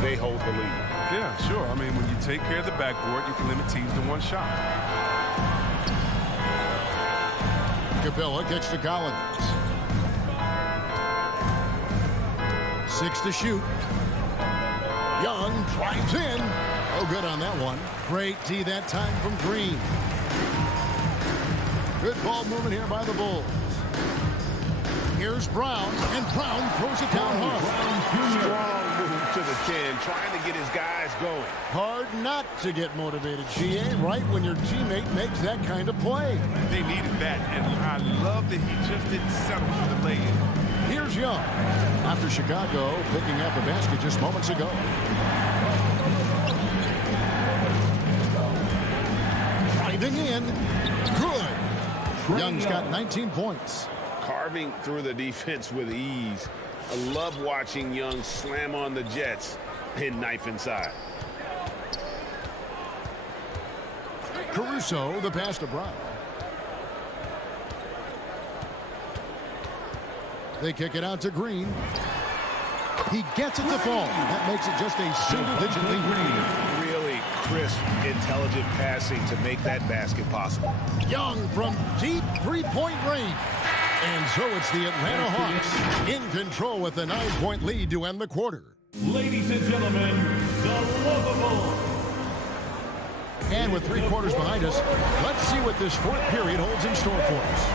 they hold the lead. Yeah, sure. I mean, when you take care of the backboard, you can limit teams to one shot. Capella kicks to Collins. 6 to shoot. Young drives in. Oh, good on that one. Great D that time from Green. Good ball movement here by the Bulls. Here's Brown, and Brown throws it down hard. Strong move to the 10, trying to get his guys going. Hard not to get motivated, GA, right when your teammate makes that kind of play. They needed that, and I love that he just didn't settle for the lay-in. Here's Young, after Chicago picking up a basket just moments ago. Driving in, good. Young's got 19 points. Carving through the defense with ease. I love watching Young slam on the Jets and knife inside. Caruso, the pass to Brown. They kick it out to Green. He gets it to fall. That makes it just a single-digit lead. Really crisp, intelligent passing to make that basket possible. Young from deep three-point range. And so it's the Atlanta Hawks in control with a 9-point lead to end the quarter. Ladies and gentlemen, the lovable. And with 3 quarters behind us, let's see what this fourth period holds in store for us.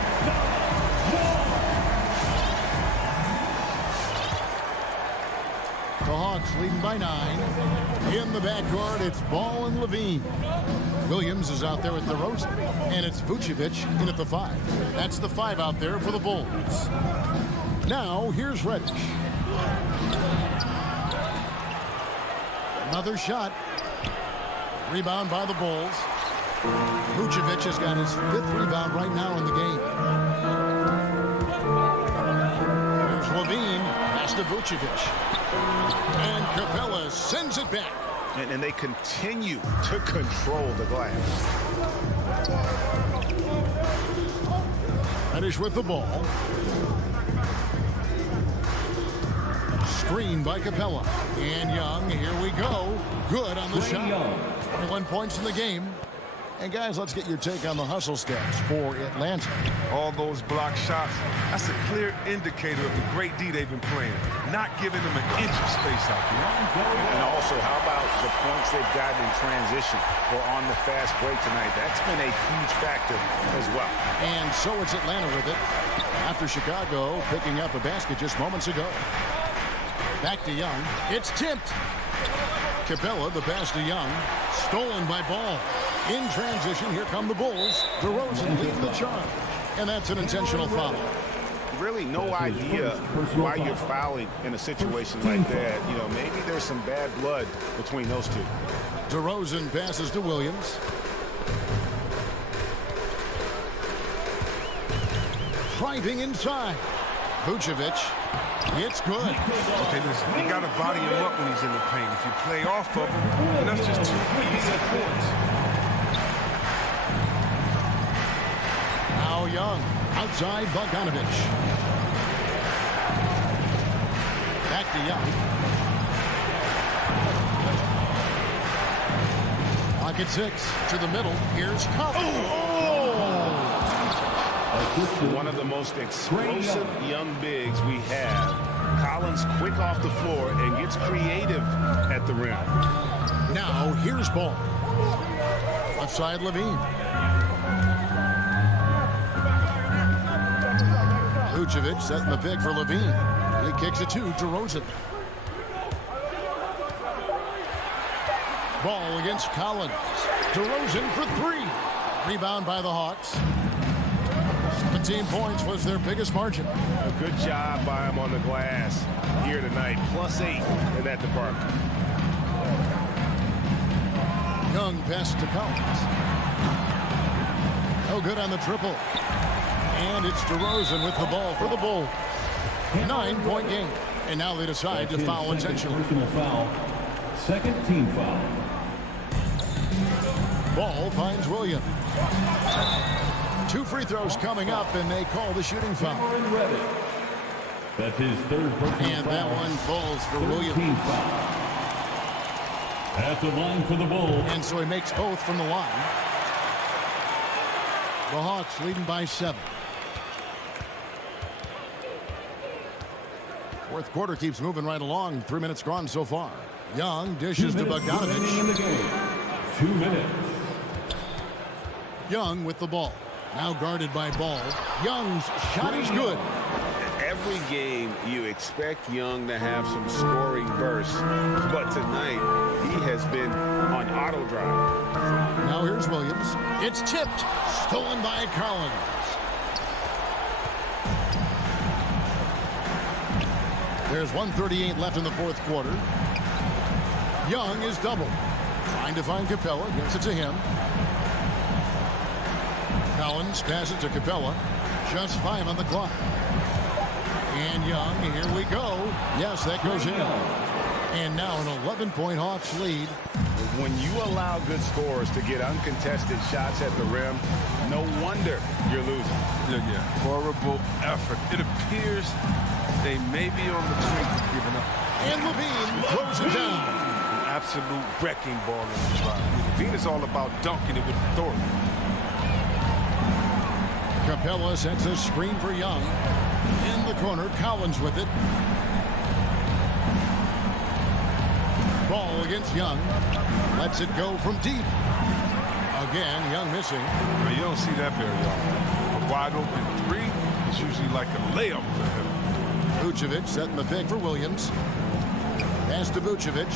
The Hawks leading by 9. In the backcourt, it's Ball and Levine. Williams is out there with DeRozan, and it's Vucevic in at the 5. That's the 5 out there for the Bulls. Now, here's Reddish. Another shot. Rebound by the Bulls. Vucevic has got his 5th rebound right now in the game. Here's Levine. Pass to Vucevic. And Capella sends it back. And they continue to control the glass. Reddish with the ball. Screen by Capella. And Young, here we go. Good on the shot. 21 points in the game. And guys, let's get your take on the hustle stats for Atlanta. All those block shots, that's a clear indicator of the great D they've been playing. Not giving them an inch of space out there. And also, how about the points they've gotten in transition or on the fast break tonight? That's been a huge factor as well. And so it's Atlanta with it after Chicago picking up a basket just moments ago. Back to Young. It's tipped. Capella, the pass to Young. Stolen by Ball. In transition, here come the Bulls. DeRozan leads the charge. And that's an intentional foul. Really no idea why you're fouling in a situation like that. You know, maybe there's some bad blood between those two. DeRozan passes to Williams. Driving inside. Vucevic. It's good. Okay, listen, you got to body him up when he's in the paint. If you play off of him, then that's just two easy points. Now Young, outside Bogdanovich. Back to Young. Pocket 6 to the middle. Here's Collins. One of the most explosive young bigs we have. Collins quick off the floor and gets creative at the rim. Now here's Ball. Left side Levine. Vucevic setting the pick for Levine. He kicks it to DeRozan. Ball against Collins. DeRozan for 3. Rebound by the Hawks. 17 points was their biggest margin. A good job by him on the glass here tonight. +8 in that department. Young pass to Collins. No good on the triple. And it's DeRozan with the ball for the Bulls. 9-point game. And now they decide to foul intentionally. Foul. Second team foul. Ball finds Williams. 2 free throws coming up, and they call the shooting foul. That's his third personal and foul. that one falls for Williams. At the line for the Bulls. And so he makes both from the line. The Hawks leading by 7. Fourth quarter keeps moving right along. 3 minutes gone so far. Young dishes to Bogdanovich. In the game. 2 minutes. Young with the ball. Now guarded by Ball. Young's shot is good. Every game you expect Young to have some scoring bursts, but tonight he has been on auto drive. Now here's Williams. It's tipped. Stolen by Collins. There's 1:38 left in the fourth quarter. Young is doubled. Trying to find Capella. Gets it to him. Collins passes to Capella. Just 5 on the clock. And Young, here we go. Yes, that goes in. And now an 11-point Hawks lead. When you allow good scorers to get uncontested shots at the rim, no wonder you're losing. Yeah. Horrible effort. It appears they may be on the brink of giving up. And Levine throws it down. An absolute wrecking ball in the drive. Levine is all about dunking it with authority. Capella sets a screen for Young. In the corner, Collins with it. Ball against Young. Lets it go from deep. Again, Young missing. But you don't see that very often. A wide open 3 is usually like a layup for him. Vucevic setting the pick for Williams. Pass to Vucevic.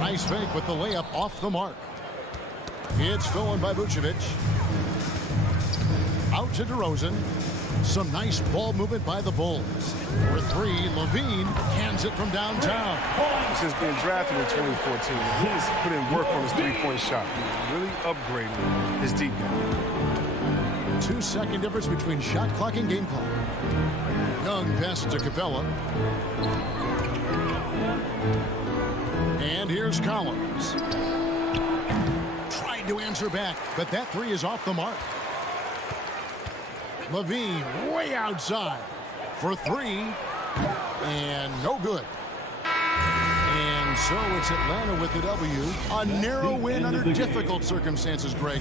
Nice fake with the layup off the mark. It's stolen by Vucevic. Out to DeRozan. Some nice ball movement by the Bulls. For 3, Levine hands it from downtown. Since being drafted in 2014, he's put in work on his three-point shot. He's really upgrading his deep game. 2-second difference between shot clock and game clock. Young passes to Capella. And here's Collins. Tried to answer back, but that 3 is off the mark. Levine way outside for 3. And no good. And So it's Atlanta with the W. A narrow win under difficult circumstances, Greg.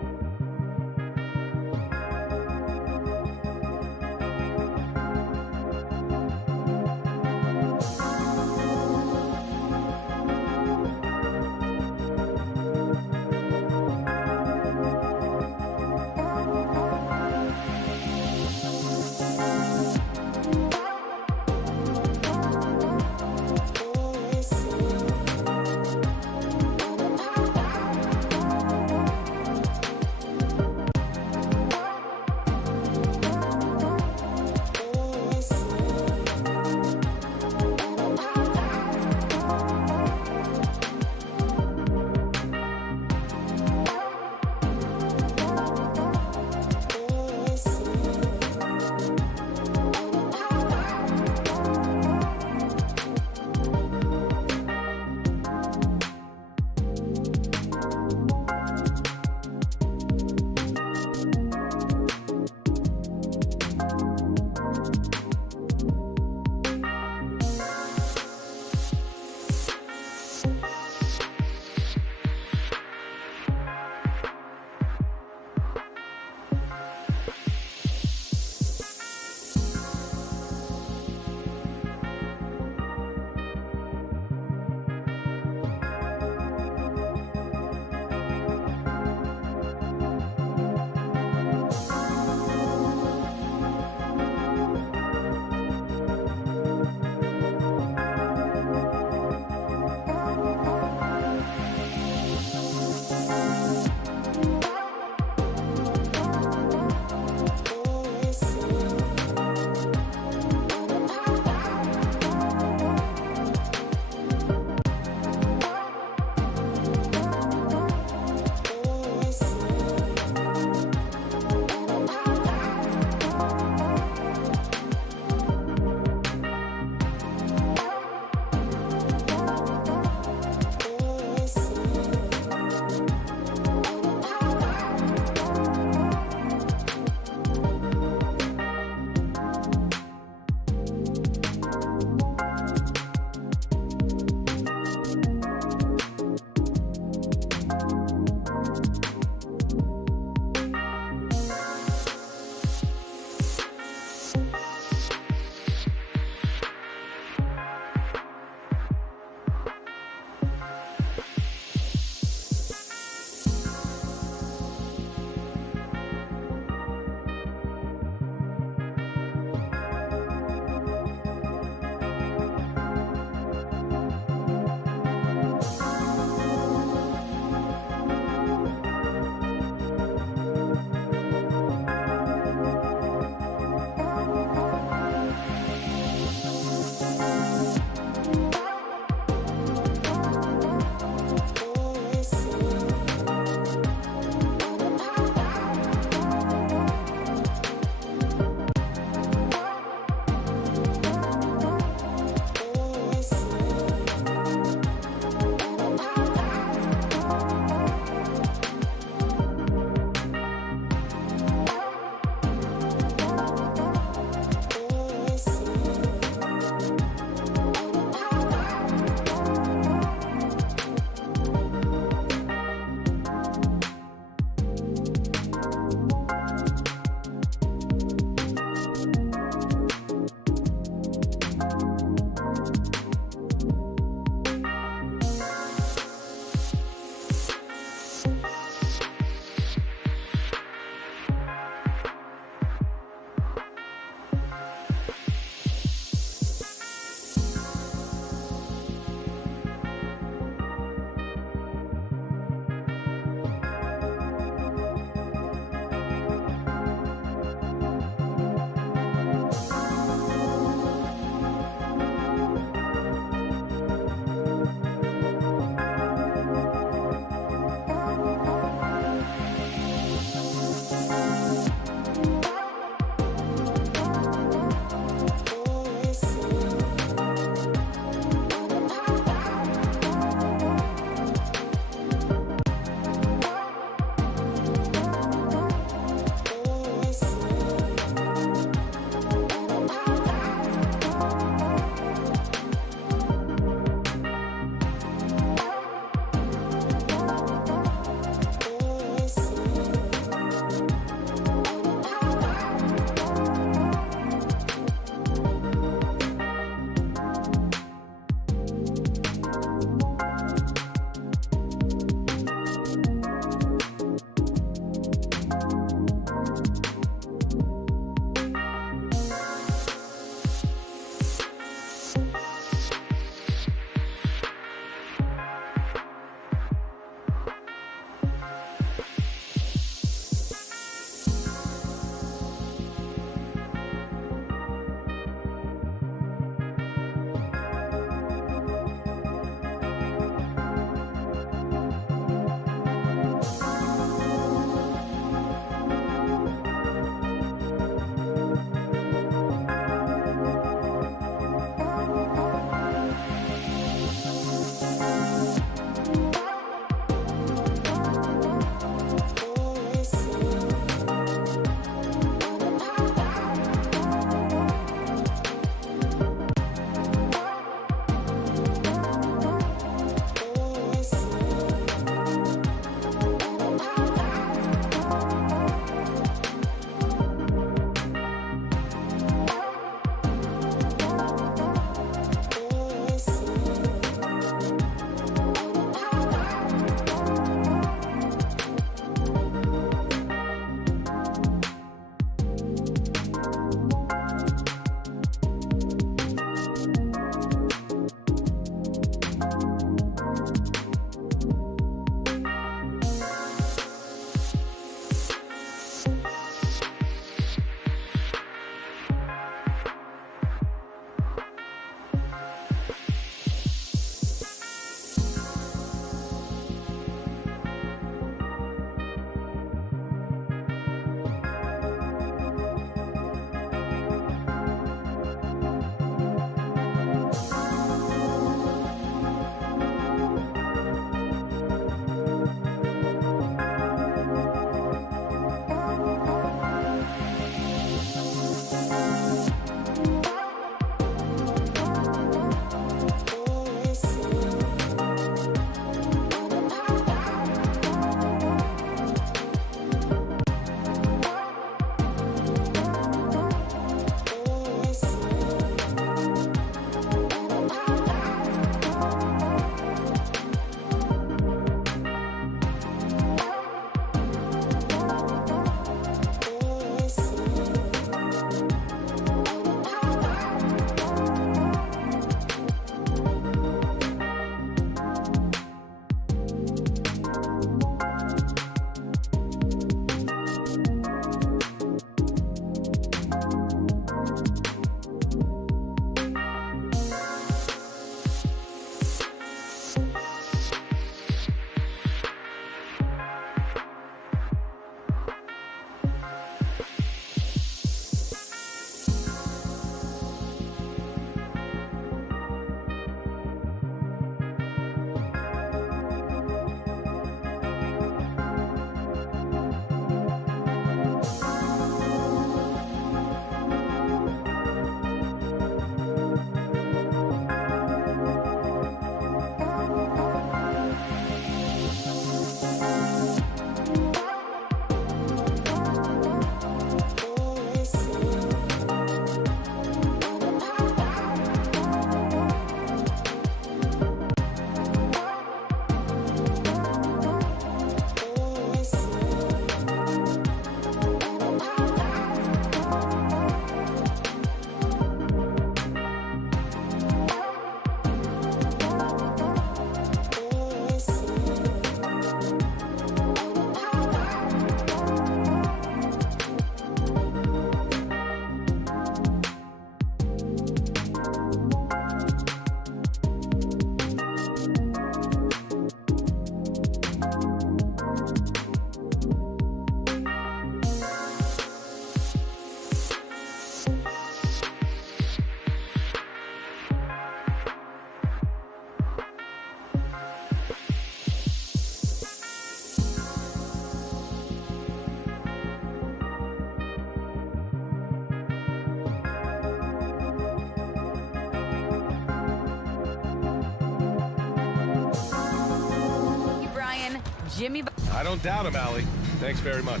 Jimmy. I don't doubt him, Allie. Thanks very much.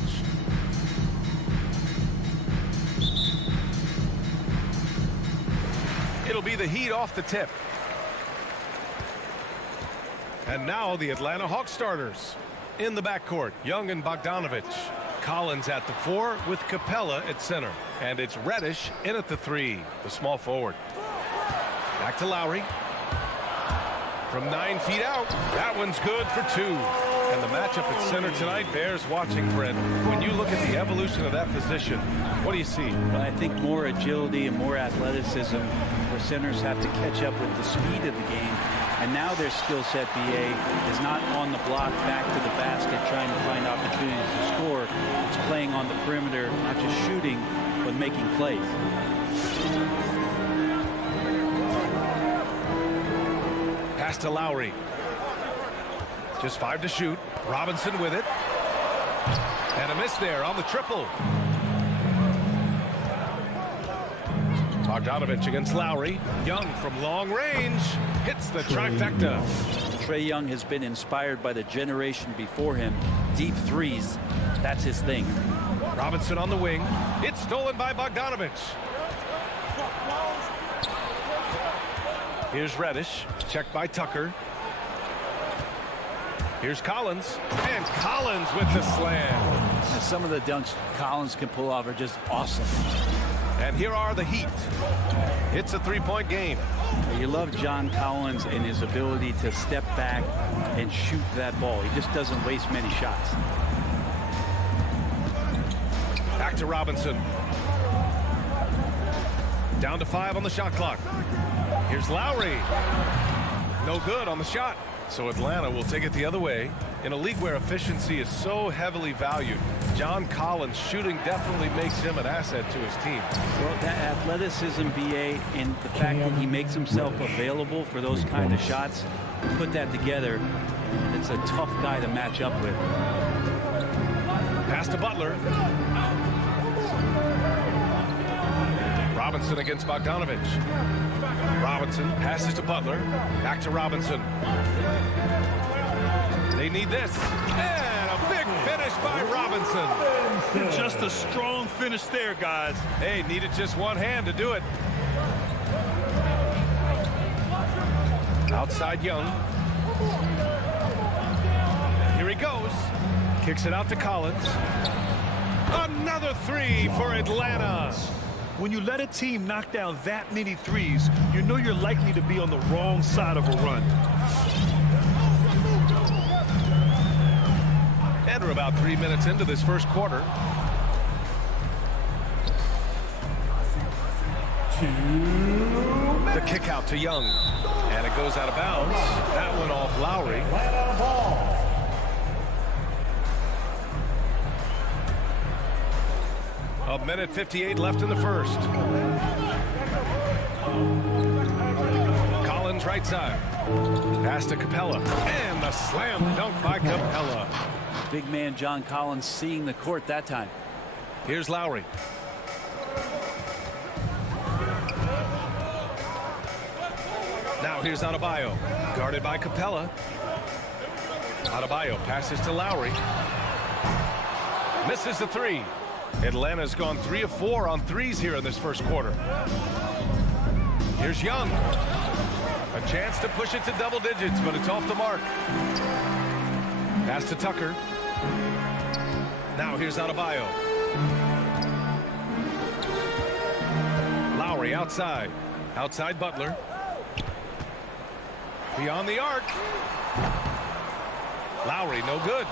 It'll be the Heat off the tip. And now the Atlanta Hawks starters. In the backcourt, Young and Bogdanovich. Collins at the 4 with Capella at center. And it's Reddish in at the 3, the small forward. Back to Lowry. From 9 feet out, that one's good for 2. And the matchup at center tonight bears watching, Brent. When you look at the evolution of that position, what do you see? Well, I think more agility and more athleticism where centers have to catch up with the speed of the game. And now their skill set, BA, is not on the block back to the basket trying to find opportunities to score. It's playing on the perimeter, not just shooting, but making plays. Pass to Lowry. Just 5 to shoot. Robinson with it. And a miss there on the triple. Bogdanovich against Lowry. Young from long range hits the trifecta. Trae Young has been inspired by the generation before him. Deep threes, that's his thing. Robinson on the wing. It's stolen by Bogdanovich. Here's Reddish. Checked by Tucker. Here's Collins. And Collins with the slam. And some of the dunks Collins can pull off are just awesome. And here are the Heat. It's a 3-point game. You love John Collins and his ability to step back and shoot that ball. He just doesn't waste many shots. Back to Robinson. Down to 5 on the shot clock. Here's Lowry. No good on the shot. So Atlanta will take it the other way. In a league where efficiency is so heavily valued, John Collins shooting definitely makes him an asset to his team. Well, that athleticism, BA, and the fact that he makes himself available for those kind of shots, put that together, it's a tough guy to match up with. Pass to Butler. Robinson against Bogdanovich. Robinson passes to Butler. Back to Robinson. They need this. And a big finish by Robinson. Just a strong finish there, guys. Hey, needed just one hand to do it. Outside Young. Here he goes. Kicks it out to Collins. Another 3 for Atlanta. When you let a team knock down that many threes, you know you're likely to be on the wrong side of a run. And we're about 3 minutes into this first quarter. The kick out to Young. And it goes out of bounds. That one off Lowry. A minute 58 left in the first. Collins right side. Pass to Capella. And the slam dunk by Capella. Big man John Collins seeing the court that time. Here's Lowry. Now here's Adebayo. Guarded by Capella. Adebayo passes to Lowry. Misses the 3. Atlanta's gone 3 of 4 on threes here in this first quarter. Here's Young. A chance to push it to double digits, but it's off the mark. Pass to Tucker. Now here's Adebayo. Lowry outside. Outside Butler. Beyond the arc. Lowry no good.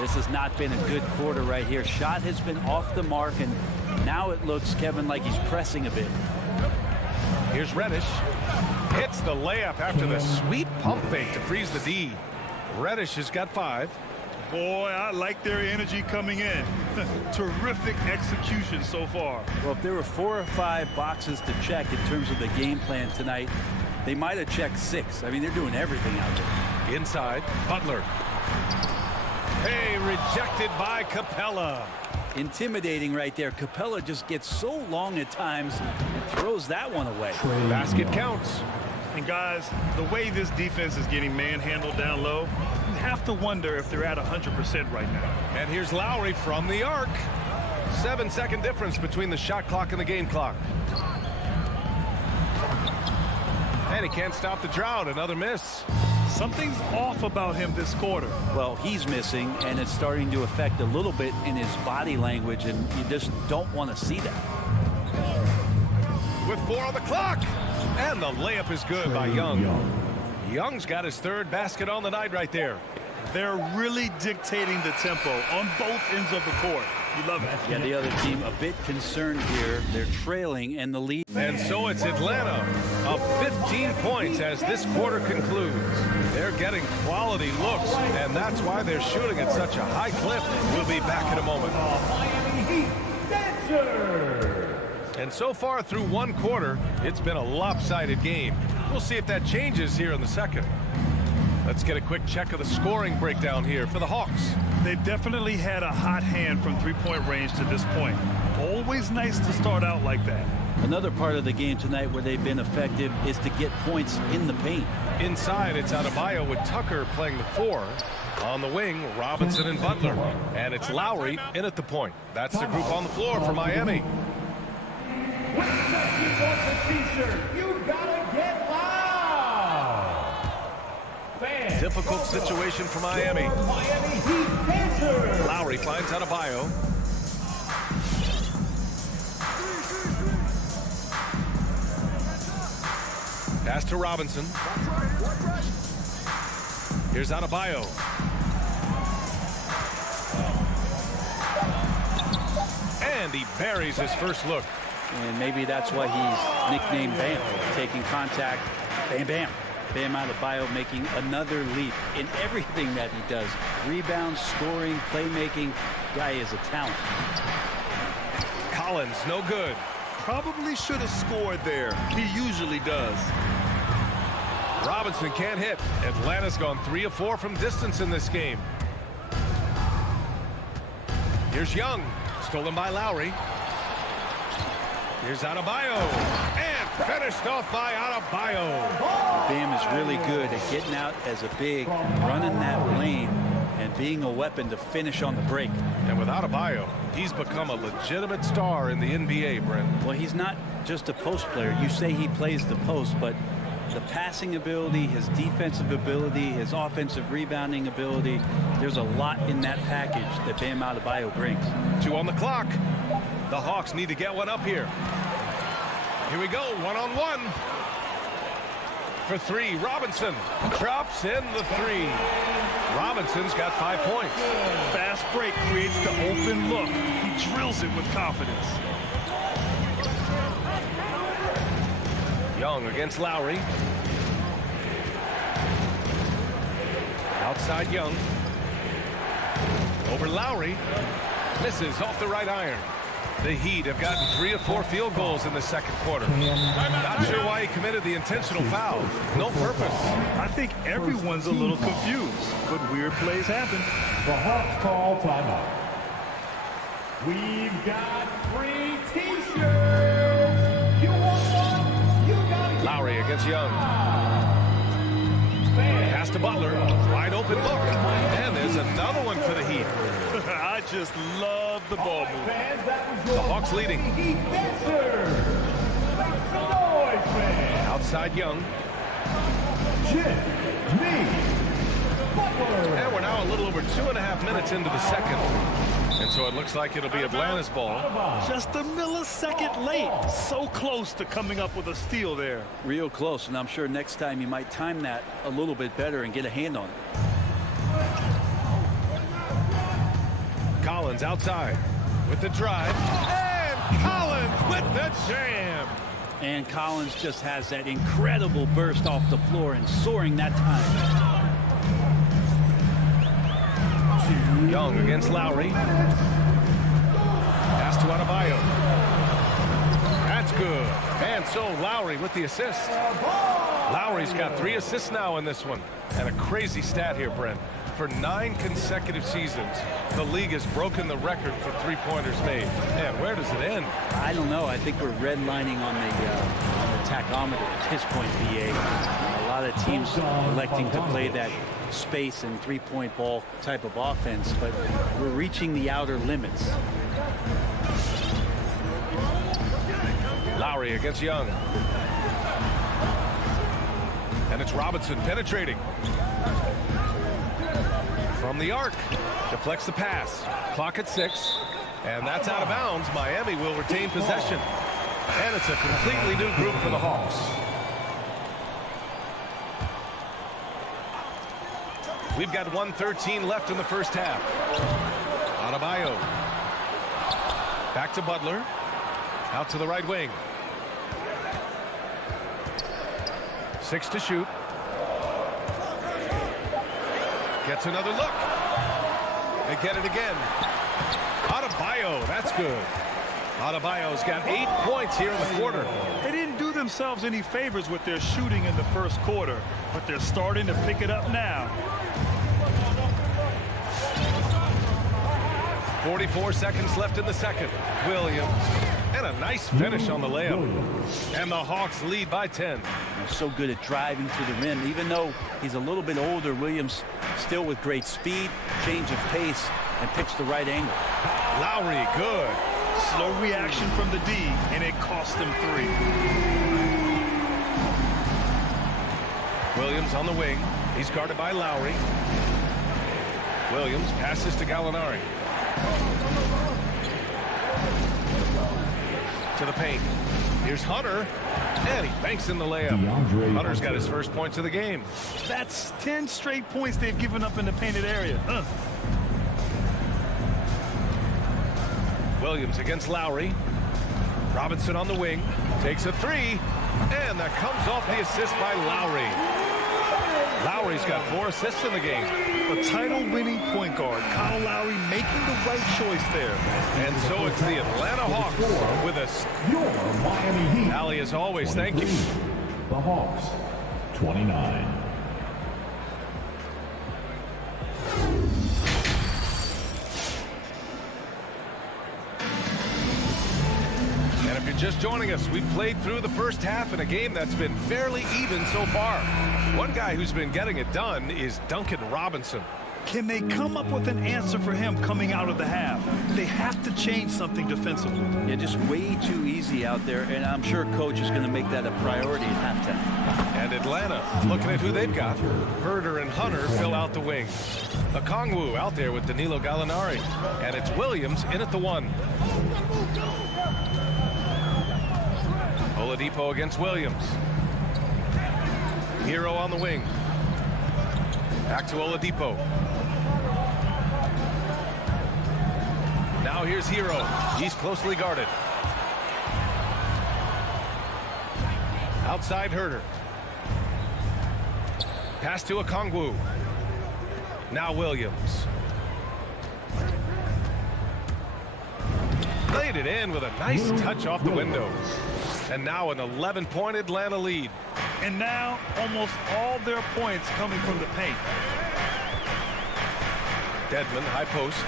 This has not been a good quarter right here. Shot has been off the mark, and now it looks, Kevin, like he's pressing a bit. Here's Reddish. Hits the layup after the sweet pump fake to freeze the D. Reddish has got 5. Boy, I like their energy coming in. Terrific execution so far. Well, if there were 4 or 5 boxes to check in terms of the game plan tonight, they might have checked 6. I mean, they're doing everything out there. Inside, Butler. Hey, rejected by Capella. Intimidating right there. Capella just gets so long at times and throws that one away. Basket counts. And guys, the way this defense is getting manhandled down low, you have to wonder if they're at 100% right now. And here's Lowry from the arc. 7-second difference between the shot clock and the game clock. And he can't stop the drought. Another miss. Something's off about him this quarter. Well, he's missing, and it's starting to affect a little bit in his body language, and you just don't want to see that. With 4 on the clock. And the layup is good by Young. Young's got his 3rd basket on the night right there. They're really dictating the tempo on both ends of the court. You love it. Yeah, the other team a bit concerned here. They're trailing, and the lead. And so it's Atlanta up 15 points as this quarter concludes. They're getting quality looks, and that's why they're shooting at such a high clip. We'll be back in a moment. Miami Heat Dancers. And so far through one quarter, it's been a lopsided game. We'll see if that changes here in the second. Let's get a quick check of the scoring breakdown here for the Hawks. They've definitely had a hot hand from three-point range to this point. Always nice to start out like that. Another part of the game tonight where they've been effective is to get points in the paint. Inside, it's Adebayo with Tucker playing the 4. On the wing, Robinson and Butler. And it's Lowry in at the point. That's the group on the floor for Miami. When you want the t-shirt, you gotta get loud. Fans, difficult situation for Miami. Miami Heat Dancers. Lowry finds Adebayo. Pass to Robinson. Here's Adebayo. And he buries his first look. And maybe that's why he's nicknamed Bam. Taking contact, bam, bam. Bam Adebayo making another leap in everything that he does. Rebounds, scoring, playmaking. Guy is a talent. Collins, no good. Probably should have scored there. He usually does. Robinson can't hit. Atlanta's gone 3 of 4 from distance in this game. Here's Young. Stolen by Lowry. Here's Adebayo. And finished off by Adebayo. Bam is really good at getting out as a big, running that lane, and being a weapon to finish on the break. And with Adebayo, he's become a legitimate star in the NBA, Brent. Well, he's not just a post player. You say he plays the post, but the passing ability, his defensive ability, his offensive rebounding ability, there's a lot in that package that Bam Adebayo brings. 2 on the clock. The Hawks need to get one up here. Here we go, 1-on-1. For 3, Robinson drops in the 3. Robinson's got 5 points. Fast break creates the open look. He drills it with confidence. Young against Lowry. Outside Young. Over Lowry. Misses off the right iron. The Heat have gotten 3 of 4 field goals in the second quarter. Not sure why he committed the intentional foul. No purpose. I think everyone's a little confused, but weird plays happen. The Hawks call timeout. We've got free t-shirts. You want one? You got it. Lowry against Young. Pass to Butler. Wide open look. And there's another one for the Heat. I just love the ball move. The Hawks leading. Outside Young. And we're now a little over 2.5 minutes into the second. And so it looks like it'll be Atlanta's ball. Just a millisecond late. So close to coming up with a steal there. Real close, and I'm sure next time you might time that a little bit better and get a hand on it. Collins outside with the drive. And Collins with the jam. And Collins just has that incredible burst off the floor and soaring that time. Young against Lowry. Pass to Adebayo. That's good. And so Lowry with the assist. Lowry's got 3 assists now in this one. And a crazy stat here, Brent. For 9 consecutive seasons, the league has broken the record for three-pointers made. Man, where does it end? I don't know. I think we're redlining on the attack barometer at this point, BA. A lot of teams electing to play that space and three-point ball type of offense, but we're reaching the outer limits. Lowry against Young. And it's Robinson penetrating. From the arc. Deflects the pass. Clock at 6. And that's out of bounds. Miami will retain possession. And it's a completely new group for the Hawks. We've got 1:13 left in the first half. Adebayo. Back to Butler. Out to the right wing. 6 to shoot. Gets another look. They get it again. Adebayo, that's good. Adebayo's got 8 points here in the quarter. They didn't do themselves any favors with their shooting in the first quarter, but they're starting to pick it up now. 44 seconds left in the second. Williams. And a nice finish on the layup. And the Hawks lead by 10. So good at driving to the rim. Even though he's a little bit older, Williams still with great speed, change of pace, and picks the right angle. Lowry, good. Slow reaction from the D, and it cost him 3. Williams on the wing. He's guarded by Lowry. Williams passes to Gallinari. To the paint. Here's Hunter. And he banks in the layup. Hunter's got his first points of the game. That's 10 straight points they've given up in the painted area. Williams against Lowry. Robinson on the wing. Takes a 3. And that comes off the assist by Lowry. Lowry's got 4 assists in the game. A title-winning point guard, Kyle Lowry making the right choice there. And so it's the Atlanta Hawks with us. Your Miami Heat. Allie, as always, thank you. The Hawks, 29. And if you're just joining us, we've played through the first half in a game that's been fairly even so far. One guy who's been getting it done is Duncan Robinson. Can they come up with an answer for him coming out of the half? They have to change something defensively. Yeah, just way too easy out there, and I'm sure coach is going to make that a priority at halftime. And Atlanta, looking at who they've got. Herder and Hunter fill out the wings. Okongwu out there with Danilo Gallinari. And it's Williams in at the 1. Oladipo against Williams. Hero on the wing. Back to Oladipo. Now here's Hero. He's closely guarded. Outside Herder. Pass to Okongwu. Now Williams. Laid it in with a nice touch off the window. And now an 11-point Atlanta lead. And now almost all their points coming from the paint. Dedmon, high post.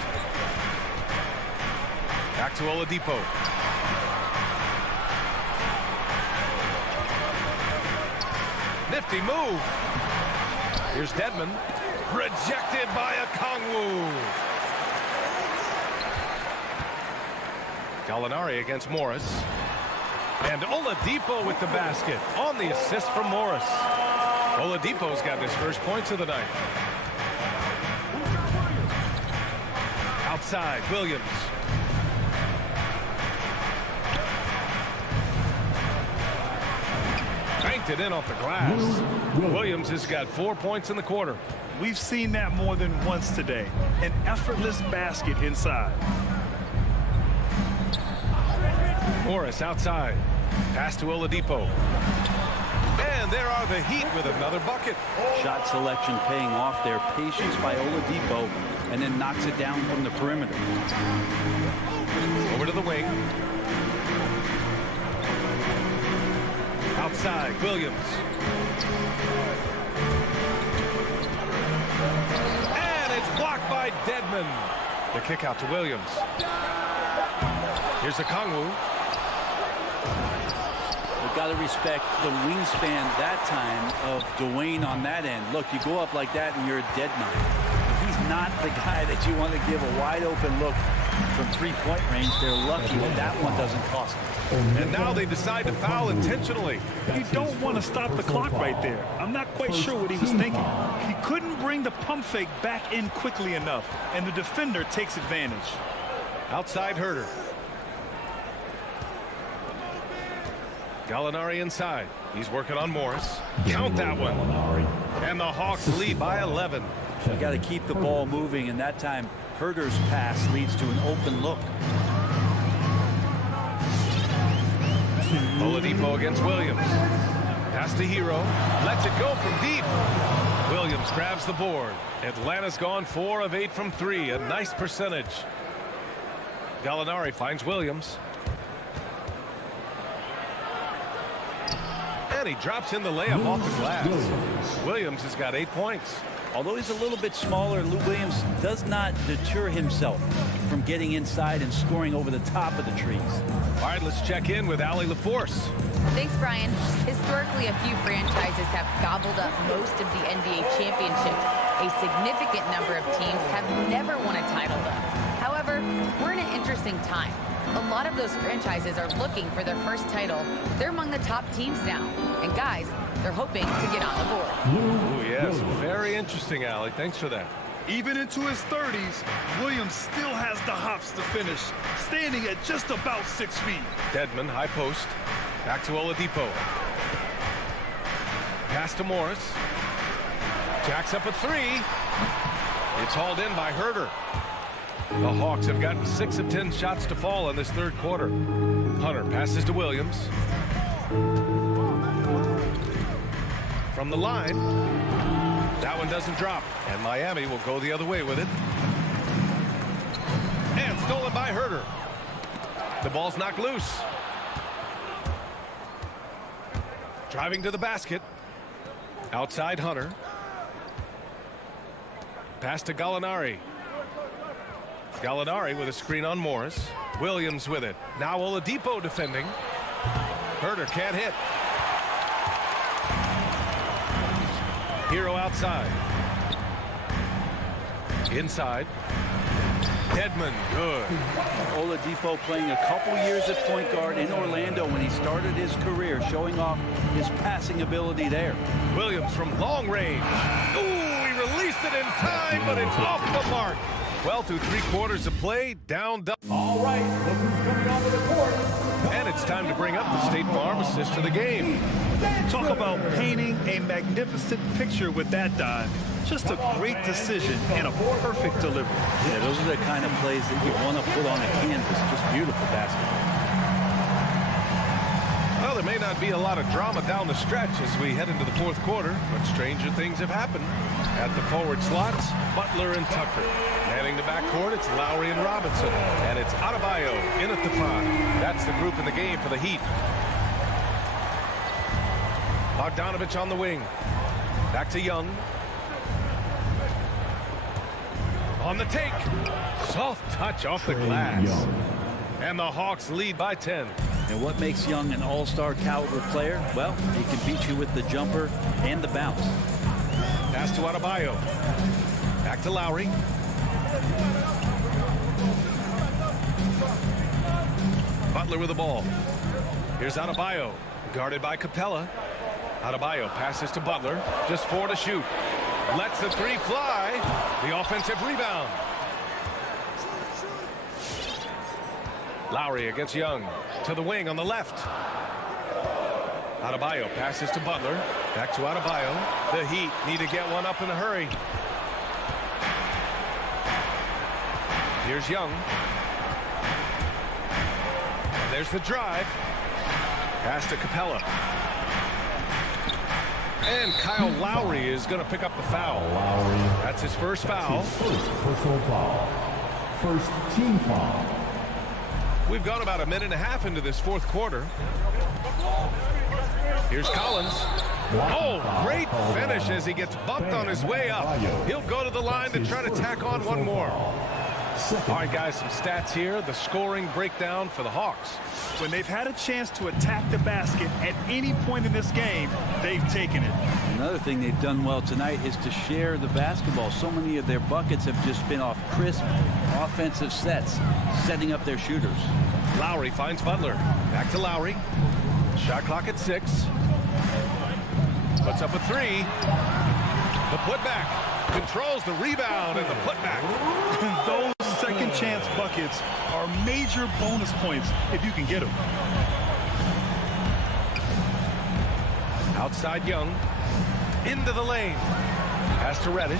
Back to Oladipo. Nifty move. Here's Dedmon. Rejected by Okongwu. Gallinari against Morris. And Oladipo with the basket on the assist from Morris. Oladipo's got his first points of the night. Outside, Williams. Banked it in off the glass. Williams has got 4 points in the quarter. We've seen that more than once today. An effortless basket inside. Morris outside. Pass to Oladipo. And there are the Heat with another bucket. Shot selection paying off there. Patience by Oladipo, and then knocks it down from the perimeter. Over to the wing. Outside, Williams. And it's blocked by Dedmon. The kick out to Williams. Here's Okongwu. got to respect the wingspan that time of Dwayne on that end. Look, you go up like that and you're a dead man. He's not the guy that you want to give a wide open look from three-point range. They're lucky that one doesn't cost them. And now they decide to foul intentionally. You don't want to stop the clock right there. I'm not quite sure what he was thinking. He couldn't bring the pump fake back in quickly enough, and the defender takes advantage. Outside Herter. Gallinari inside. He's working on Morris. Count that one. And the Hawks lead by 11. You got to keep the ball moving, and that time Herter's pass leads to an open look. Oladipo against Williams. Pass to Hero. Lets it go from deep. Williams grabs the board. Atlanta's gone 4 of 8 from 3. A nice percentage. Gallinari finds Williams. And he drops in the layup off the glass. Williams has got 8 points. Although he's a little bit smaller, Lou Williams does not deter himself from getting inside and scoring over the top of the trees. All right, let's check in with Allie LaForce. Thanks, Brian. Historically, a few franchises have gobbled up most of the NBA championships. A significant number of teams have never won a title, though. However, we're in an interesting time. A lot of those franchises are looking for their first title. They're among the top teams now. And guys, they're hoping to get on the board. Oh, yes. Very interesting, Allie. Thanks for that. Even into his 30s, Williams still has the hops to finish, standing at just about 6 feet. Dedmon, high post. Back to Oladipo. Pass to Morris. Jacks up a 3. It's hauled in by Herter. The Hawks have gotten 6 of 10 shots to fall in this third quarter. Hunter passes to Williams. From the line. That one doesn't drop. And Miami will go the other way with it. And stolen by Herter. The ball's knocked loose. Driving to the basket. Outside Hunter. Pass to Gallinari. Gallinari with a screen on Morris. Williams with it. Now Oladipo defending. Herter can't hit. Hero outside. Inside. Dedmon, good. Oladipo playing a couple years at point guard in Orlando when he started his career, showing off his passing ability there. Williams from long range. Ooh, he released it in time, but it's off the mark. Well, through 3 quarters of play, down. All right, look who's coming onto the court. And it's time to bring up the State Farm assist to the game. Talk about painting a magnificent picture with that dive. Just a great decision and a perfect delivery. Yeah, those are the kind of plays that you want to put on a canvas. Just beautiful basketball. Well, there may not be a lot of drama down the stretch as we head into the fourth quarter, but stranger things have happened. At the forward slots, Butler and Tucker. Manning the backcourt, it's Lowry and Robinson. And it's Adebayo in at the 5. That's the group in the game for the Heat. Bogdanovich on the wing. Back to Young. On the take. Soft touch off the glass. And the Hawks lead by 10. And what makes Young an all-star caliber player? Well, he can beat you with the jumper and the bounce. Pass to Adebayo. Back to Lowry. Butler with the ball. Here's Adebayo. Guarded by Capella. Adebayo passes to Butler. Just 4 to shoot. Lets the 3 fly. The offensive rebound. Lowry against Young. To the wing on the left. Adebayo passes to Butler. Back to Adebayo. The Heat need to get one up in a hurry. Here's Young. There's the drive. Pass to Capella. And Kyle Lowry is going to pick up the foul. Lowry. That's his first foul. First personal foul. First team foul. We've gone about a minute and a half into this fourth quarter. Here's Collins. Oh, great finish as he gets bumped on his way up. He'll go to the line to try to tack on one more. All right, guys, some stats here. The scoring breakdown for the Hawks. When they've had a chance to attack the basket at any point in this game, they've taken it. Another thing they've done well tonight is to share the basketball. So many of their buckets have just been off crisp offensive sets, setting up their shooters. Lowry finds Butler. Back to Lowry. Shot clock at 6. Puts up a 3. The putback. Controls the rebound and the putback. Those second chance buckets are major bonus points if you can get them. Outside Young. Into the lane. Pass to Reddish.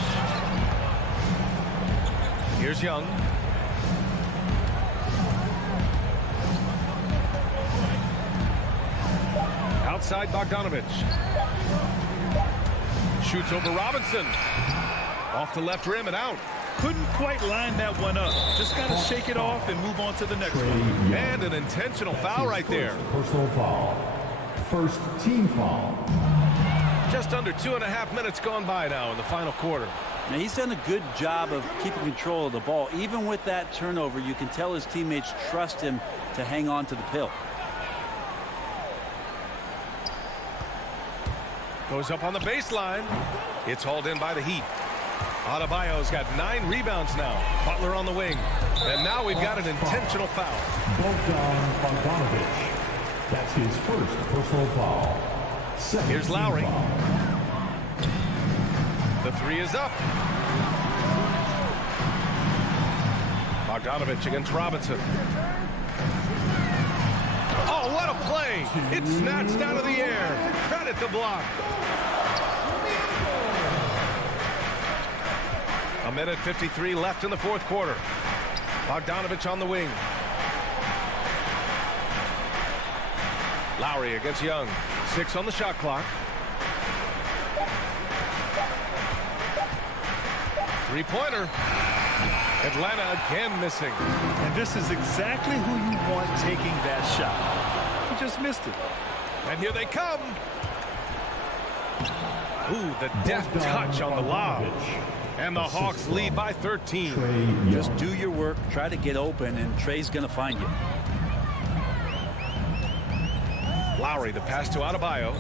Here's Young. Outside Bogdanovich. Shoots over Robinson. Off the left rim and out. Couldn't quite line that one up. Just got to shake it off and move on to the next one. And an intentional foul right there. Personal foul. First team foul. Just under 2.5 minutes gone by now in the final quarter. Now, he's done a good job of keeping control of the ball. Even with that turnover, you can tell his teammates trust him to hang on to the pill. Goes up on the baseline. It's hauled in by the Heat. Adebayo's got 9 rebounds now. Butler on the wing. And now we've got an intentional foul. Bogdanovich. That's his first personal foul. Second. Here's Lowry. Foul. The 3 is up. Bogdanovich against Robinson. Oh, what a play! It's snatched out of the air. Credit the block. 1:53 left in the fourth quarter. Bogdanovich on the wing. Lowry against Young. 6 on the shot clock. 3-pointer. Atlanta again missing. And this is exactly who you want taking that shot. He just missed it. And here they come. Ooh, the deft touch on the lob. And the Hawks lead by 13. Just do your work, try to get open, and Trey's going to find you. Lowry, the pass to Adebayo.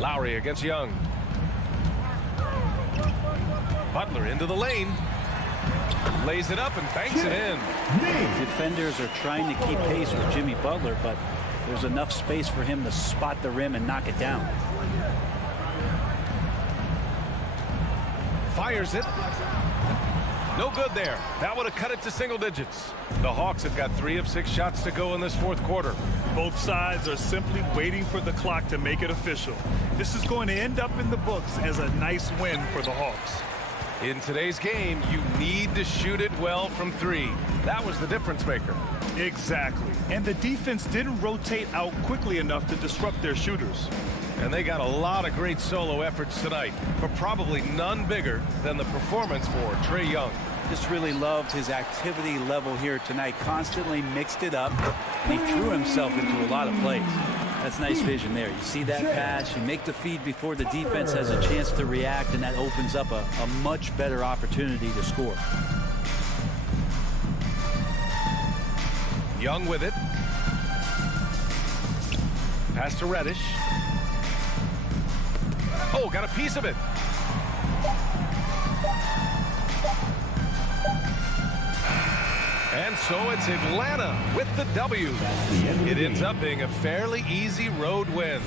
Lowry against Young. Butler into the lane. Lays it up and banks it in. Defenders are trying to keep pace with Jimmy Butler, but there's enough space for him to spot the rim and knock it down. Fires it. No good there. That would have cut it to single digits. The Hawks have got 3 of 6 shots to go in this fourth quarter. Both sides are simply waiting for the clock to make it official. This is going to end up in the books as a nice win for the Hawks. In today's game, you need to shoot it well from 3. That was the difference maker. Exactly. And the defense didn't rotate out quickly enough to disrupt their shooters. And they got a lot of great solo efforts tonight, but probably none bigger than the performance for Trae Young. Just really loved his activity level here tonight. Constantly mixed it up. And he threw himself into a lot of plays. That's nice vision there. You see that pass, you make the feed before the defense has a chance to react, and that opens up a much better opportunity to score. Young with it. Pass to Reddish. Oh, got a piece of it. And so it's Atlanta with the W. It ends up being a fairly easy road win.